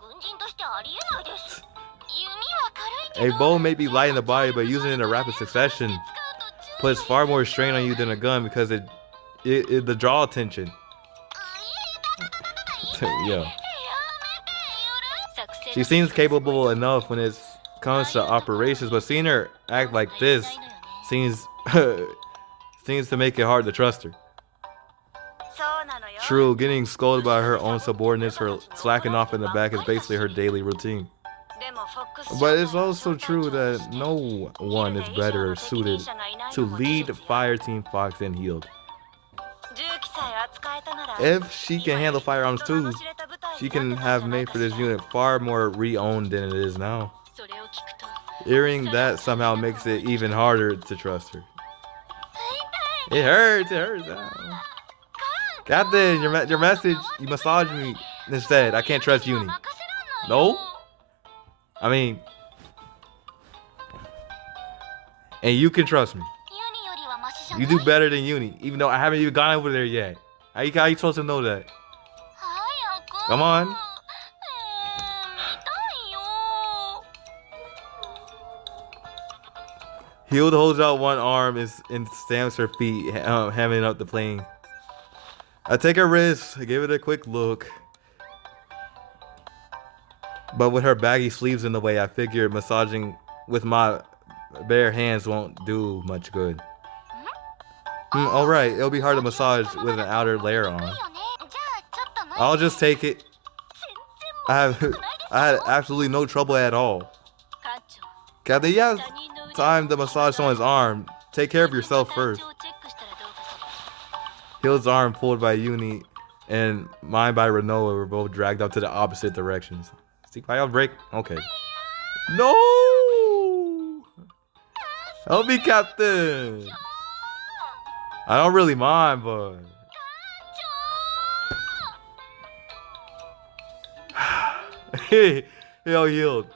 A bow may be light in the body, but using it in a rapid succession puts far more strain on you than a gun because the draw attention. Yeah. She seems capable enough when it comes to operations, but seeing her act like this seems to make it hard to trust her. True, getting scolded by her own subordinates for slacking off in the back is basically her daily routine. But it's also true that no one is better suited to lead Fireteam Fox than Healed. If she can handle firearms too, she can have made for this unit far more re-owned than it is now. Hearing that somehow makes it even harder to trust her. It hurts, it hurts. Captain, your message, you massaged me instead. I can't trust Uni. No? I mean, and you can trust me. You do better than Uni, even though I haven't even gone over there yet. How you supposed to know that? Come on. Healed holds out one arm and stamps her feet, hamming up the plane. I take her wrist, I give it a quick look. But with her baggy sleeves in the way, I figure massaging with my bare hands won't do much good. Alright, it'll be hard to massage with an outer layer on. I'll just take it. I had absolutely no trouble at all. Captain, you have time to massage someone's arm. Take care of yourself first. Hill's arm pulled by Uni and mine by Renoa were both dragged up to the opposite directions. See, by outbreak? Okay. No! Help me, Captain! I don't really mind, but... Hey, Hill healed.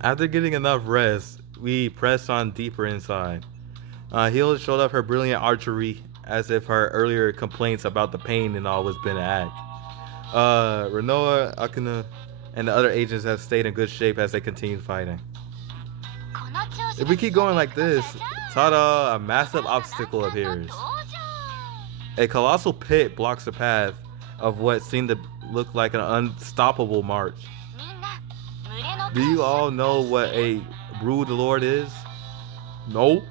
After getting enough rest, we pressed on deeper inside. Hill showed off her brilliant archery as if her earlier complaints about the pain and all was been an act. Renoa, Akuna, and the other agents have stayed in good shape as they continue fighting. If we keep going like this, ta-da, a massive obstacle appears. A colossal pit blocks the path of what seemed to look like an unstoppable march. Do you all know what a Brood Lord is? No.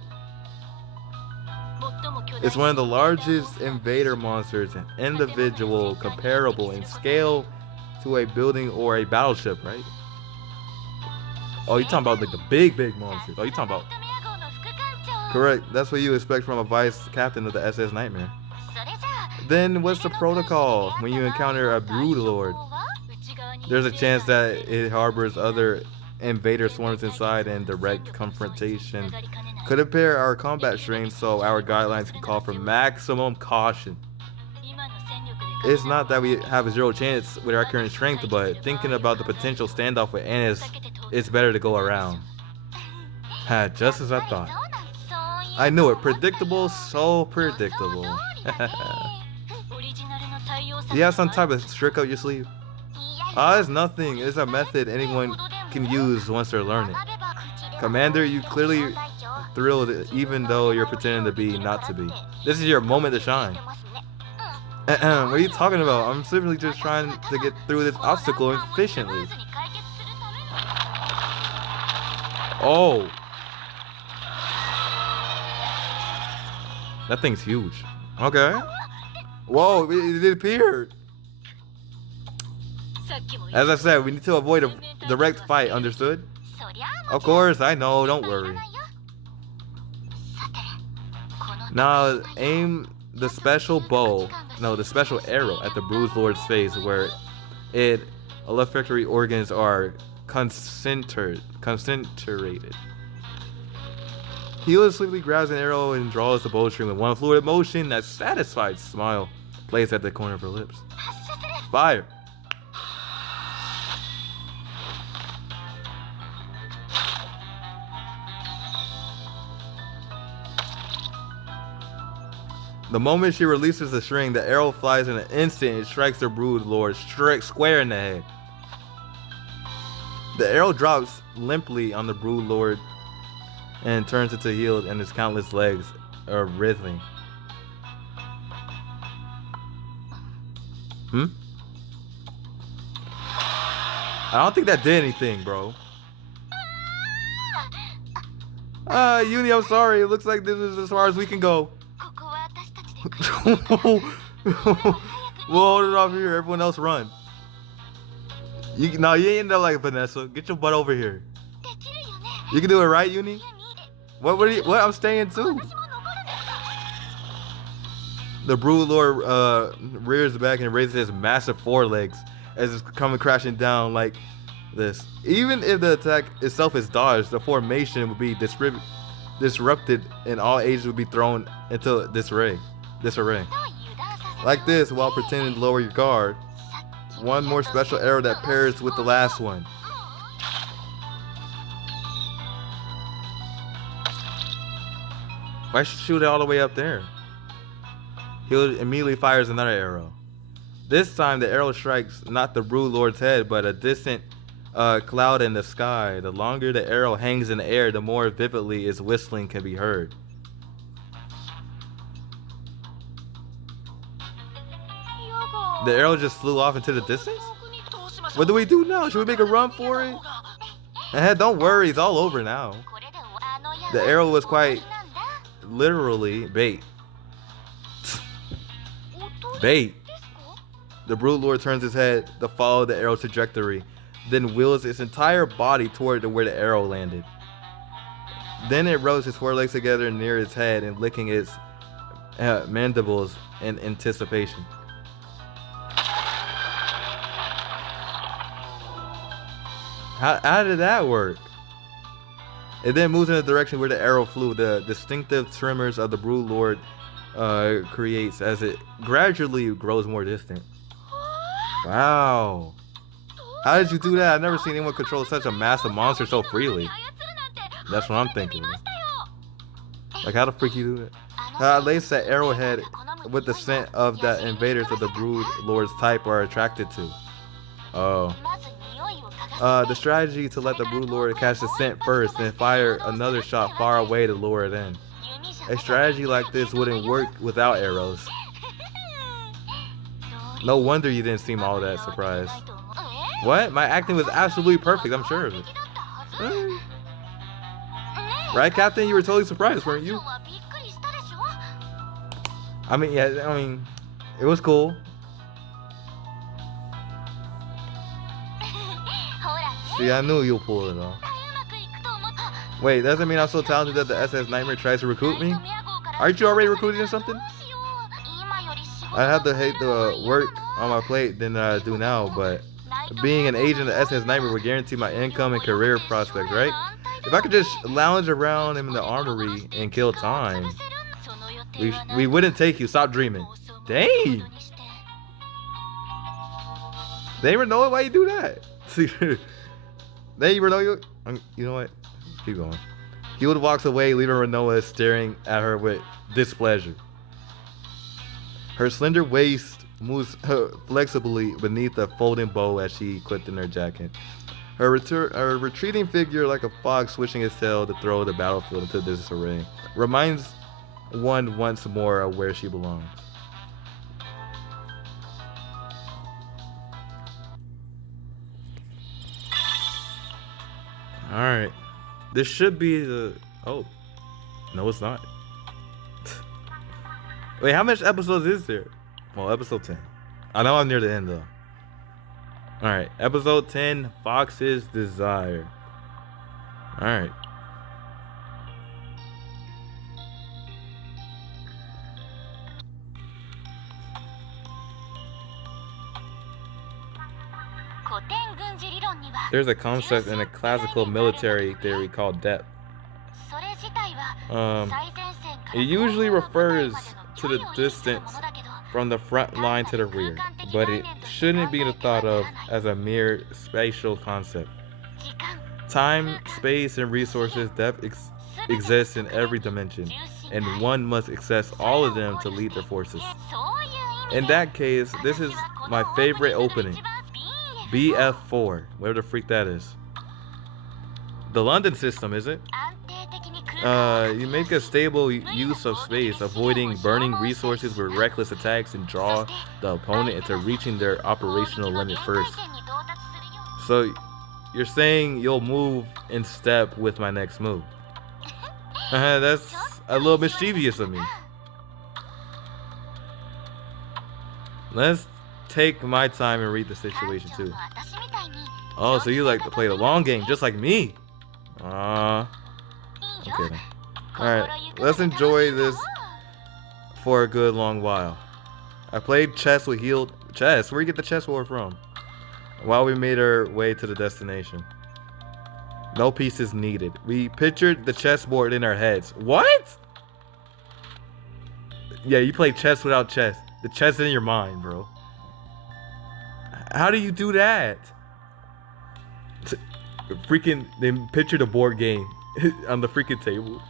It's one of the largest invader monsters, an individual comparable in scale to a building or a battleship, right? Oh, you're talking about like the big monsters. Oh, you're talking about... Correct. That's what you expect from a vice captain of the SS Nightmare. Then what's the protocol when you encounter a Brood Lord? There's a chance that it harbors other invader swarms inside, and direct confrontation could impair our combat strength, so our guidelines can call for maximum caution. It's not that we have a zero chance with our current strength, but thinking about the potential standoff with Annis, it's better to go around. Just as I thought. I knew it. Predictable, so predictable. You have some type of trick up your sleeve? It's nothing. It's a method anyone can use once they're learning. Commander, you clearly thrilled even though you're pretending to be not to be. This is your moment to shine. What are you talking about? I'm simply just trying to get through this obstacle efficiently. Oh. That thing's huge. Okay. Whoa, it appeared. As I said, we need to avoid a direct fight, understood? Of course, I know, don't worry. Now, aim the special the special arrow at the Brood Lord's face where its olfactory organs are concentrated. He sleepily grabs an arrow and draws the bowstring with one fluid motion. That satisfied smile plays at the corner of her lips. Fire! The moment she releases the string, the arrow flies in an instant and strikes the Brood Lord square in the head. The arrow drops limply on the Brood Lord and turns into healed, and his countless legs are writhing. I don't think that did anything, bro. Uni, I'm sorry. It looks like this is as far as we can go. We'll hold it off here. Everyone else run. You ain't that like Vanessa. Get your butt over here. You can do it, right, Uni? What? I'm staying too. The Brood Lord rears back and raises his massive forelegs as it's coming crashing down like this. Even if the attack itself is dodged, the formation would be disrupted and all agents would be thrown into disarray. Like this, while pretending to lower your guard. One more special arrow that pairs with the last one. Why shoot it all the way up there? He immediately fires another arrow. This time the arrow strikes not the Brood Lord's head, but a distant cloud in the sky. The longer the arrow hangs in the air, the more vividly its whistling can be heard. The arrow just flew off into the distance? What do we do now? Should we make a run for it? Don't worry, it's all over now. The arrow was quite literally bait. Bait. The Brood Lord turns his head to follow the arrow's trajectory. then wheels its entire body toward where the arrow landed. Then it rubs its forelegs together near its head and licking its mandibles in anticipation. How did that work? It then moves in the direction where the arrow flew. The distinctive tremors of the Brood Lord creates as it gradually grows more distant. Wow. How did you do that? I've never seen anyone control such a massive monster so freely. That's what I'm thinking. Like, how the freak you do that? How lace that arrowhead with the scent of the invaders of the Brood Lord's type are attracted to. Oh. The strategy to let the Brood Lord catch the scent first, then fire another shot far away to lure it in. A strategy like this wouldn't work without arrows. No wonder you didn't seem all that surprised. What? My acting was absolutely perfect, I'm sure of it. Right, Captain? You were totally surprised, weren't you? I mean, it was cool. See, I knew you'll pull it off. Wait, doesn't mean I'm so talented that the SS Nightmare tries to recruit me? Aren't you already recruited or something? I have to hate the work on my plate than I do now, but being an agent of SS Nightmare would guarantee my income and career prospects, right? If I could just lounge around in the armory and kill time, we wouldn't take you. Stop dreaming. Dang. They even know it. Why you do that? They even know you. You know what? Keep going. Heald walks away, leaving Renoa staring at her with displeasure. Her slender waist moves flexibly beneath the folding bow as she clipped in her jacket. Her retreating figure, like a fox switching its tail to throw the battlefield into disarray, reminds one once more of where she belongs. Alright. This should be the... Oh. No, it's not. Wait, how much episodes is there? Well, episode 10. I know I'm near the end, though. Alright. Episode 10, Fox's Desire. Alright. There's a concept in a classical military theory called depth. It usually refers to the distance from the front line to the rear, but it shouldn't be thought of as a mere spatial concept. Time, space, and resources depth exists in every dimension, and one must access all of them to lead their forces. In that case, this is my favorite opening. BF4, whatever the freak that is. The London system, is it? You make a stable use of space, avoiding burning resources with reckless attacks and draw the opponent into reaching their operational limit first. So, you're saying you'll move in step with my next move. That's a little mischievous of me. Let's take my time and read the situation too. Oh, so you like to play the long game, just like me. Okay then. Alright, let's enjoy this for a good long while. I played chess with Heald. Chess? Where you get the chessboard from? While we made our way to the destination. No pieces needed. We pictured the chessboard in our heads. What? Yeah, you play chess without chess. The chess in your mind, bro. How do you do that? Freaking, they picture the board game on the freaking table.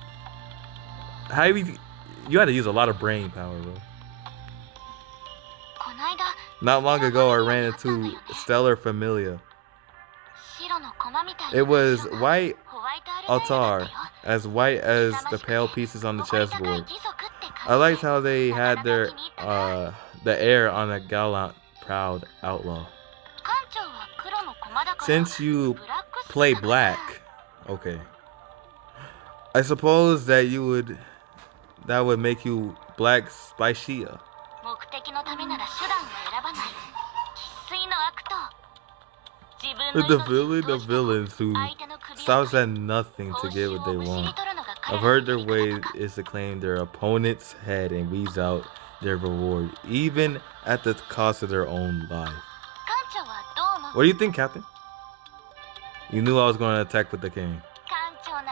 How you gotta use a lot of brain power, bro. Not long ago, I ran into Stellar Familia. It was white altar, as white as the pale pieces on the chessboard. I liked how they had their the air on a gallant, proud outlaw. Since you play black, okay, I suppose that would make you black Spicia. The villains who stops at nothing to get what they want. I've heard their way is to claim their opponent's head and weeds out their reward, even at the cost of their own life. What do you think, Captain? You knew I was going to attack with the king.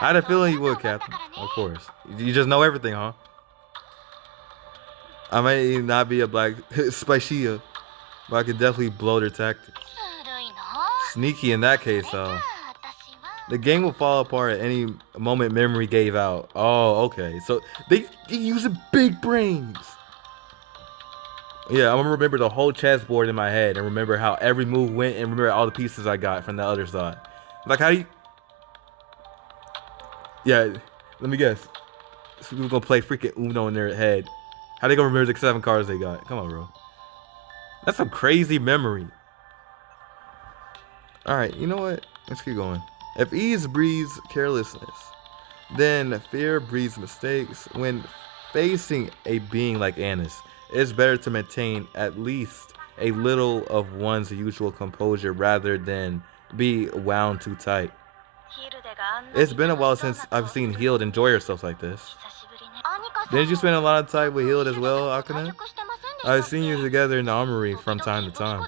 I had a feeling you would, Captain. Of course. You just know everything, huh? I might not be a black spicia, but I could definitely blow their tactics. Sneaky in that case, though. The game will fall apart at any moment memory gave out. Oh, okay. So they using big brains. Yeah, I'm gonna remember the whole chessboard in my head and remember how every move went and remember all the pieces I got from the other side. Like, how do you... Yeah, let me guess. So we're gonna play freaking Uno in their head. How they gonna remember the 7 cards they got? Come on, bro. That's some crazy memory. Alright, you know what? Let's keep going. If ease breeds carelessness, then fear breeds mistakes. When facing a being like Anis, it's better to maintain at least a little of one's usual composure rather than be wound too tight. It's been a while since I've seen Healed enjoy herself like this. Didn't you spend a lot of time with Healed as well, Akane? I've seen you together in the armory from time to time.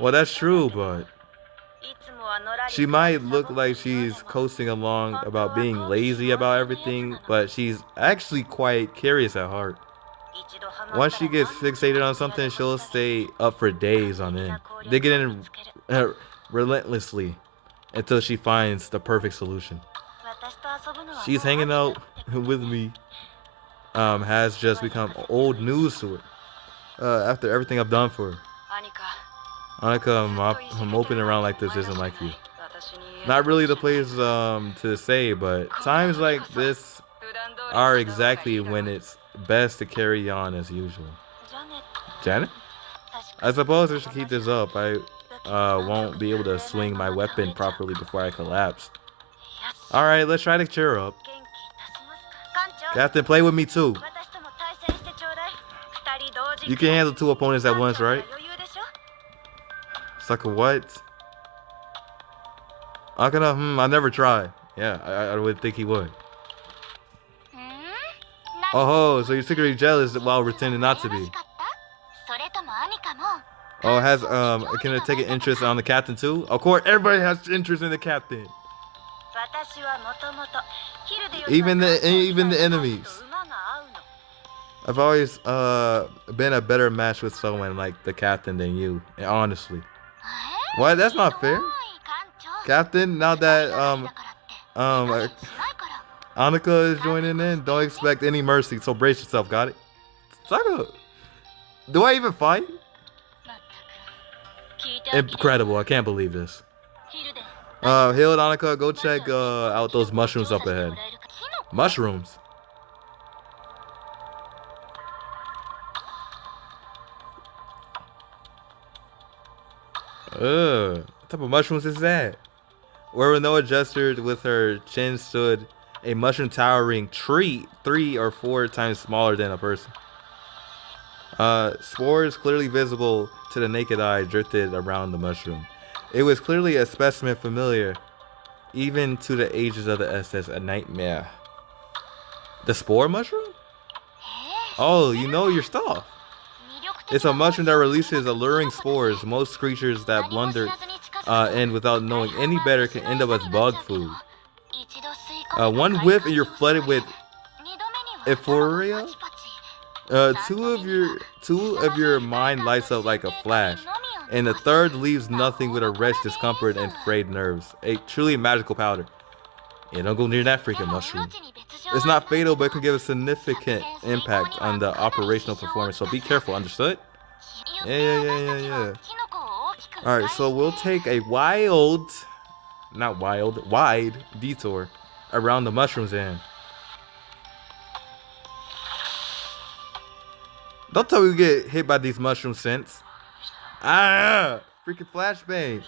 Well, that's true, but she might look like she's coasting along about being lazy about everything, but she's actually quite curious at heart. Once she gets fixated on something, she'll stay up for days on end, digging in relentlessly until she finds the perfect solution. She's hanging out with me has just become old news to her after everything I've done for her. Annika, I'm moping around like this isn't like you. Not really the place to say, but times like this are exactly when it's best to carry on as usual. Janet? I suppose I should keep this up. I won't be able to swing my weapon properly before I collapse. Alright, let's try to cheer up. Captain, play with me too. You can handle 2 opponents at once, right? Sucker what? Akane, I never tried. Yeah, I would think he would. Oh, so you're secretly jealous while pretending not to be. Oh, can it take an interest on the captain too? Of course, everybody has interest in the captain. Even the enemies. I've always been a better match with someone like the captain than you, honestly. What? That's not fair. Captain, now that Annika is joining in, don't expect any mercy, so brace yourself, got it? Suck up. Do I even fight? Incredible, I can't believe this. Healed Annika, go check out those mushrooms up ahead. Mushrooms? What type of mushrooms is that? Where Renoa gestured with her chin stood a mushroom towering tree 3 or 4 times smaller than a person. Spores clearly visible to the naked eye drifted around the mushroom. It was clearly a specimen familiar, even to the ages of the SS, a nightmare. The spore mushroom? Oh, you know your stuff. It's a mushroom that releases alluring spores. Most creatures that blunder in without knowing any better can end up as bug food. One whiff and you're flooded with euphoria. Two of your mind lights up like a flash, and the third leaves nothing but a wretched discomfort and frayed nerves. A truly magical powder. Yeah, don't go near that freaking mushroom. It's not fatal, but it can give a significant impact on the operational performance, so be careful, understood? Yeah. Alright, so we'll take a wide detour around the mushrooms end. Don't tell me we get hit by these mushroom scents. Ah! Freaking flashbang.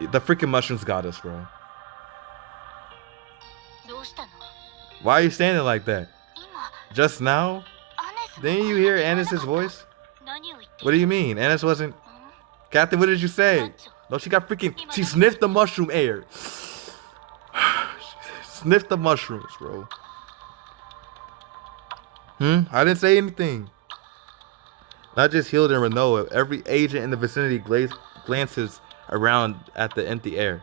The freaking mushrooms got us, bro. Why are you standing like that? Just now? Didn't you hear Anis's voice? What do you mean? Annis wasn't... Captain, what did you say? No, she got freaking... She sniffed the mushroom air. Sniffed the mushrooms, bro. I didn't say anything. Not just Hield and Renault. Every agent in the vicinity glances around at the empty air.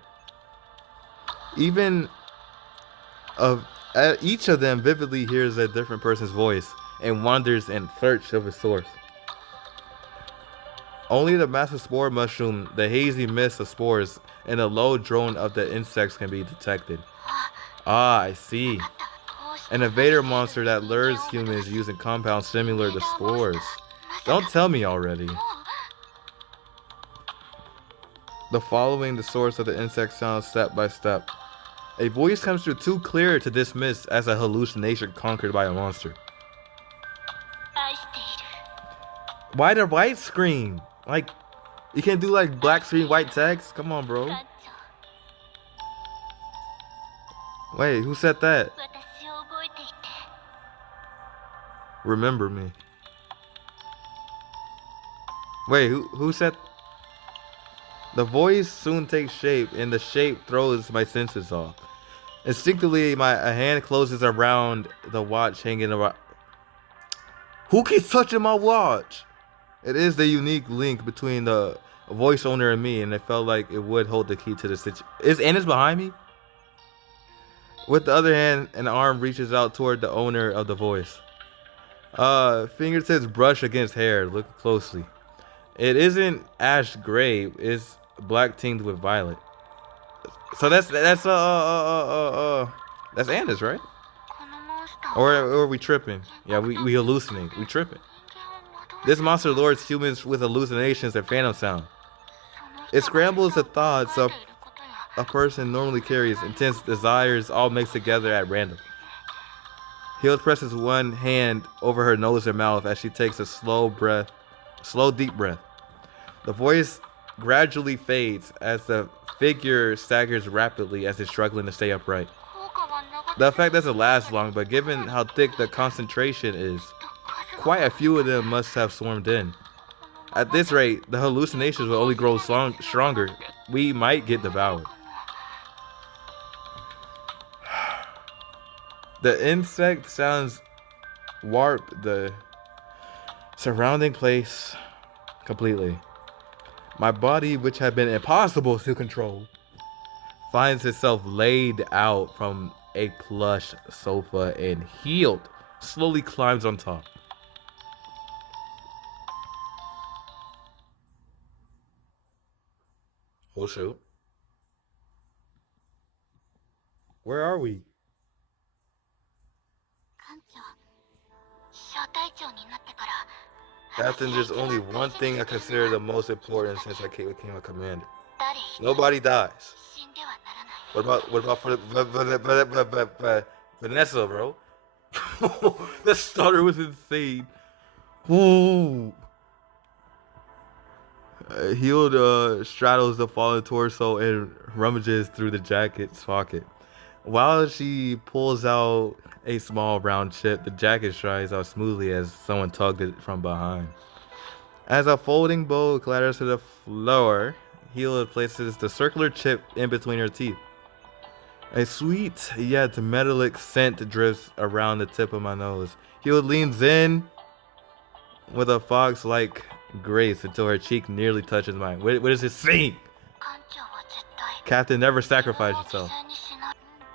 Even each of them vividly hears a different person's voice and wanders in search of a source. Only the massive spore mushroom, the hazy mist of spores, and the low drone of the insects can be detected. Ah, I see. An invader monster that lures humans using compounds similar to spores. Don't tell me already. The following the source of the insect sounds step by step. A voice comes through too clear to dismiss as a hallucination conquered by a monster. Why the white screen? Like, you can't do like black screen, white text? Come on, bro. Wait, who said that? Remember me. Wait, who said? The voice soon takes shape, and the shape throws my senses off. Instinctively, a hand closes around the watch hanging around. Who keeps touching my watch? It is the unique link between the voice owner and me, and it felt like it would hold the key to the situation. Is Annis behind me? With the other hand, an arm reaches out toward the owner of the voice. Fingertips brush against hair. Look closely. It isn't ash gray. It's black tinged with violet. So that's Annis, right? Or are we tripping? Yeah, we hallucinate. We tripping. This monster lures humans with hallucinations and phantom sound. It scrambles the thoughts of a person normally carries, intense desires all mixed together at random. Hield presses one hand over her nose and mouth as she takes a slow deep breath. The voice gradually fades as the figure staggers rapidly as it's struggling to stay upright. The effect doesn't last long, but given how thick the concentration is, quite a few of them must have swarmed in. At this rate, the hallucinations will only grow stronger. We might get devoured. The insect sounds warp the surrounding place completely. My body, which had been impossible to control, finds itself laid out from a plush sofa, and Hield slowly climbs on top. Oh shoot. Where are we? Captain, there's only one thing I consider the most important since I became a commander. Nobody dies. What about for Vanessa, bro? The stutter was insane. Ooh. Hield straddles the fallen torso and rummages through the jacket's pocket. While she pulls out a small brown chip, the jacket strides out smoothly as someone tugged it from behind. As a folding bowl clatters to the floor, Hield places the circular chip in between her teeth. A sweet yet metallic scent drifts around the tip of my nose. Hield leans in with a fox-like grace until her cheek nearly touches mine. What is this scene? Captain, never sacrifice yourself.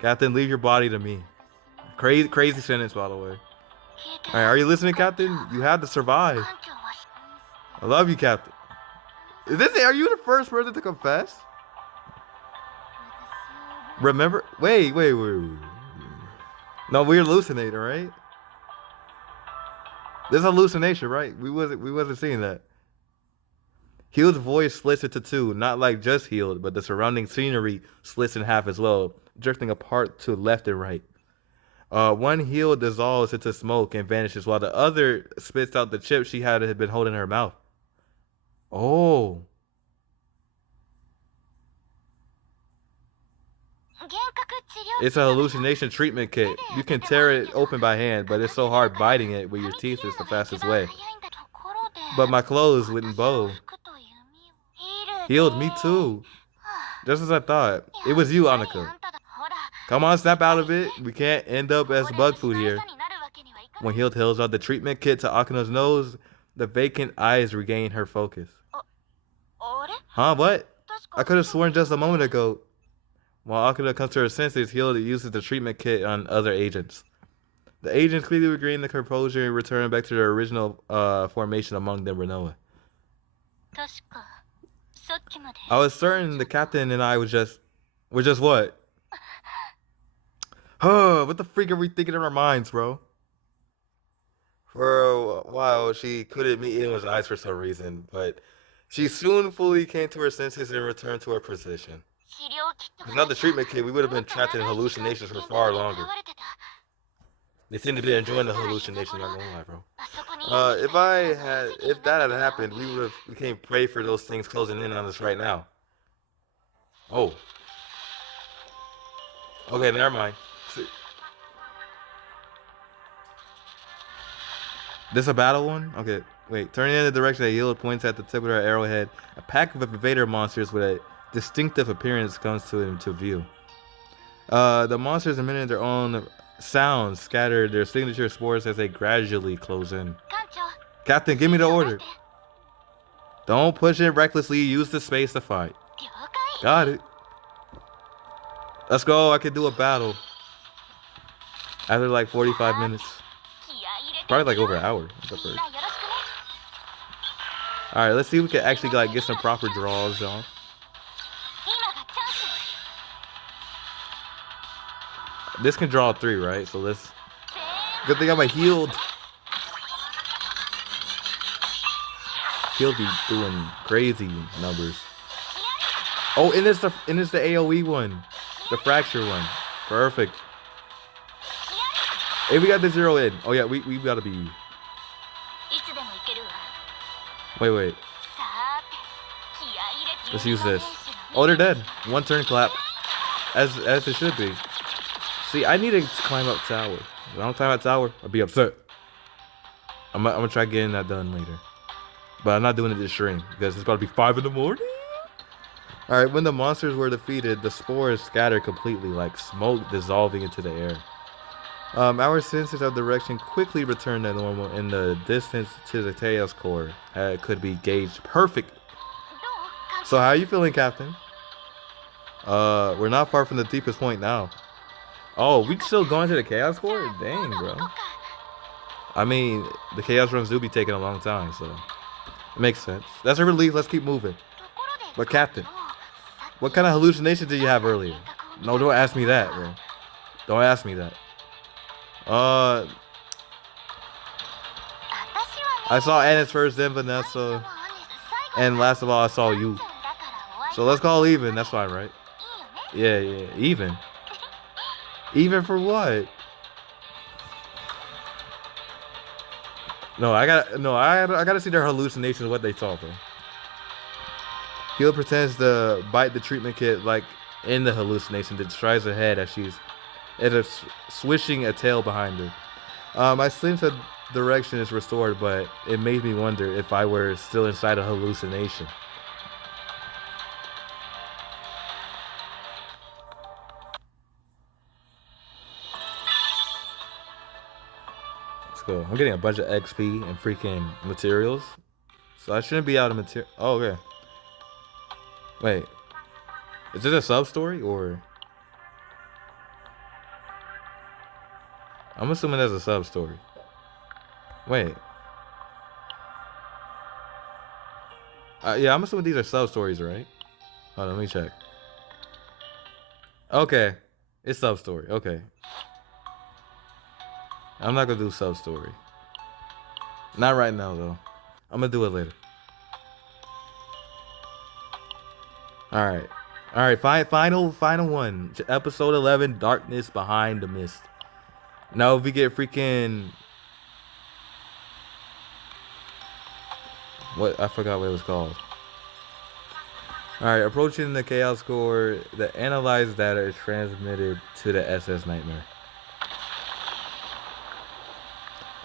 Captain, leave your body to me. Crazy sentence, by the way. Alright, are you listening, Captain? You have to survive. I love you, Captain. Are you the first person to confess? Remember? Wait. No, we're hallucinating, right? This is hallucination, right? We wasn't seeing that. Hield's voice splits into two, not like just Hield, but the surrounding scenery splits in half as well, drifting apart to left and right. One Hield dissolves into smoke and vanishes, while the other spits out the chip she had been holding in her mouth. Oh. It's a hallucination treatment kit. You can tear it open by hand, but it's so hard biting it with your teeth is the fastest way. But my clothes wouldn't bow. Healed me too. Just as I thought. It was you, Annika. Come on, snap out of it. We can't end up as bug food here. When Healed hills out the treatment kit to Akuno's nose, the vacant eyes regain her focus. Huh, what? I could have sworn just a moment ago. While Akuno comes to her senses, Healed uses the treatment kit on other agents. The agents clearly regain the composure and return back to their original formation, among them Renoa. I was certain the captain and I were just what? What the freak are we thinking in our minds, bro? For a while, she couldn't meet anyone's eyes for some reason, but she soon fully came to her senses and returned to her position. Without the treatment kit, we would have been trapped in hallucinations for far longer. They seem to be enjoying the hallucination, not gonna lie, bro. If that had happened, we would have became prey for those things closing in on us right now. Oh. Okay, never mind. This a battle one? Okay, wait. Turning in the direction that Healed points at the tip of her arrowhead, a pack of invader monsters with a distinctive appearance comes into view. The monsters emitting their own sounds scatter their signature spores as they gradually close in. Captain, give me the order. Don't push it recklessly. Use the space to fight. Got it. Let's go. I can do a battle. After like 45 minutes. Probably like over an hour. Alright, let's see if we can actually like get some proper draws on. This can draw 3, right? So let's. Good thing I'm a healed. He'll be doing crazy numbers. Oh, and it's the AoE one, the fracture one. Perfect. Hey, we got the 0 in. Oh yeah, we gotta be. Wait. Let's use this. Oh, they're dead. One turn clap, as it should be. See, I need to climb up tower. If I don't climb up tower, I'll be upset. I'm gonna try getting that done later. But I'm not doing it this stream because it's about to be 5 in the morning. Alright, when the monsters were defeated, the spores scattered completely like smoke dissolving into the air. Our senses of direction quickly returned to normal, and the distance to the Chaos Core could be gauged perfect. So how are you feeling, Captain? We're not far from the deepest point now. Oh, we still going to the Chaos Core? Dang, bro. I mean, the Chaos runs do be taking a long time, so it makes sense. That's a relief. Let's keep moving. But Captain, what kind of hallucination did you have earlier? No, don't ask me that, bro. Don't ask me that. I saw Annis first, then Vanessa, and last of all, I saw you. So let's call even. That's fine, right? Yeah, even. Even for what? No, I gotta see their hallucinations, what they saw, bro. Heal pretends to bite the treatment kit like in the hallucination that strides ahead as she's swishing a tail behind her. My sense of direction is restored, but it made me wonder if I were still inside a hallucination. Let's go. I'm getting a bunch of XP and freaking materials, so I shouldn't be out of material. Oh, okay. Wait, is this a sub story or? I'm assuming there's a sub story. Wait. Yeah, I'm assuming these are sub stories, right? Hold on, let me check. Okay, it's sub story. Okay. I'm not gonna do sub story. Not right now though. I'm gonna do it later. All right. Final one. Episode 11, Darkness Behind the Mist. Now if we get freaking what, I forgot what it was called. Alright, approaching the Chaos Core, the analyzed data is transmitted to the SS Nightmare.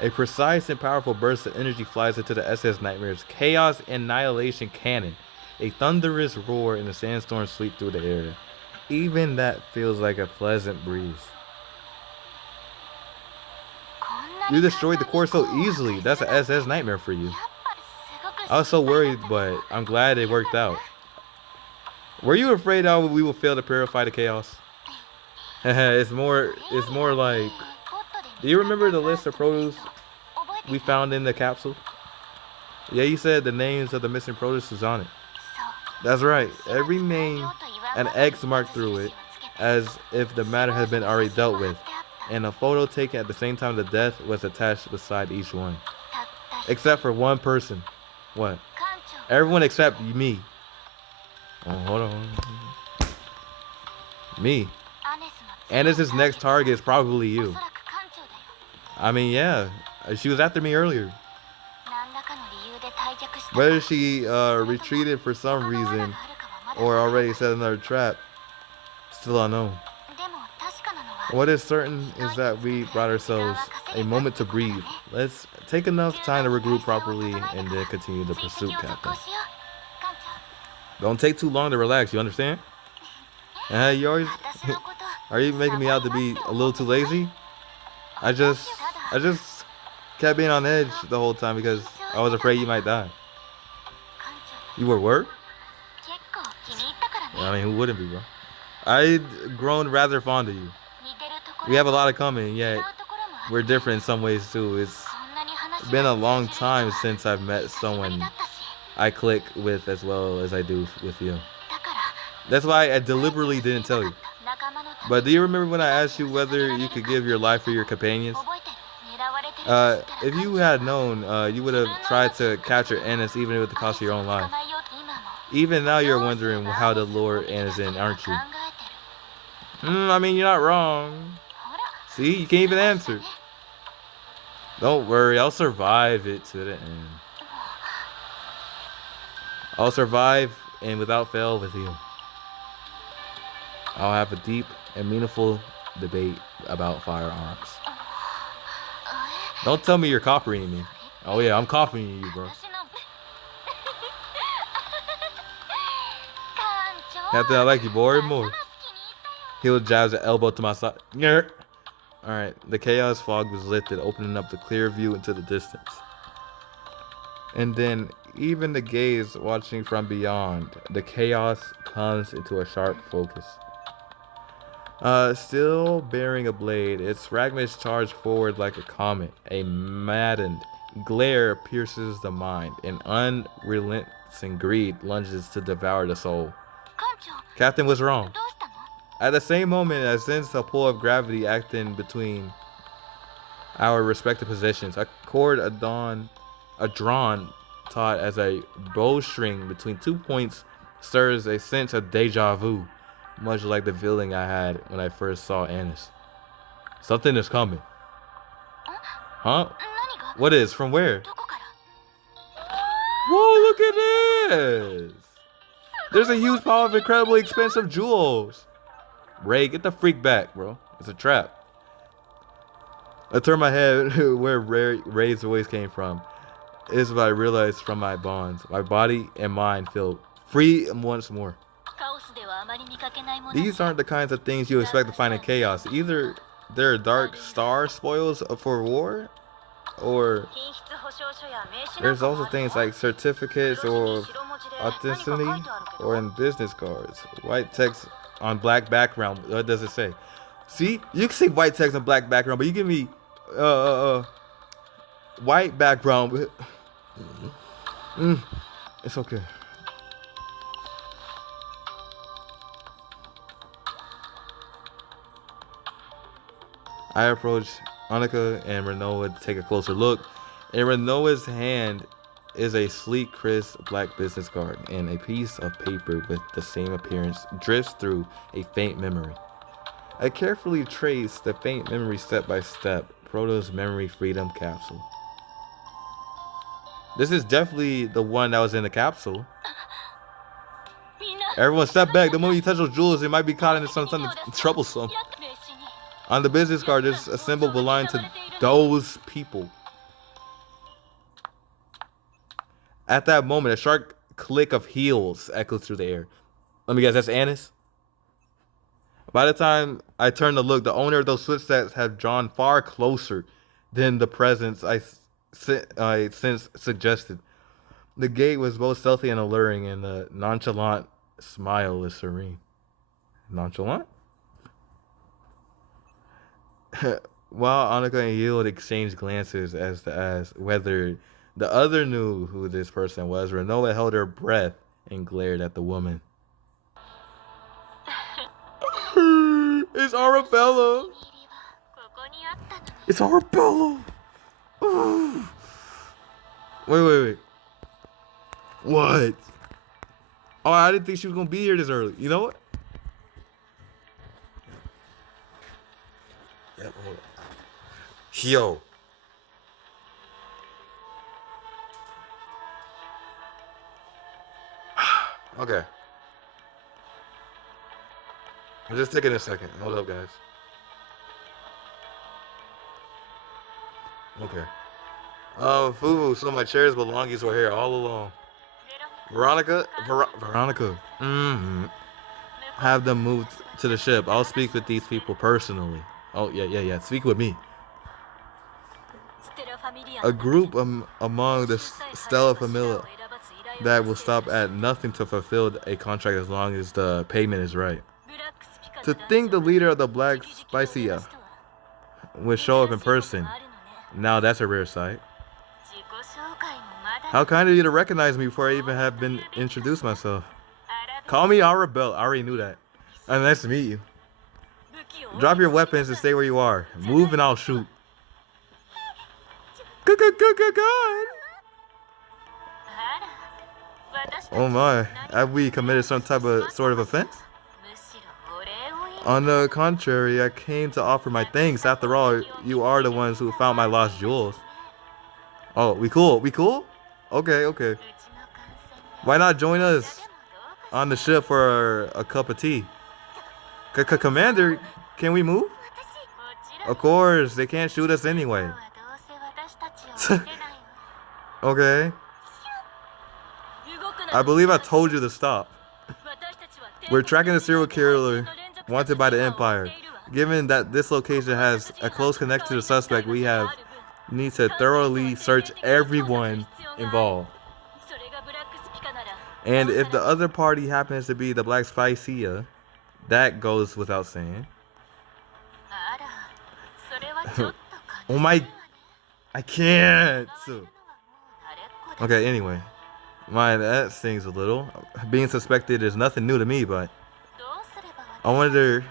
A precise and powerful burst of energy flies into the SS Nightmare's Chaos Annihilation Cannon. A thunderous roar and a sandstorm sweep through the air. Even that feels like a pleasant breeze. You destroyed the core so easily. That's an SS Nightmare for you. I was so worried, but I'm glad it worked out. Were you afraid that we will fail to purify the chaos? It's more like... Do you remember the list of produce we found in the capsule? Yeah, you said the names of the missing produce was on it. That's right. Every name, an X marked through it, as if the matter had been already dealt with. And a photo taken at the same time the death was attached beside each one. Except for one person. What? Everyone except me. Oh, hold on. Me. Annis's next target is probably you. I mean, yeah. She was after me earlier. Whether she retreated for some reason or already set another trap, still unknown. What is certain is that we brought ourselves a moment to breathe. Let's take enough time to regroup properly and then continue the pursuit, Captain. Don't take too long to relax, you understand? You always... Are you making me out to be a little too lazy? I just kept being on edge the whole time because I was afraid you might die. You were worried? I mean, who wouldn't be, bro? I'd grown rather fond of you. We have a lot in common, yet we're different in some ways too. It's been a long time since I've met someone I click with as well as I do with you. That's why I deliberately didn't tell you. But do you remember when I asked you whether you could give your life for your companions? If you had known, you would have tried to capture Annis even at the cost of your own life. Even now you're wondering how to lure Annis in, aren't you? I mean, you're not wrong. See, you can't even answer. Don't worry, I'll survive it to the end. I'll survive and without fail with you. I'll have a deep and meaningful debate about firearms. Don't tell me you're copying me. Oh yeah, I'm copying you, bro. Captain, I like you more and more. Heel jabs an elbow to my side. Alright, the chaos fog was lifted, opening up the clear view into the distance. And then, even the gaze watching from beyond, the chaos comes into a sharp focus. Still bearing a blade, its fragments charge forward like a comet. A maddened glare pierces the mind, and unrelenting greed lunges to devour the soul. Captain was wrong. At the same moment, I sensed a pull of gravity acting between our respective positions. A cord drawn taut as a bowstring between 2 points stirs a sense of deja vu, much like the feeling I had when I first saw Annis. Something is coming. Huh? What is? From where? Whoa, look at this! There's a huge pile of incredibly expensive jewels. Ray, get the freak back, bro. It's a trap. I turned my head where Ray's voice came from. Is what I realized from my bonds. My body and mind feel free once more. These aren't the kinds of things you expect to find in chaos. Either they're dark star spoils for war, or there's also things like certificates or authenticity, or in business cards. White text on black background. What does it say? See, you can see white text on black background, but you give me white background. It's okay. I approached Annika and Renoa to take a closer look. In Renoa's hand is a sleek, crisp black business card, and a piece of paper with the same appearance drifts through a faint memory. I carefully trace the faint memory step by step. Proto's memory freedom capsule. This is definitely the one that was in the capsule. Everyone step back. The moment you touch those jewels, it might be caught into something troublesome. On the business card, there's a symbol belonging to those people. At that moment, a sharp click of heels echoes through the air. Let me guess, that's Annis? By the time I turned to look, the owner of those footsteps had drawn far closer than the presence I since suggested. The gait was both stealthy and alluring, and the nonchalant smile was serene. Nonchalant? While Annika and Yield exchanged glances as to ask whether the other knew who this person was, Renoa held her breath and glared at the woman. It's Arabella! It's Arabella! Wait. What? Oh, I didn't think she was gonna be here this early. You know what? Yep, hold on. Yo. Okay. I'm just taking a second. Hold up, guys. Okay. Fufu, so my chair's belongings were here all along. Veronica? Have them moved to the ship. I'll speak with these people personally. Oh, yeah. Speak with me. A group among the Stella Familia that will stop at nothing to fulfill a contract as long as the payment is right. To think the leader of the Black Spicia would show up in person, now that's a rare sight. How kind of you to recognize me before I even have been introduced myself. Call me Arabelle. I already knew that. Nice to meet you. Drop your weapons and stay where you are. Move and I'll shoot. Good. Oh my, have we committed some type of sort of offense? On the contrary, I came to offer my thanks. After all, you are the ones who found my lost jewels. Oh, we cool? Okay. Why not join us on the ship for a cup of tea? Commander, can we move? Of course, they can't shoot us anyway. Okay. I believe I told you to stop. We're tracking a serial killer wanted by the Empire. Given that this location has a close connection to the suspect, we need to thoroughly search everyone involved. And if the other party happens to be the Black Spicia, that goes without saying. Oh my... I can't! Okay, anyway. That stings a little. Being suspected is nothing new to me, but... I wonder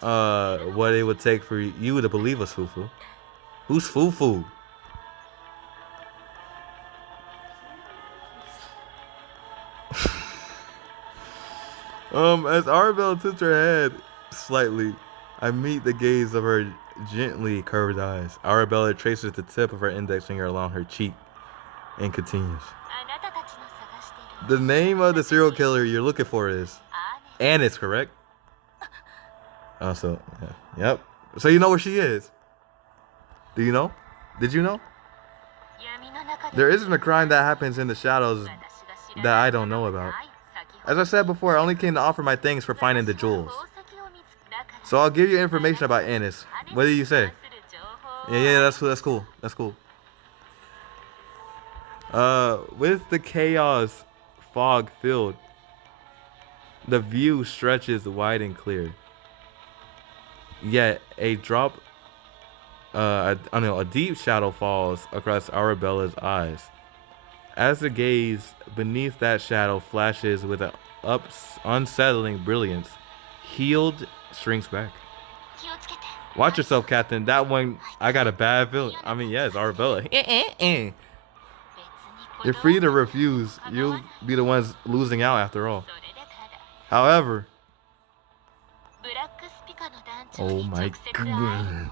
what it would take for you to believe us, Fufu. Who's Fufu? As Arabelle tilts her head slightly, I meet the gaze of her gently curved eyes. Arabella traces the tip of her index finger along her cheek and continues. The name of the serial killer you're looking for is Annis, correct? Oh, so, yeah. Yep. So you know where she is? Do you know? Did you know? There isn't a crime that happens in the shadows that I don't know about. As I said before, I only came to offer my thanks for finding the jewels. So I'll give you information about Annis. What do you say? Yeah, that's cool. That's cool. With the chaos fog filled, the view stretches wide and clear. Yet a deep shadow falls across Arabella's eyes. As the gaze beneath that shadow flashes with an unsettling brilliance, Healed shrinks back. Watch yourself, Captain. That one, I got a bad feeling. I mean, yeah, it's Arabella. You're free to refuse. You'll be the ones losing out after all. However, oh my god.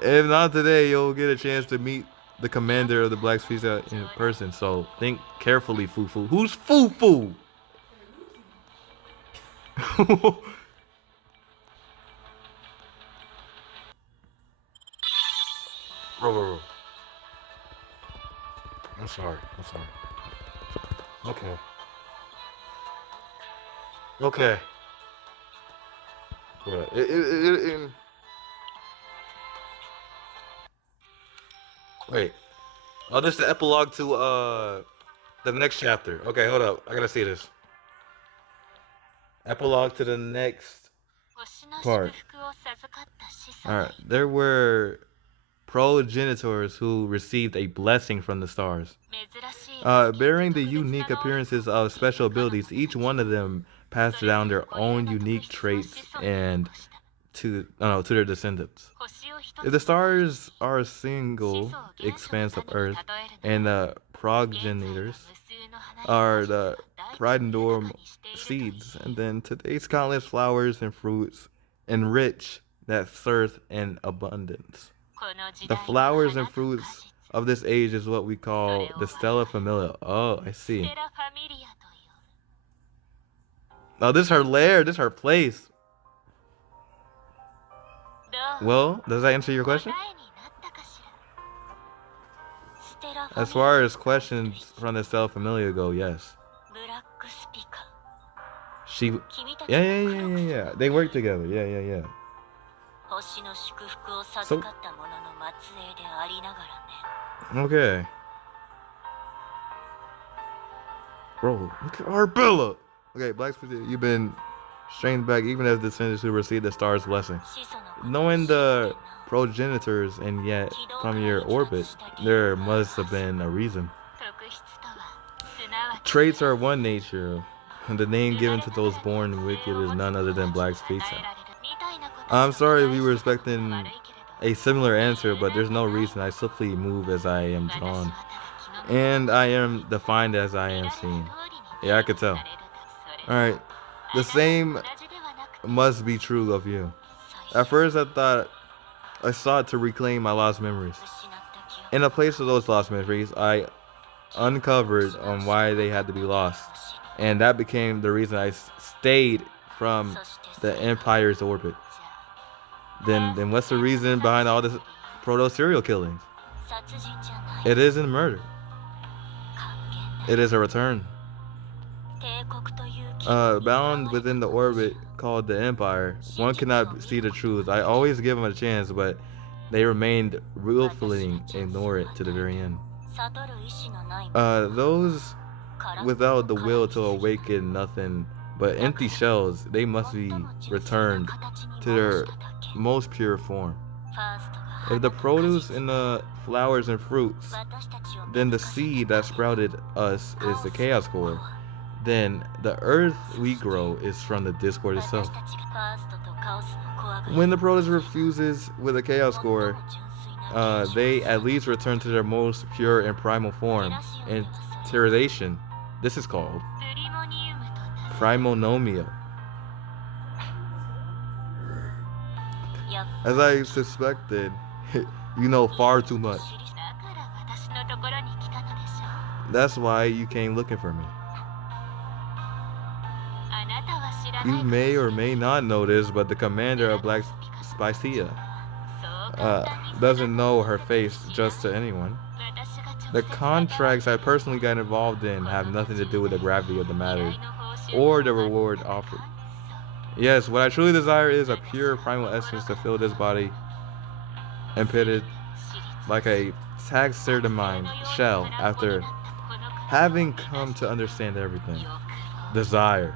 If not today, you'll get a chance to meet the commander of the Black Spicia in person. So think carefully, Fufu. Who's Fufu? Bro. I'm sorry. I'm sorry. Okay. Okay. Yeah. Wait. Oh, this is the epilogue to the next chapter. Okay, hold up. I gotta see this. Epilogue to the next part. Alright. There were progenitors who received a blessing from the stars. Bearing the unique appearances of special abilities, each one of them passed down their own unique traits and to their descendants. If the stars are a single expanse of Earth, and the progenitors are the primordial seeds, and then today's countless flowers and fruits enrich that earth in abundance. The flowers and fruits of this age is what we call the Stella Familia. Oh, I see. Oh, this is her lair. This is her place. Well, does that answer your question? As far as questions from the Stella Familia go, yes. Yeah. They work together. Yeah. So, okay. Bro, look at Arbella. Okay, Black Spirit, you've been strained back even as descendants who received the star's blessing. Knowing the progenitors and yet from your orbit, there must have been a reason. Traits are one nature. The name given to those born wicked is none other than Black Spirit. I'm sorry if you were expecting a similar answer, but there's no reason. I simply move as I am drawn. And I am defined as I am seen. Yeah, I could tell. Alright. The same must be true of you. At first I thought I sought to reclaim my lost memories. In the place of those lost memories, I uncovered on why they had to be lost. And that became the reason I stayed from the Empire's orbit. Then what's the reason behind all this proto-serial killings? It isn't murder. It is a return. Bound within the orbit called the Empire, one cannot see the truth. I always give them a chance, but they remained willfully ignored to the very end. Those without the will to awaken nothing but empty shells, they must be returned to their most pure form. If the produce in the flowers and fruits, then the seed that sprouted us is the chaos core. Then the earth we grow is from the discord itself. When the produce refuses with the chaos core, they at least return to their most pure and primal form. And terrorization, this is called primonomia. As I suspected, you know far too much. That's why you came looking for me. You may or may not know this, but the commander of Black Spicia doesn't know her face just to anyone. The contracts I personally got involved in have nothing to do with the gravity of the matter or the reward offered. Yes, what I truly desire is a pure primal essence to fill this body and pitted like a taxidermid shell after having come to understand everything. Desire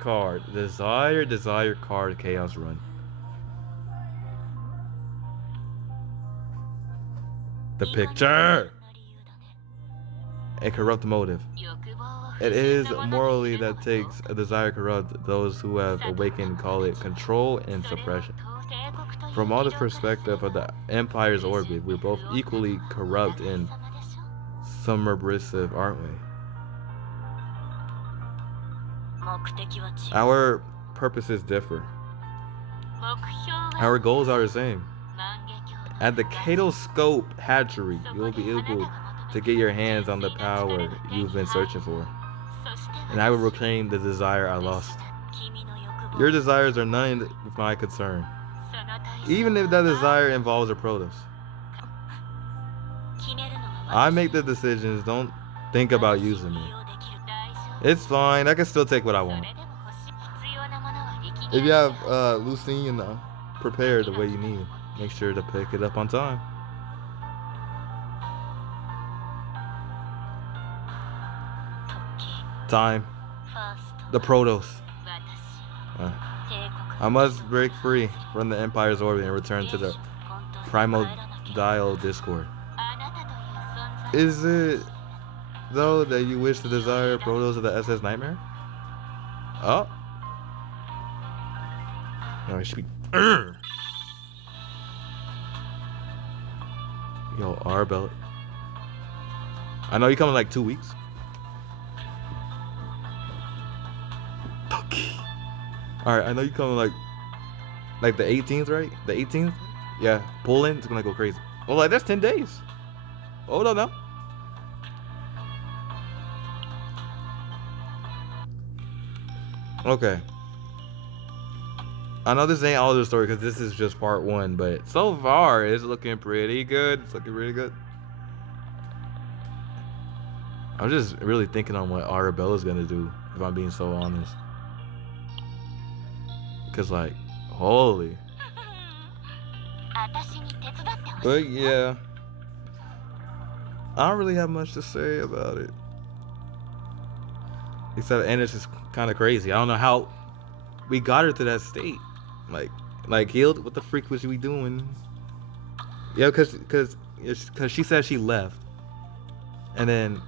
card. Desire card. Chaos run. The picture. A corrupt motive. It is morally that takes a desire corrupt. Those who have awakened call it control and suppression. From all this perspective of the Empire's orbit, we're both equally corrupt and submersive, aren't we? Our purposes differ. Our goals are the same. At the Katoscope hatchery, you will be able to get your hands on the power you've been searching for. And I will reclaim the desire I lost. Your desires are none of my concern, even if that desire involves a Protoss. I make the decisions. Don't think about using me. It's fine. I can still take what I want. If you have Lucine prepared the way you need, make sure to pick it up on time. Time. The Protos. I must break free from the Empire's orbit and return to the primordial Discord. Is it, though, that you wish to desire Protos of the SS Nightmare? Oh. No, it should be. Yo, Arbella. I know you come in like 2 weeks. Alright, I know you come in like the 18th, right? The 18th? Yeah, Poland is gonna go crazy. Well, like that's 10 days. Hold on now. Okay. I know this ain't all the story because this is just part 1, but so far it's looking pretty good. It's looking really good. I'm just really thinking on what Arabella's gonna do, if I'm being so honest. Cause like, holy. But yeah, I don't really have much to say about it. Except, and it's just kind of crazy. I don't know how we got her to that state. Like healed. What the freak was we doing? Yeah, cause she said she left, and then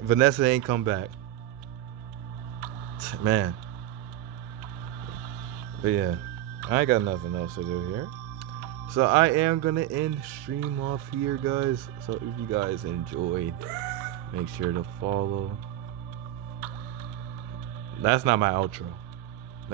Vanessa ain't come back. Man. But yeah, I ain't got nothing else to do here. So I am gonna end stream off here, guys. So if you guys enjoyed, make sure to follow. That's not my outro.